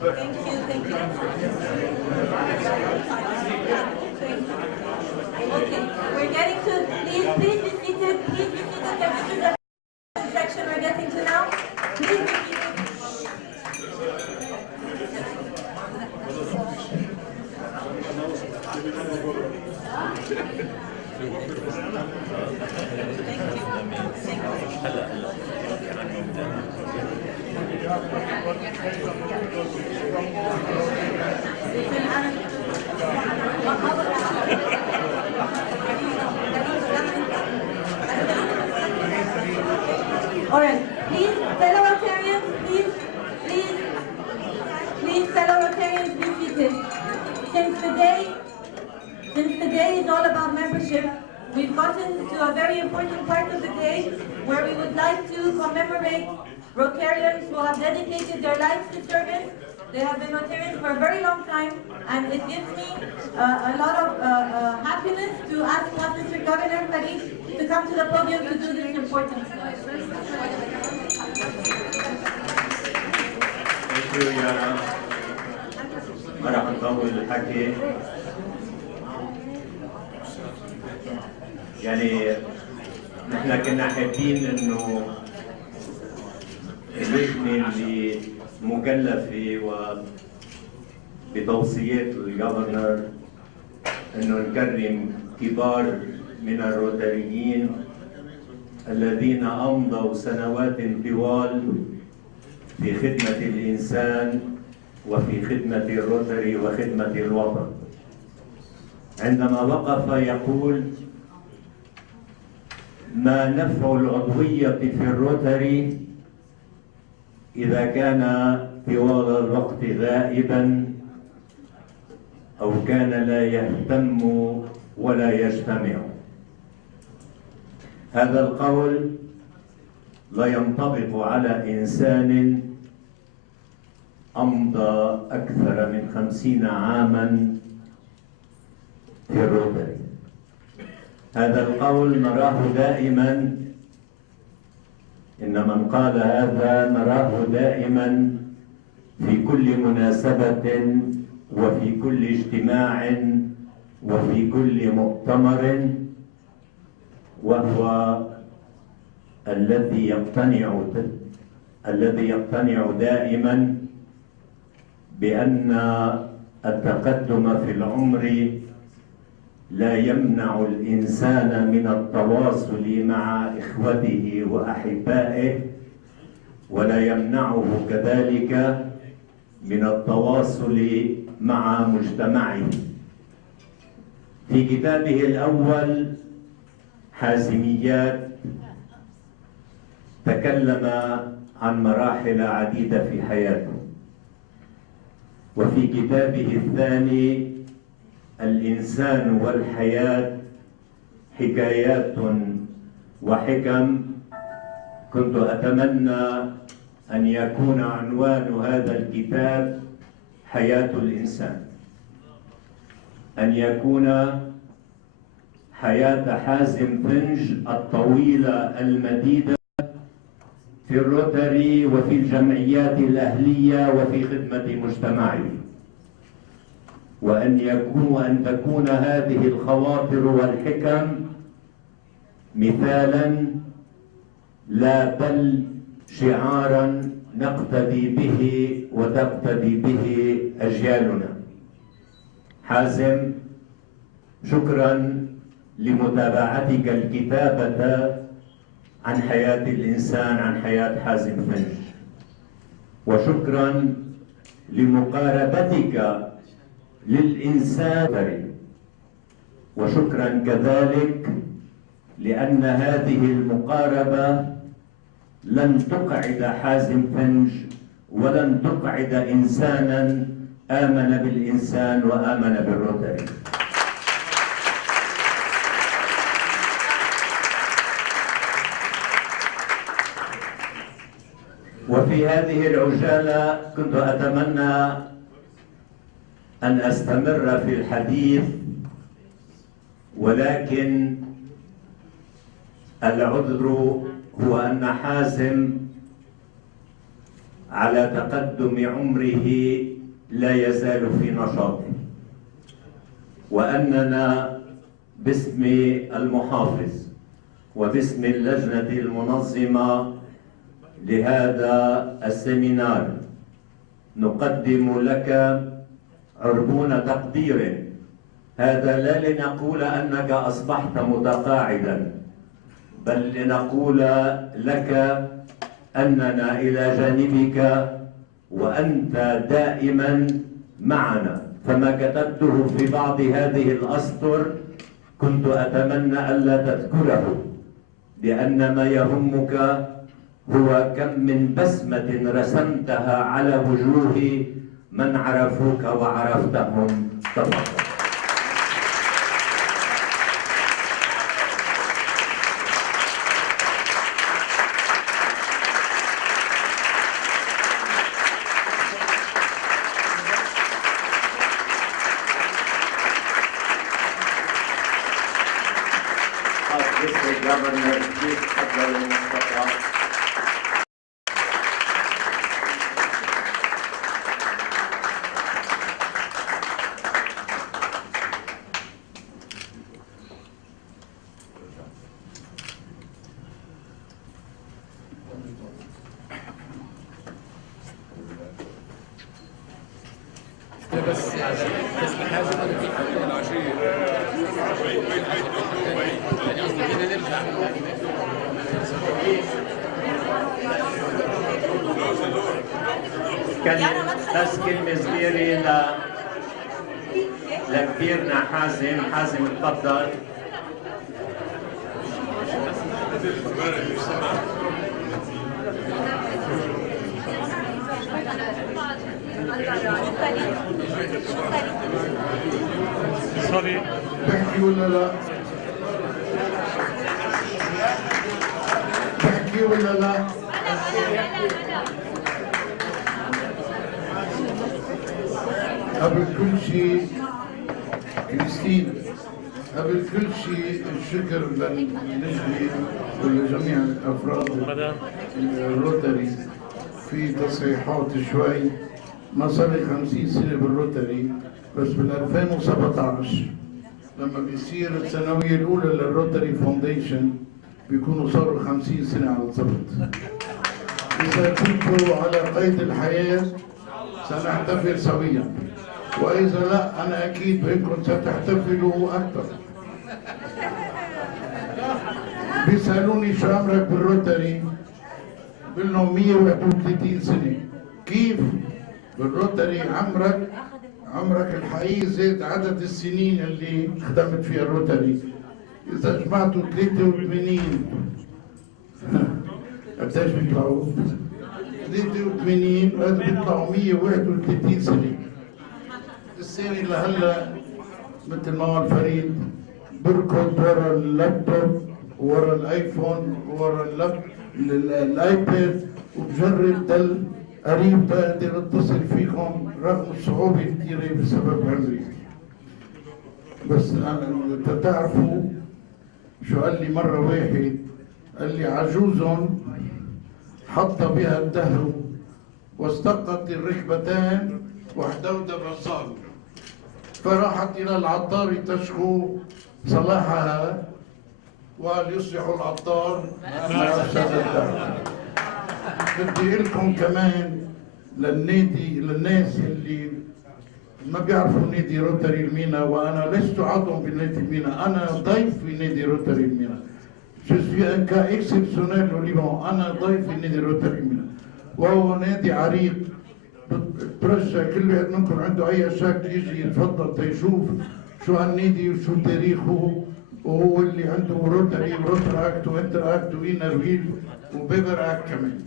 Thank you. Okay, we're getting to, please be seated, please be seated, this is the section we're getting to now. Please be seated. All right, please, fellow Rotarians, please, fellow Rotarians, be seated. Since the day is all about membership, we've gotten to a very important part of the day where we would like to commemorate Rotarians who have dedicated their lives to service. They have been Rotarians for a very long time, and it gives me a lot of happiness to ask Mr. Governor Farid to come to the podium to do this important stuff. Thank you, Yara. ما راح نطول الحكي. يعني نحن كنا حابين انه اللجنه اللي مكلفه بتوصيات الجفرنر انه نكرم كبار من الروتاريين الذين أمضوا سنوات طوال في خدمة الإنسان وفي خدمة الروتري وخدمة الوطن. عندما وقف يقول: ما نفع العضوية في الروتري إذا كان طوال الوقت غائبا أو كان لا يهتم ولا يجتمع. هذا القول لا ينطبق على إنسان أمضى أكثر من 50 عاما في الروتري. هذا القول نراه دائما، إن من قال هذا نراه دائما في كل مناسبة وفي كل اجتماع وفي كل مؤتمر، وهو الذي يقتنع دائما بأن التقدم في العمر لا يمنع الإنسان من التواصل مع إخوته وأحبائه، ولا يمنعه كذلك من التواصل مع مجتمعه. في كتابه الأول حازميات تكلم عن مراحل عديدة في حياته، وفي كتابه الثاني الإنسان والحياة حكايات وحكم كنت أتمنى أن يكون عنوان هذا الكتاب حياة الإنسان، أن يكون حياة حازم فنج الطويلة المديدة في الروتري وفي الجمعيات الأهلية وفي خدمة مجتمعه، وأن تكون هذه الخواطر والحكم مثالا لا بل شعارا نقتدي به وتقتدي به أجيالنا. حازم، شكرا لمتابعتك الكتابة عن حياة الإنسان، عن حياة حازم فنج، وشكرا لمقاربتك للإنسان، وشكرا كذلك لأن هذه المقاربة لن تقعد حازم فنج ولن تقعد إنسانا آمن بالإنسان وآمن بالروتري. وفي هذه العجالة كنت أتمنى أن أستمر في الحديث، ولكن العذر هو أن حازم على تقدم عمره لا يزال في نشاطه، وأننا باسم المحافظ وباسم اللجنة المنظمة لهذا السيمينار نقدم لك عربون تقدير. هذا لا لنقول أنك أصبحت متقاعدا، بل لنقول لك أننا إلى جانبك وأنت دائما معنا. فما كتبته في بعض هذه الأسطر كنت أتمنى ألا تذكره، لأن ما يهمك هو كم من بسمة رسمتها على وجوه من عرفوك وعرفتهم. تفضل. Governor, please تفضل المستقبل. بس كلمة صغيرة لكبيرنا حازم. حازم اتفضل. سوري. بحكي ولا لا؟ بحكي ولا لا؟ قبل كل شيء كريستين، قبل كل شيء الشكر للنجمة ولجميع الأفراد الروتري. في تصحيحات شوي، ما صار لي 50 سنة بالروتري، بس بال 2017 لما بيصير السنوية الأولى للروتري فاونديشن بيكونوا صاروا 50 سنة على الضبط. إذا كنتوا على قيد الحياة سنحتفل سويا، وإذا لا أنا أكيد بأنكم ستحتفلوا أكثر. بيسألوني شو عمرك بالروتري؟ بقول لهم 131 سنة. كيف؟ بالروتري عمرك الحقيقي زاد عدد السنين اللي خدمت فيها الروتري. إذا جمعتوا 83 قديش بيطلعوا؟ 83 وهذا بيطلعوا 131 سنة. السنة لهلا مثل ما قال فريد بركض ورا اللابتوب ورا الايفون ورا الايباد وبجرب ضل قريب بقدر اتصل فيكم رغم الصعوبة كثيرة بسبب عمري. بس تعرفوا شو قال لي مرة واحد؟ قال لي عجوز حط بها الدهر واستقت الركبتان واحدودب الظهر، فراحت إلى العطار تشكو صلاحها وقال يصلح العطار ما أفسد الدهر. بدي لكم كمان للناس اللي ما بيعرفوا نادي روتري المينا، وأنا لست عضو بنادي المينا، أنا ضيف في نادي روتري المينا. Je suis un cas exceptionnel au Liban. أنا ضيف في نادي روتري المينا، وهو نادي عريق. برجع كل واحد منكم عنده أي شك يجي يتفضل تيشوف شو هالنادي وشو تاريخه، وهو اللي عنده روتري وروتر أكت وإنتر أكت وإنر ويل وبيبر أكت كمان.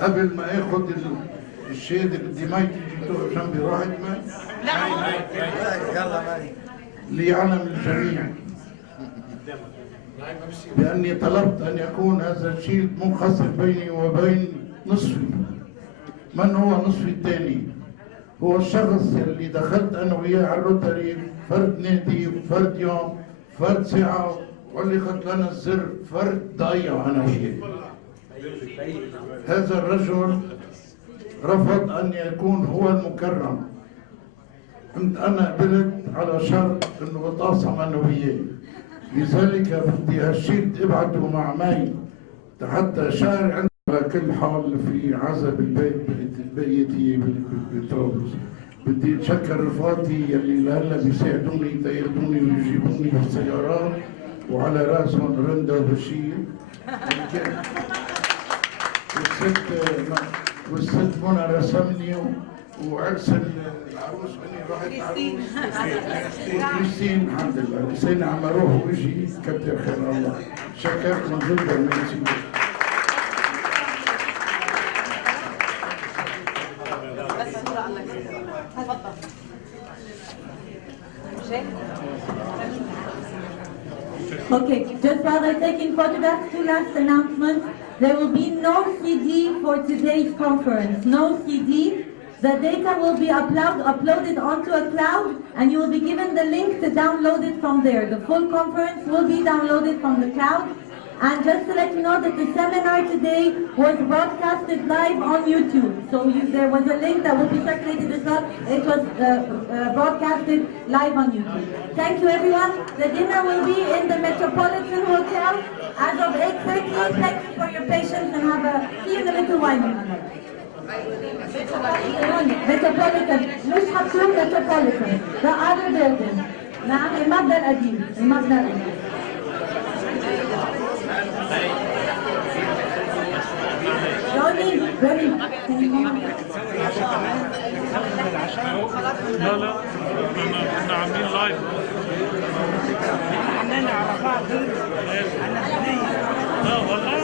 قبل ما آخذ الشهادة بدي ماي تيجي تقف جنبي. راحت ماي؟ يلا ماي. ليعلم الجميع بأني طلبت أن يكون هذا الشيء منخصر بيني وبين نصفي. من هو نصفي الثاني؟ هو الشخص اللي دخلت أنا وياه على الروتري، فرد نادي، فرد يوم، فرد ساعة، واللي خد لنا الزر فرد ضيع أنا وياه. هذا الرجل رفض أن يكون هو المكرم. أنا قبلت على شرط إنه بتقاسم أنا وياه، لذلك بدي هالشيء ابعته مع مي حتى شهر. عند على كل حال في عزب البيت بقيتي بطرابلس. بدي اتشكر رفقاتي يلي لهلا بيساعدوني تياخدوني ويجيبوني بالسيارات، وعلى راسهم رندا وبشير والست منى رسمني، وعرس العروس مني راحت عروس كريستين. الحمد لله لساني عم اروح واجي، كتر خير الله. شكركم جدا من سيدي. Okay, just while they're taking photographs, two last announcements. There will be no CD for today's conference, no CD. The data will be uploaded onto a cloud, and you will be given the link to download it from there. The full conference will be downloaded from the cloud. And just to let you know that the seminar today was broadcasted live on YouTube. So there was a link that will be circulated as well. It was broadcasted live on YouTube. Thank you, everyone. The dinner will be in the Metropolitan Hotel as of 8:30. Thank you for your patience, and see you in a little while. Metropolitan, مش هتكون Metropolitan. The other building. نعم، المبنى القديم. لا لا احنا عاملين لايف. عاملين على بعض. اه والله.